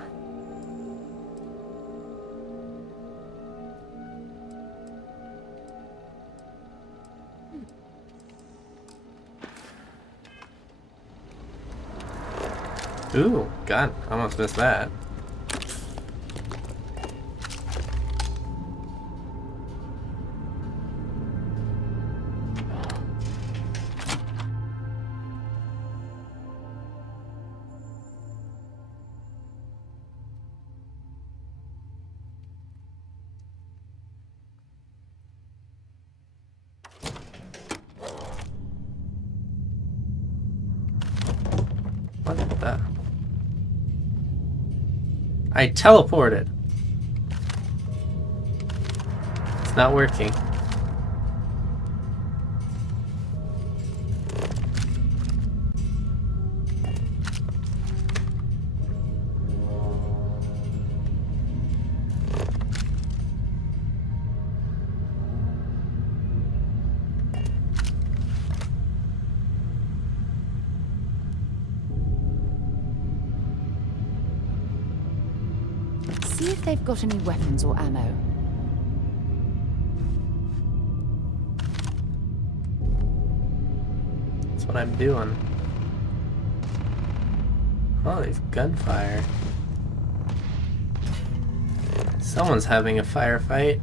Ooh, gun. Almost missed that. What the? I teleported. It's not working. See if they've got any weapons or ammo. That's what I'm doing. Oh, there's gunfire. Someone's having a firefight.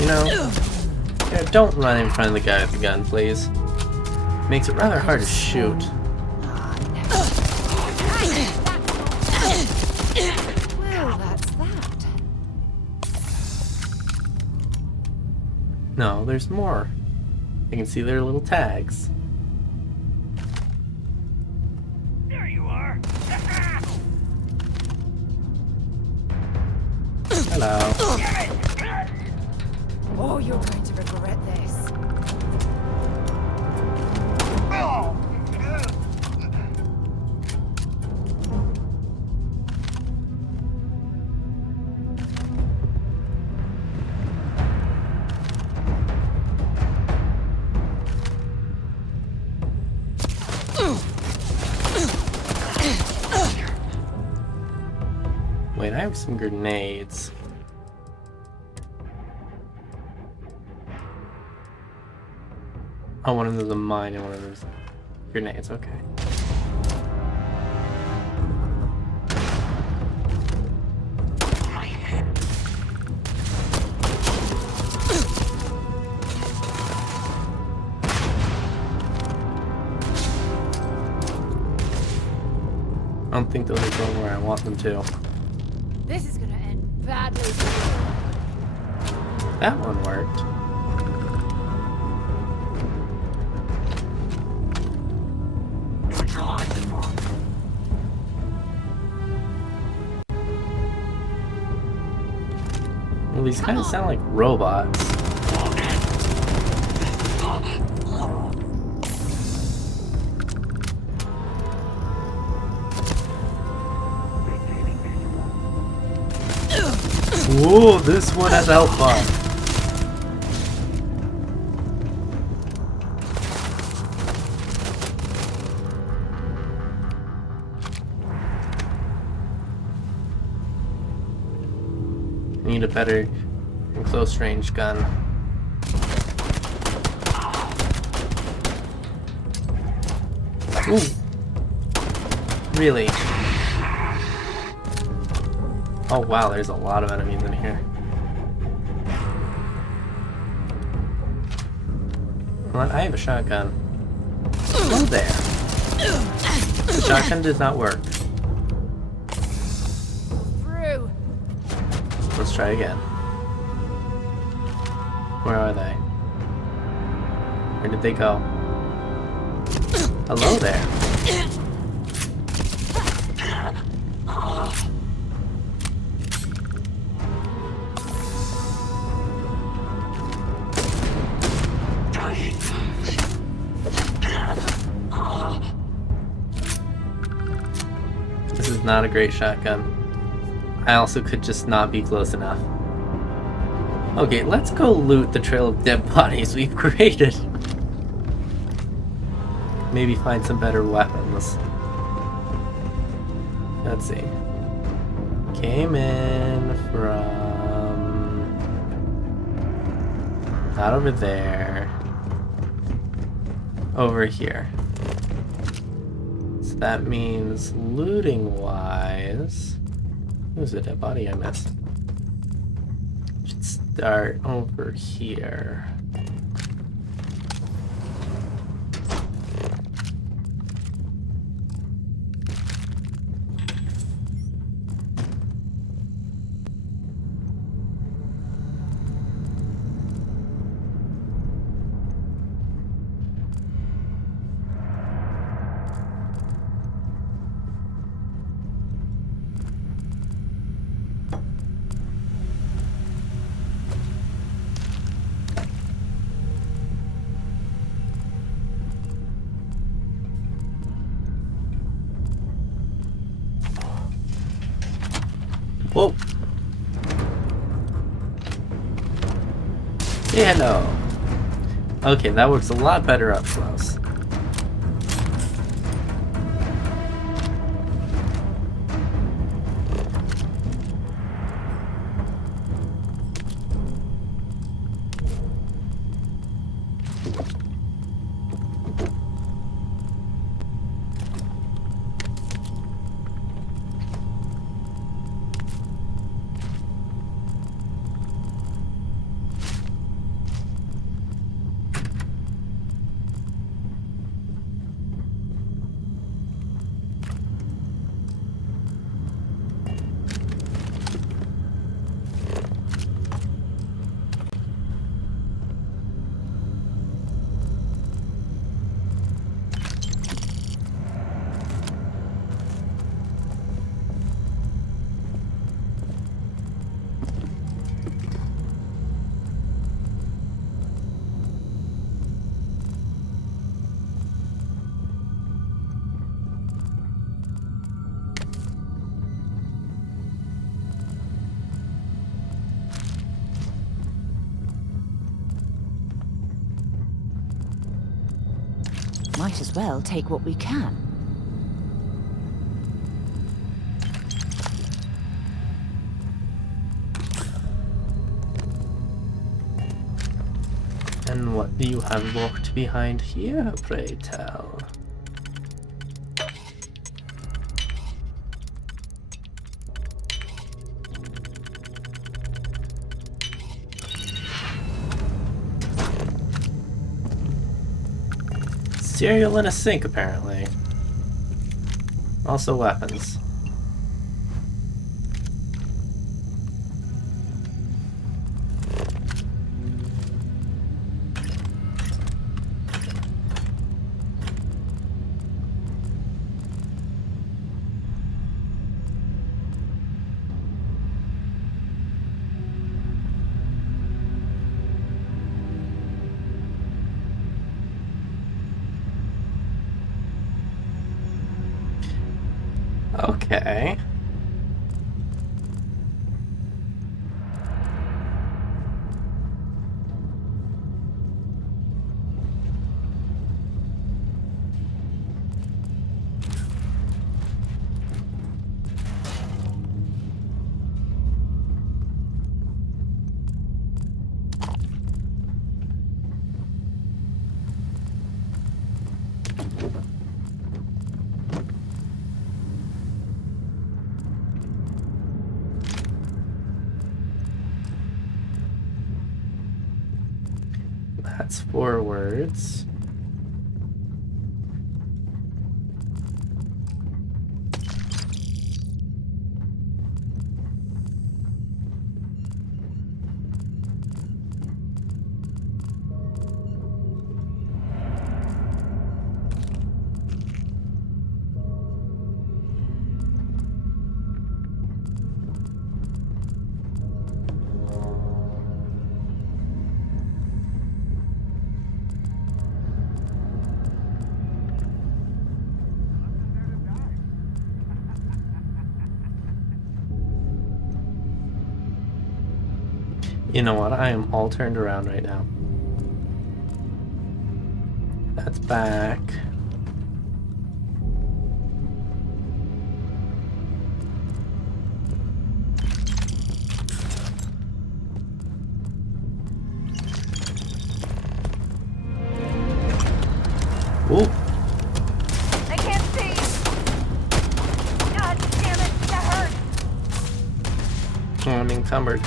You know, don't run in front of the guy with the gun, please. Makes it rather hard to shoot. Well, that's that. No, there's more. I can see their little tags. There you are. Hello. Oh, you're going to regret this. Wait, I have some grenades. Oh, one of them's a mine and one of them's grenades, okay. I don't think those are going where I want them to. This is gonna end badly. That one worked. Well, these kind of sound like robots. Whoa, this one has a health bar. Need a better close range gun. Ooh. Really? Oh wow, there's a lot of enemies in here. Well, I have a shotgun. Oh there. The shotgun did not work. Through. Let's try again. Where are they? Where did they go? Hello there. This is not a great shotgun. I also could just not be close enough. Okay, let's go loot the trail of dead bodies we've created. Maybe find some better weapons. Let's see. Came in from... not over there. Over here. So that means looting-wise... Who's the dead body I missed? Should start over here. Whoa. Say hello. Okay, that works a lot better up close. Might as well take what we can. What do you have locked behind here, pray tell? Cereal in a sink, apparently. Also weapons. Okay. That's forwards. You know what? I am all turned around right now. That's back. Ooh. I can't see. God damn it, that hurts. Oh, I'm encumbered.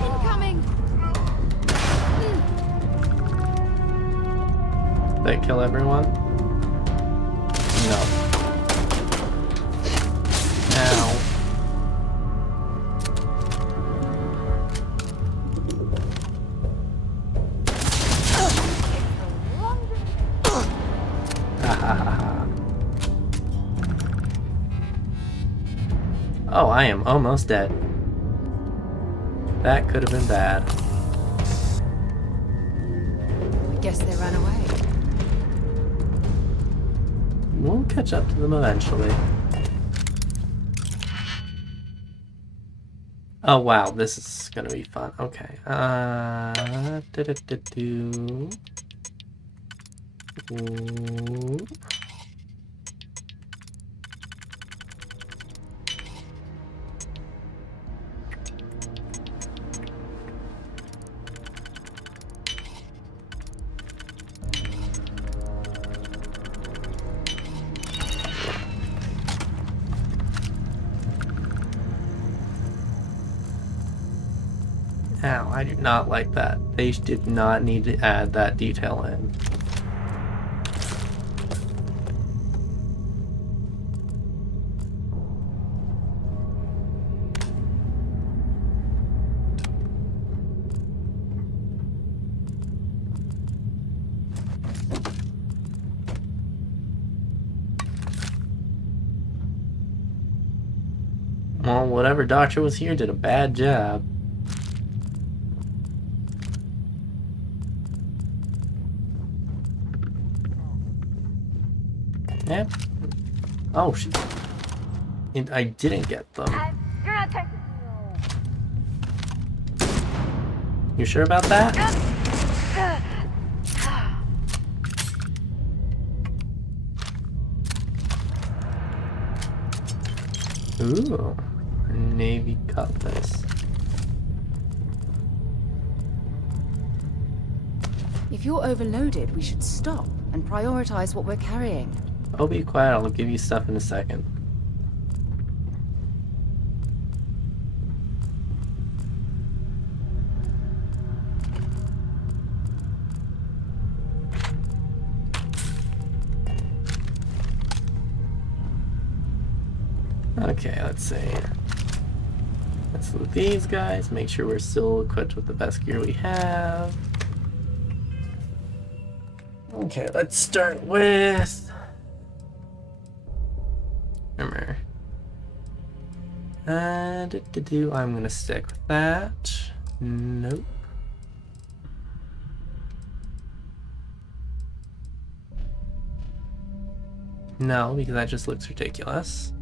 Incoming. Did that kill everyone? No. Ow. Oh, I am almost dead. That could have been bad. I guess they ran away. We'll catch up to them eventually. Oh wow, this is gonna be fun. Okay. Ooh. Ow, I do not like that. They did not need to add that detail in. Well, whatever doctor was here did a bad job. Yeah. Oh, shit. I didn't get them. You're not taking. You sure about that? Ooh. Navy cutlass. If you're overloaded, we should stop and prioritize what we're carrying. Oh, be quiet. I'll give you stuff in a second. Okay, let's see. Let's loot these guys, make sure we're still equipped with the best gear we have. Okay, let's start with armor. I'm gonna stick with that. Nope. No, because that just looks ridiculous.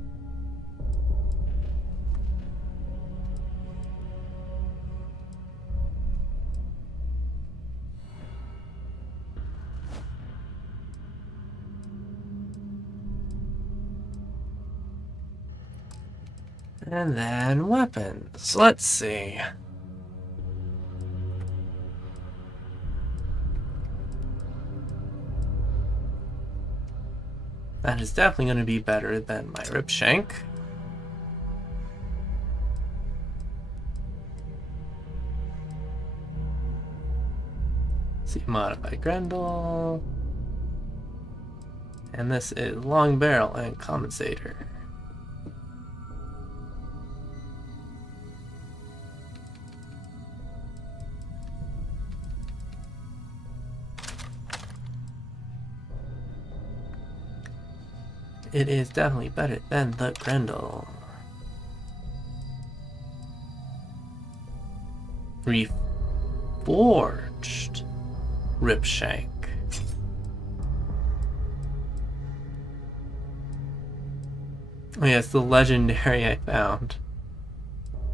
And then weapons. Let's see. That is definitely going to be better than my rip shank. See, modified Grendel. And this is long barrel and compensator. It is definitely better than the Grendel. Reforged Ripshank. Oh yeah, it's the legendary I found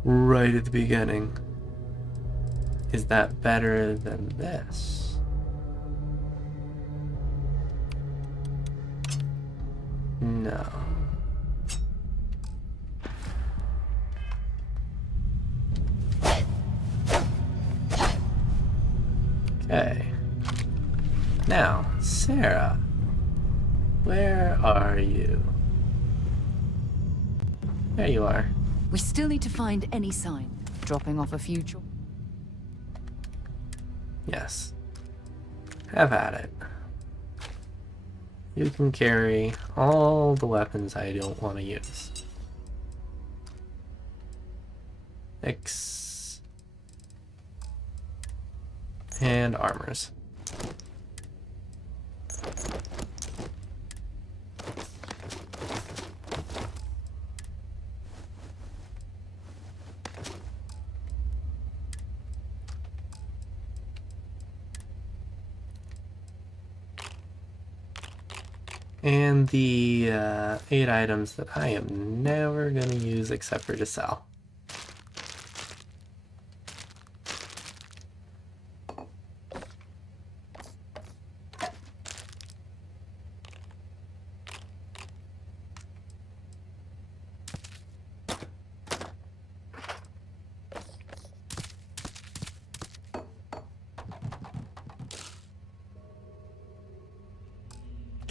right at the beginning. Is that better than this? No. Okay. Now, Sarah, where are you? There you are. We still need to find any sign. Dropping off a few. Yes. Have at it. You can carry all the weapons I don't want to use. And armors. And the 8 items that I am never going to use except for to sell.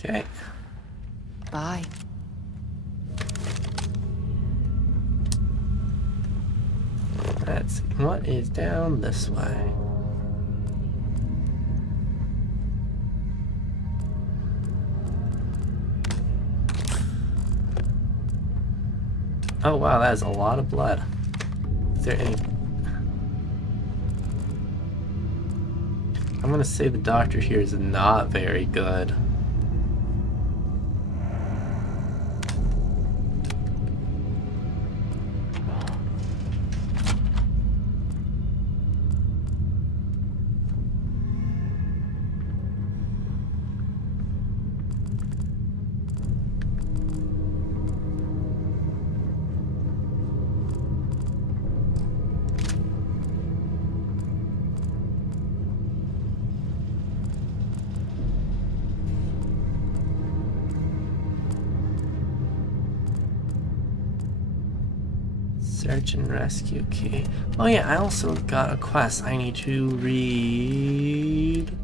Okay. Bye. Let's see. What is down this way? Oh wow, that is a lot of blood. Is there any... I'm gonna say the doctor here is not very good. Search and rescue key. Oh yeah, I also got a quest I need to read.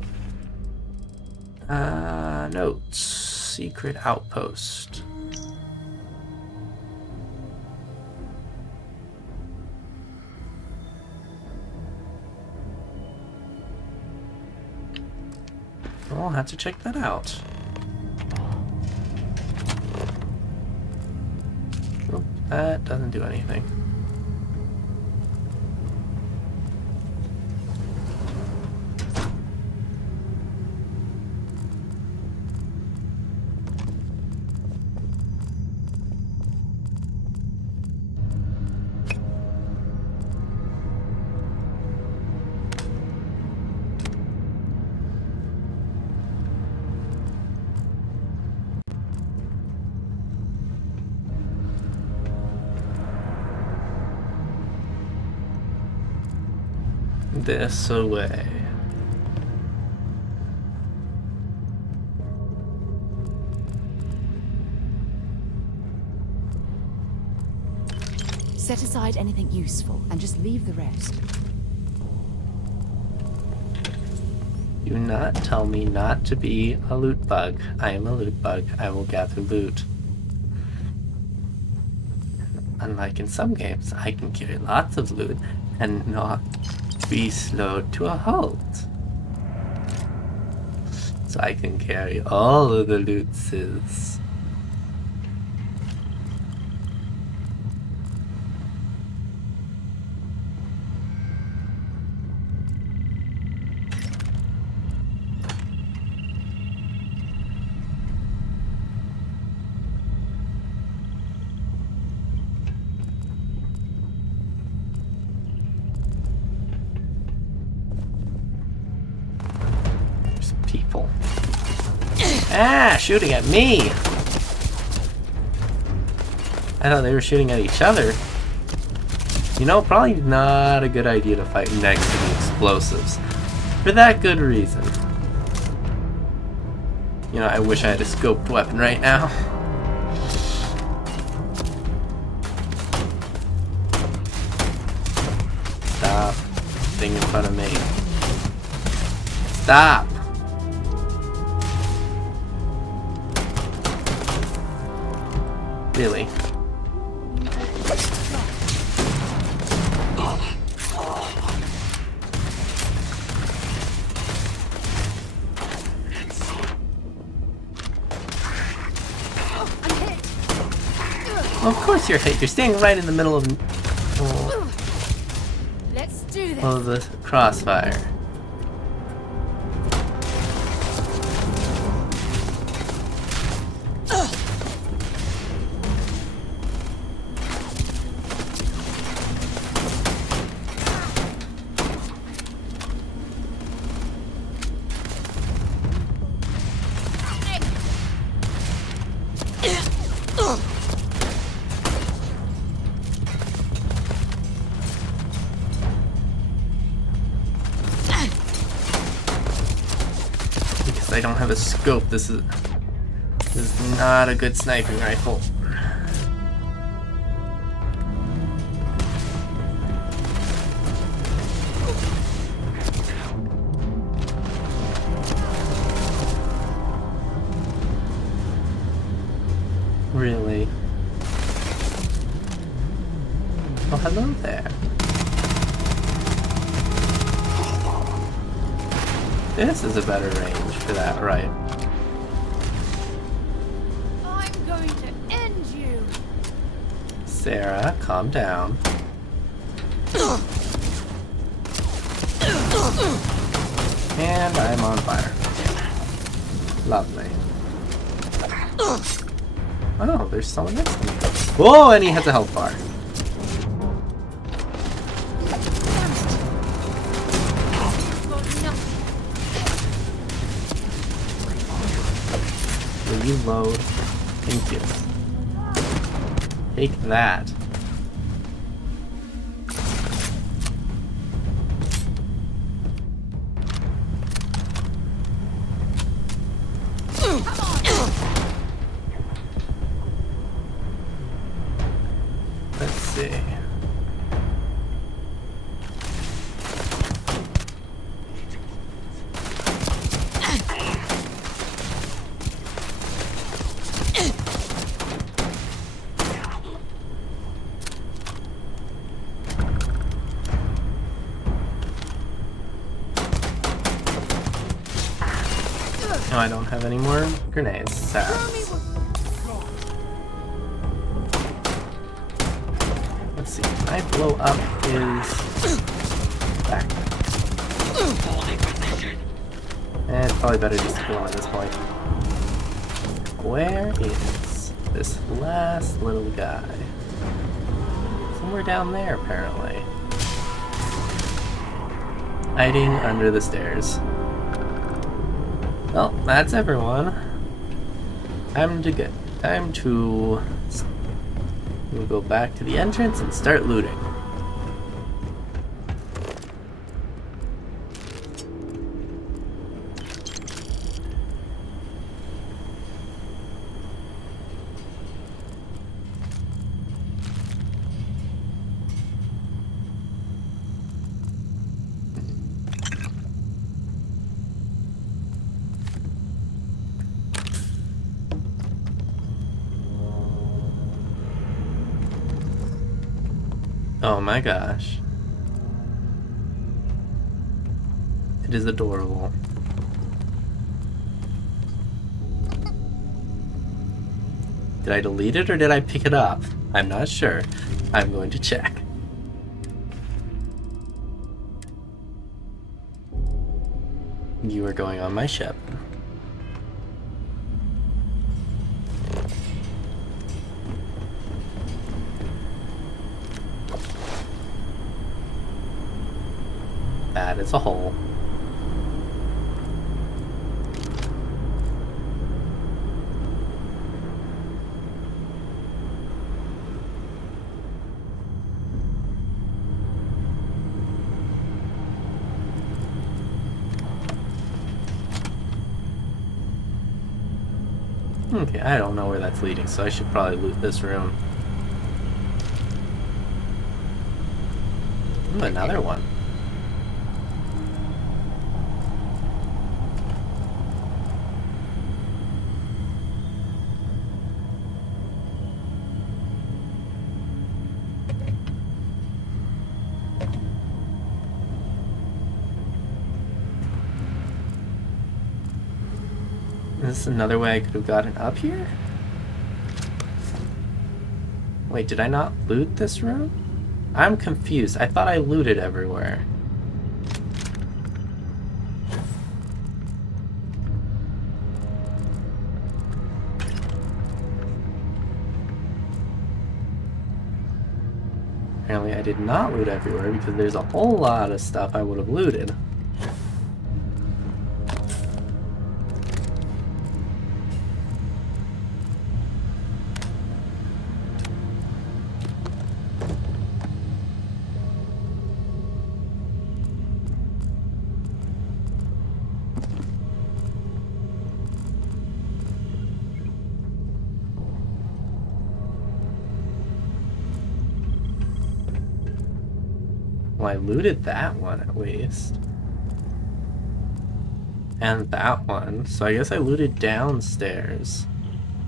Notes. Secret outpost. I'll have to check that out. Oh, that doesn't do anything. This away. Set aside anything useful and just leave the rest. Do not tell me not to be a loot bug. I am a loot bug. I will gather loot. Unlike in some games, I can carry lots of loot and not be slowed to a halt. So I can carry all of the lootses. People. Ah, shooting at me! I thought they were shooting at each other. You know, probably not a good idea to fight next to the explosives. For that good reason. You know, I wish I had a scoped weapon right now. Stop. Thing in front of me. Stop! Really? Well, of course you're hit. You're standing right in the middle of Let's do this. of the crossfire. I don't have a scope. This is not a good sniping rifle. Really? Oh, hello there. This is a better range for that, right? I'm going to end you. Sarah, calm down. And I'm on fire. Lovely. Oh, there's someone next to me. Whoa, and he has a health bar. Reload. Thank you. Take that. Let's see. No, I don't have any more grenades. Sad. Let's see. Can I blow up his back? It's probably better just to kill him at this point. Where is this last little guy? Somewhere down there, apparently. Hiding under the stairs. Well, that's everyone. Time to we'll go back to the entrance and start looting. Oh my gosh. It is adorable. Did I delete it or did I pick it up? I'm not sure. I'm going to check. You are going on my ship. That is a hole. Okay, I don't know where that's leading, so I should probably loot this room. Ooh, another one. Is this another way I could have gotten up here? Wait, did I not loot this room? I'm confused. I thought I looted everywhere. Apparently I did not loot everywhere because there's a whole lot of stuff I would have looted. Well, I looted that one at least. And that one. So I guess I looted downstairs.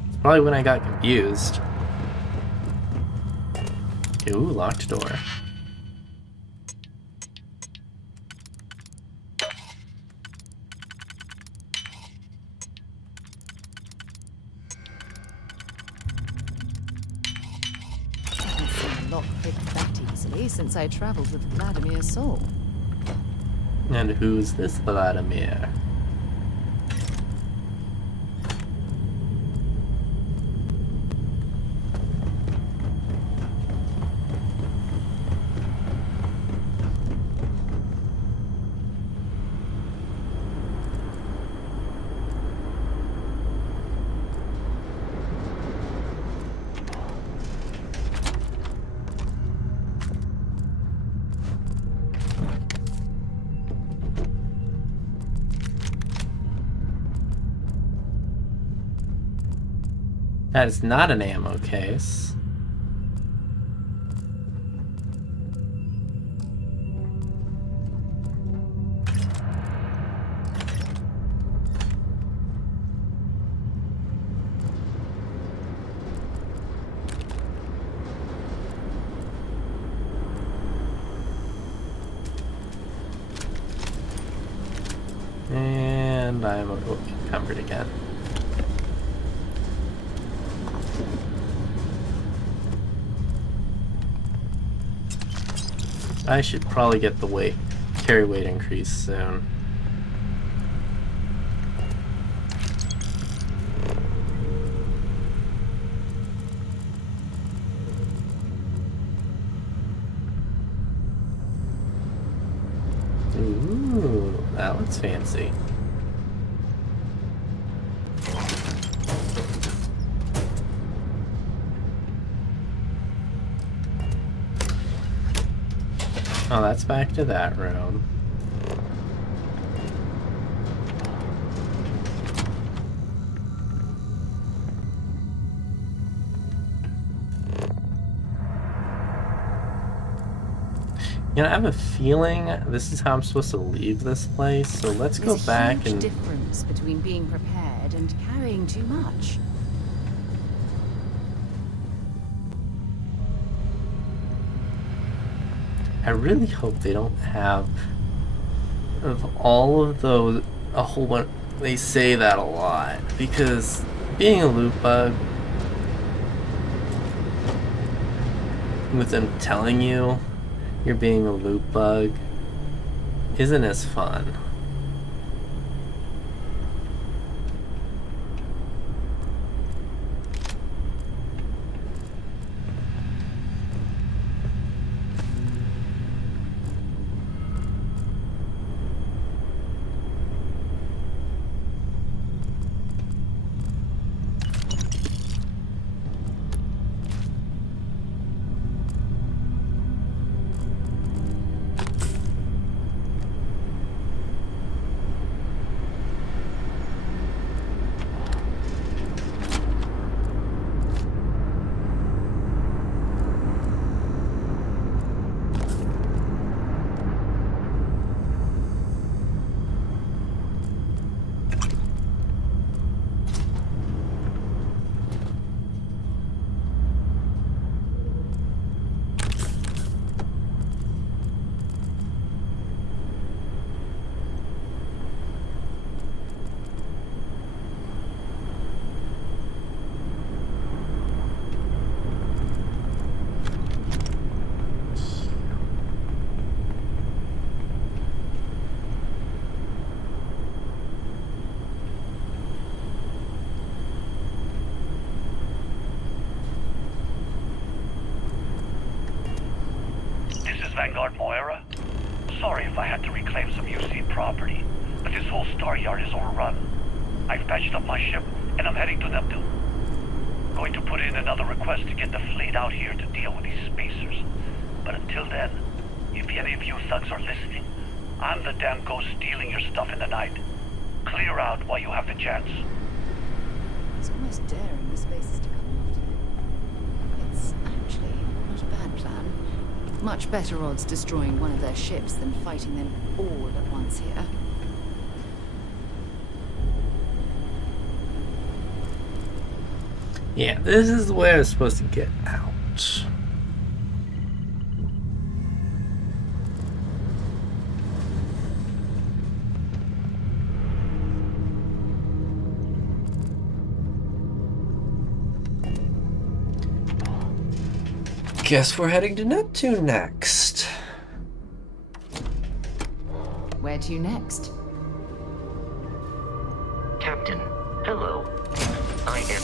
It's probably when I got confused. Ooh, locked door. Since I traveled with Vladimir's soul. And who's this Vladimir? That is not an ammo case. And and I'm encumbered again. I should probably get the carry weight increase soon. Ooh, that looks fancy. Oh, that's back to that room. You know, I have a feeling this is how I'm supposed to leave this place, so let's go back and... There's a huge difference between being prepared and carrying too much. I really hope they don't have of all of those a whole bunch. They say that a lot because being a loot bug, with them telling you you're being a loot bug, isn't as fun. Vanguard Moira? Sorry if I had to reclaim some UC property, but this whole star yard is overrun. I've patched up my ship, and I'm heading to Neptune. Going to put in another request to get the fleet out here to deal with these spacers. But until then, if any of you thugs are listening, I'm the damn ghost stealing your stuff in the night. Clear out while you have the chance. It's almost daring the spacers to come after you. It's actually not a bad plan. Much better odds destroying one of their ships than fighting them all at once here. Yeah, this is the way I was supposed to get out. Guess we're heading to Neptune next. Where to next? Captain, hello. I am...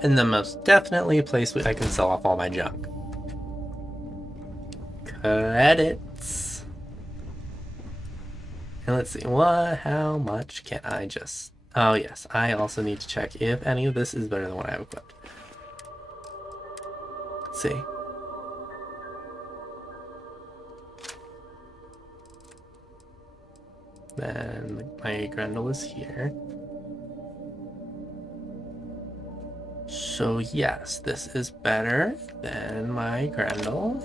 And the most definitely a place I can sell off all my junk. Credits. And let's see, how much can I just... Oh yes, I also need to check if any of this is better than what I have equipped. Let's see. Then my Grendel is here. So yes, this is better than my Grendel.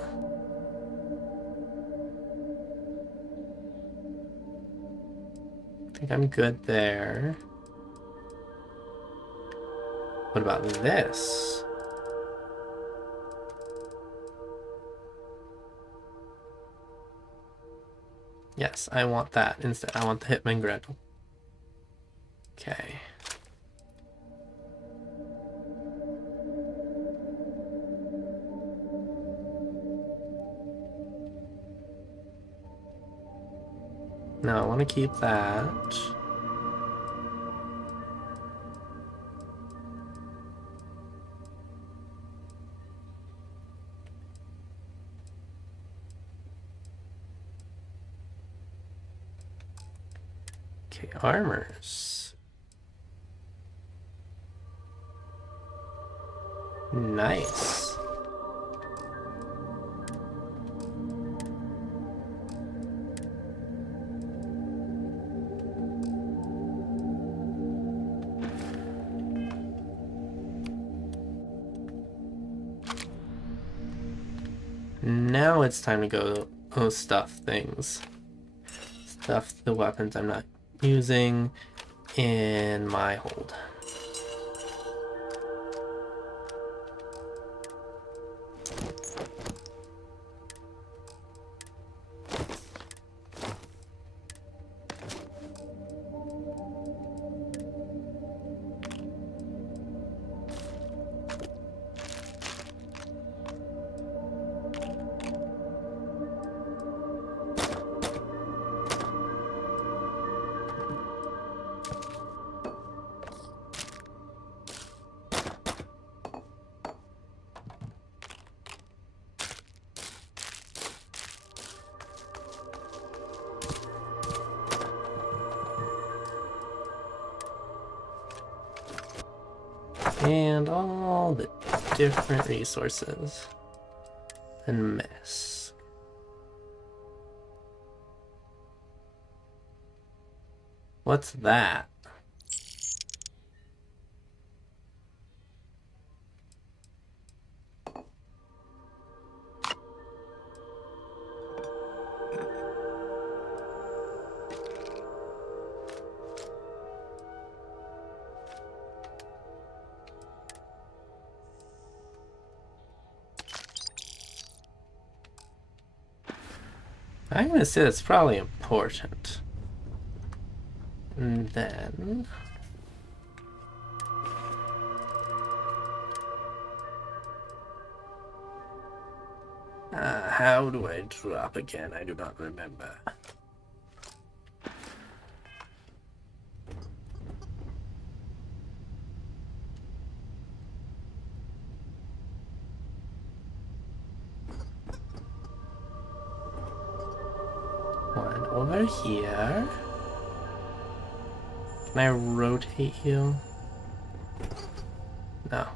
I think I'm good there. What about this? Yes, I want that instead. I want the Hitman Griddle. Okay. No, I want to keep that. Okay, armors. Nice. Now it's time to go stuff things. Stuff the weapons I'm not using in my hold. And all the different resources and mess. What's that? I'm gonna say that's probably important. And then how do I drop again? I do not remember. One over here. Can I rotate you? No.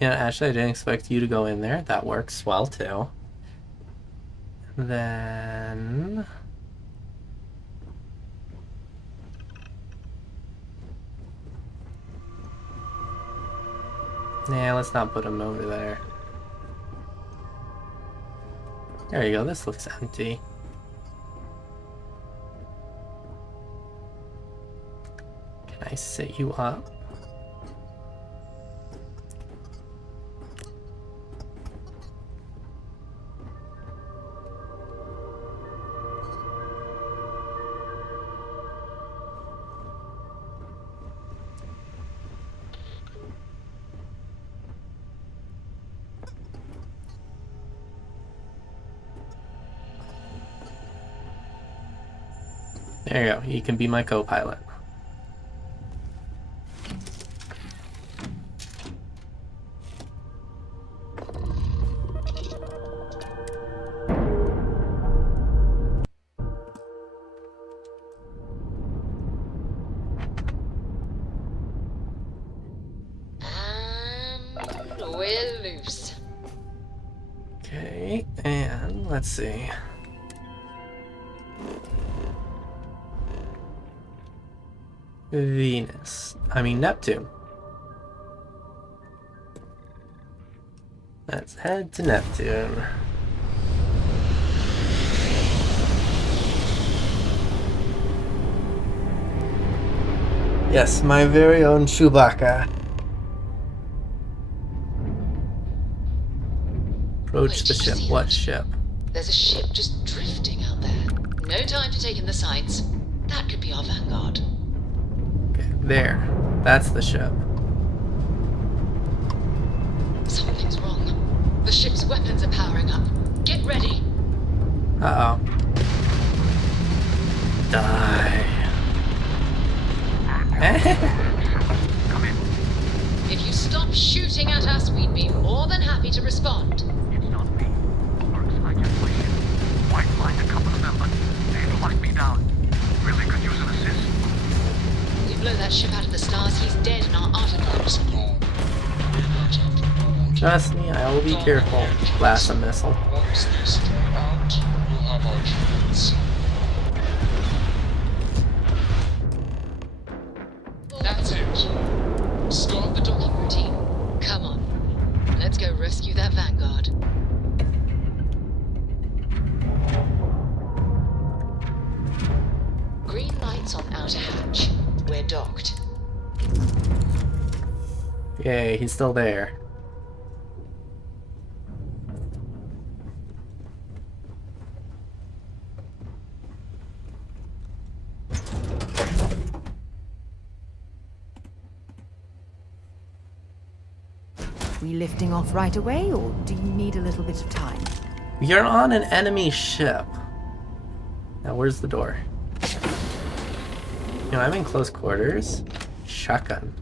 Yeah, actually, I didn't expect you to go in there. That works well, too. Then... Nah, let's not put him over there. There you go, this looks empty. Can I sit you up? There you go, you can be my co-pilot. We're loose. Okay, and let's see. Neptune. Let's head to Neptune. Yes, my very own Chewbacca. Approach the ship. What ship? There's a ship just drifting out there. No time to take in the sights. That could be our vanguard. Okay, there. That's the ship. Something's wrong. The ship's weapons are powering up. Get ready. Uh-oh. Die. If you stop shooting at us, we'd be more than happy to respond. It's not me. Works like intuition. White lined a couple of them, but they've locked me down. Really could use an assist. We blow that ship out of the stars, he's dead and our artifacts. Trust me, I will be careful. Blast a missile. Once they steam out, we'll have our chance. That's it. Start the docking routine. Come on. Let's go rescue that vanguard. Green lights on outer hatch. We're docked. Yay, he's still there. We lifting off right away, or do you need a little bit of time? You're on an enemy ship. Now, where's the door? You know, I'm in close quarters. Shotgun.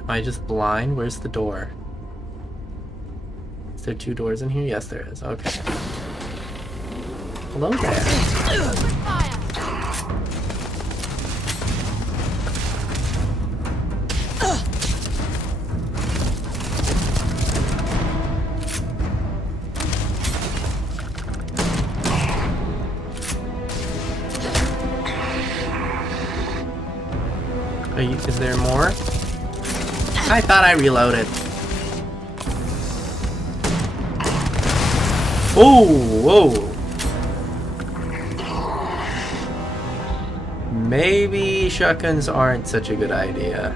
Am I just blind? Where's the door? Is there two doors in here? Yes, there is. Okay. Hello there. Is there more? I thought I reloaded. Oh, whoa. Maybe shotguns aren't such a good idea.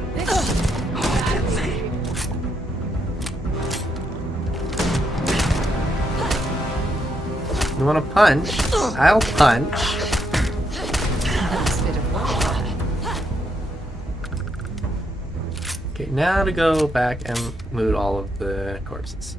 You wanna punch? I'll punch. Okay, now to go back and loot all of the corpses.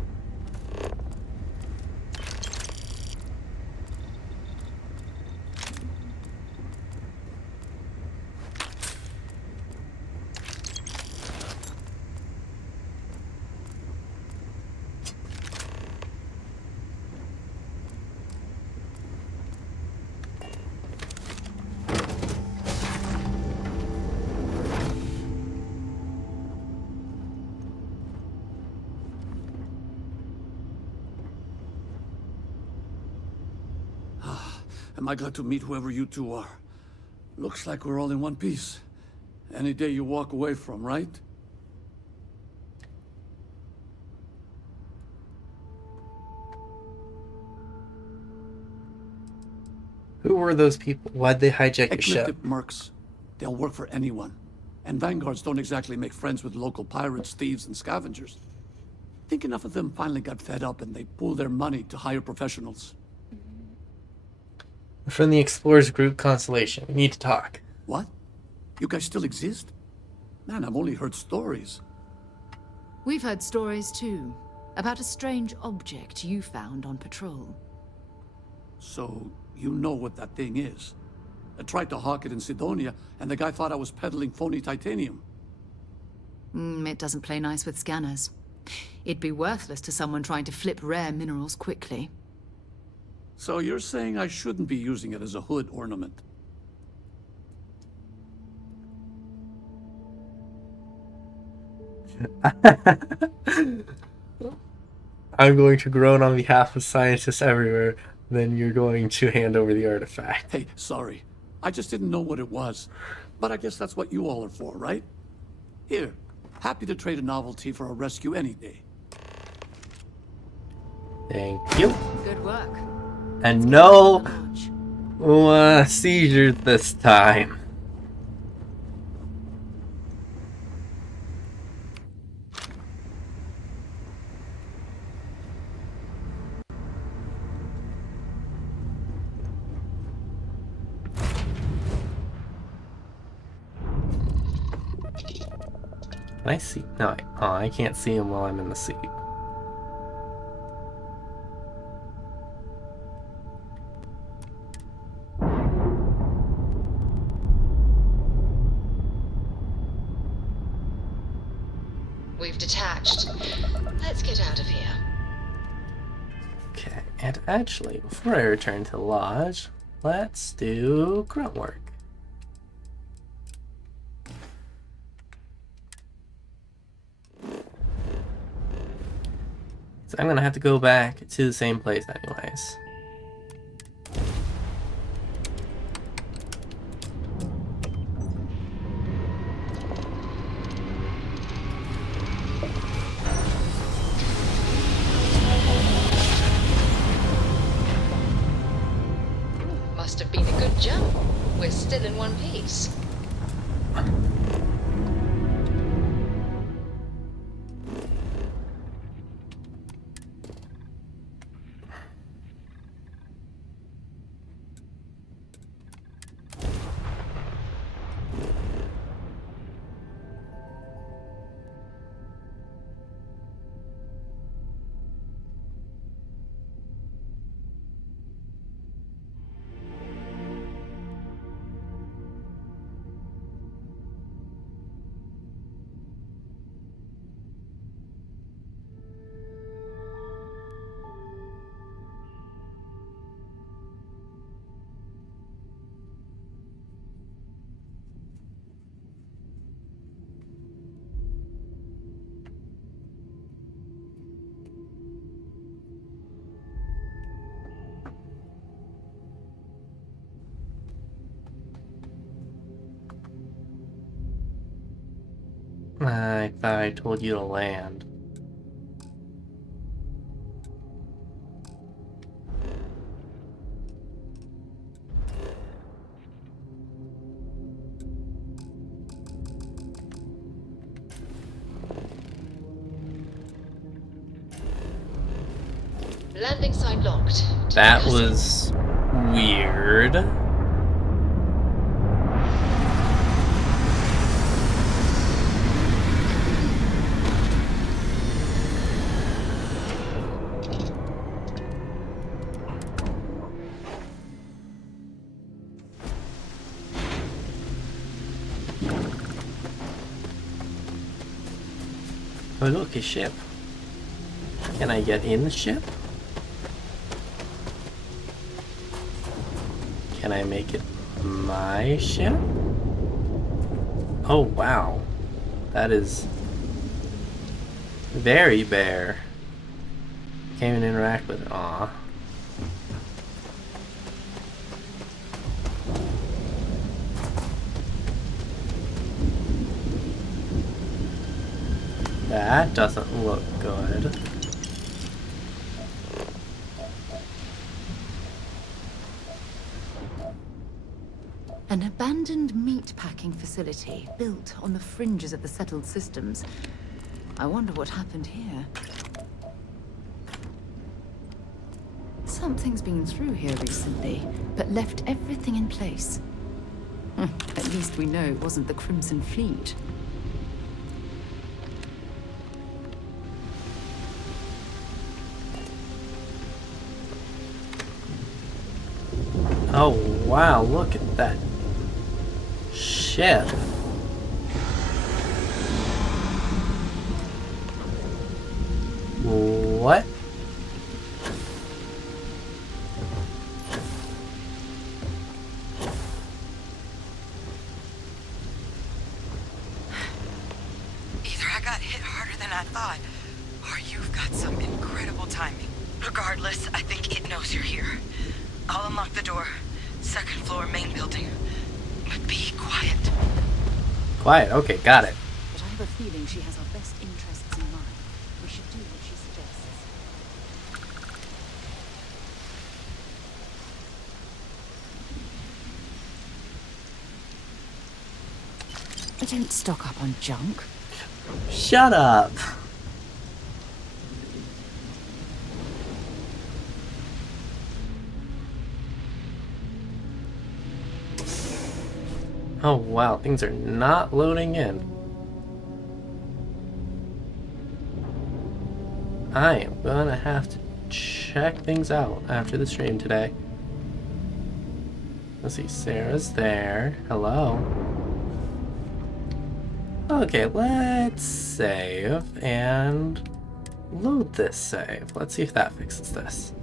Am I glad to meet whoever you two are. Looks like we're all in one piece. Any day you walk away from, right? Who were those people? Why'd they hijack your ship? Eclectic mercs. They'll work for anyone. And vanguards don't exactly make friends with local pirates, thieves, and scavengers. I think enough of them finally got fed up and they pooled their money to hire professionals. From the Explorers Group Constellation. We need to talk. What? You guys still exist? Man, I've only heard stories. We've heard stories too, about a strange object you found on patrol. So, you know what that thing is? I tried to hawk it in Sidonia, and the guy thought I was peddling phony titanium. It doesn't play nice with scanners. It'd be worthless to someone trying to flip rare minerals quickly. So you're saying I shouldn't be using it as a hood ornament? I'm going to groan on behalf of scientists everywhere, then you're going to hand over the artifact. Hey, sorry. I just didn't know what it was. But I guess that's what you all are for, right? Here, happy to trade a novelty for a rescue any day. Thank you. Good work. And no seizures this time. Can I see? No, I can't see him while I'm in the seat. We've detached. Let's get out of here. Okay, and actually, before I return to Lodge, let's do grunt work. So I'm gonna have to go back to the same place anyways. Must have been a good jump. We're still in one piece. I thought I told you to land. Landing site locked. That was weird. Oh look, a ship. Can I get in the ship? Can I make it my ship? Oh wow. That is very bare. Can't even interact with it. Aw. That doesn't look good. An abandoned meat-packing facility built on the fringes of the settled systems. I wonder what happened here. Something's been through here recently, but left everything in place. At least we know it wasn't the Crimson Fleet. Oh wow, look at that ship. What? Either I got hit harder than I thought, or you've got some incredible timing. Regardless, I think it knows you're here. I'll unlock the door. Second floor, main building. But be quiet. Quiet, okay, got it. But I have a feeling she has our best interests in mind. We should do what she suggests. I don't stock up on junk. Shut up. Oh wow, things are not loading in. I am gonna have to check things out after the stream today. Let's see, Sarah's there. Hello. Okay, let's save and load this save. Let's see if that fixes this.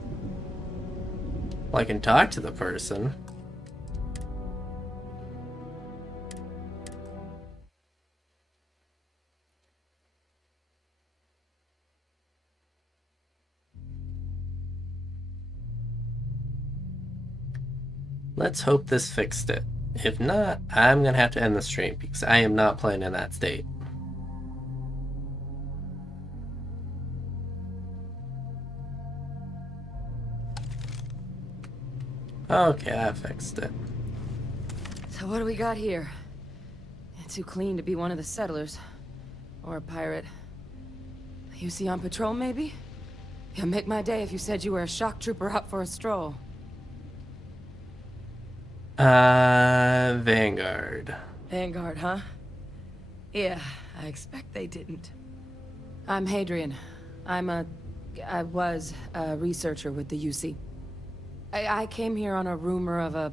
Well, I can talk to the person. Let's hope this fixed it. If not, I'm gonna have to end the stream because I am not playing in that state. Okay, I fixed it. So what do we got here? It's too clean to be one of the settlers. Or a pirate. You see on patrol, maybe? You'll make my day if you said you were a shock trooper out for a stroll. Vanguard. Vanguard, huh? Yeah, I expect they didn't. I'm Hadrian. I was a researcher with the UC. I came here on a rumor of a...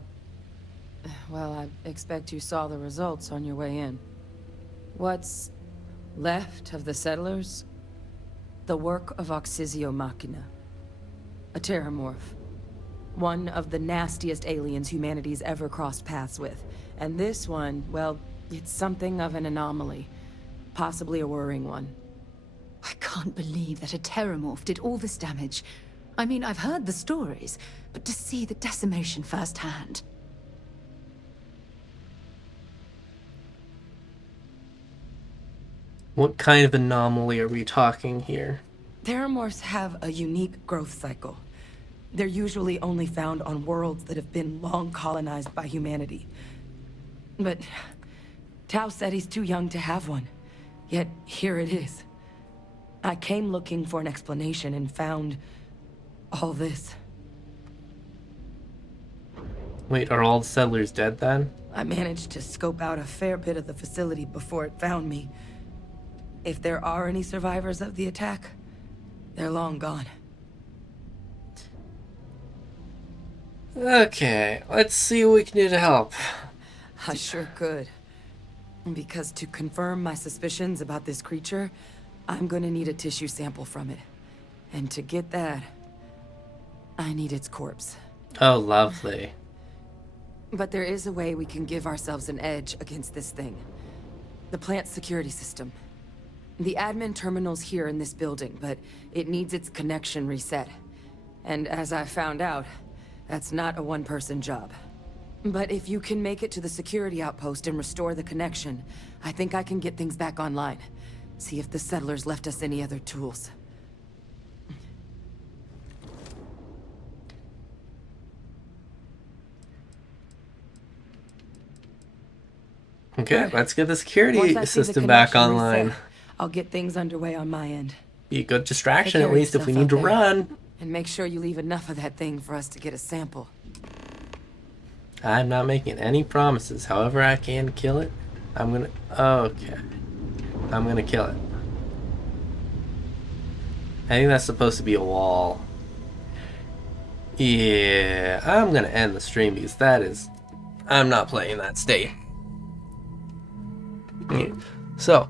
Well, I expect you saw the results on your way in. What's left of the settlers? The work of Oxysio Machina. A terramorph. One of the nastiest aliens humanity's ever crossed paths with. And this one, well, it's something of an anomaly. Possibly a worrying one. I can't believe that a terramorph did all this damage. I mean, I've heard the stories, but to see the decimation firsthand. What kind of anomaly are we talking here? Terramorphs have a unique growth cycle. They're usually only found on worlds that have been long colonized by humanity. But Tao said he's too young to have one. Yet here it is. I came looking for an explanation and found all this. Wait, are all the settlers dead then? I managed to scope out a fair bit of the facility before it found me. If there are any survivors of the attack, they're long gone. Okay, let's see what we can do to help. I sure could. Because to confirm my suspicions about this creature, I'm gonna need a tissue sample from it. And to get that, I need its corpse. Oh, lovely. But there is a way we can give ourselves an edge against this thing. The plant's security system. The admin terminal's here in this building, but it needs its connection reset. And as I found out, that's not a one-person job. But if you can make it to the security outpost and restore the connection, I think I can get things back online. See if the settlers left us any other tools. Okay, let's get the security Once I see the system back connection online. reset, I'll get things underway on my end. Be a good distraction, Take at care of least, if we yourself need to out there. run. And make sure you leave enough of that thing for us to get a sample. I'm not making any promises. However I can kill it, I'm gonna... Okay. I'm gonna kill it. I think that's supposed to be a wall. Yeah, I'm gonna end the stream because that is... I'm not playing that state. Yeah. So,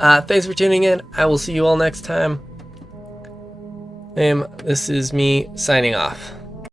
thanks for tuning in. I will see you all next time. This is me signing off.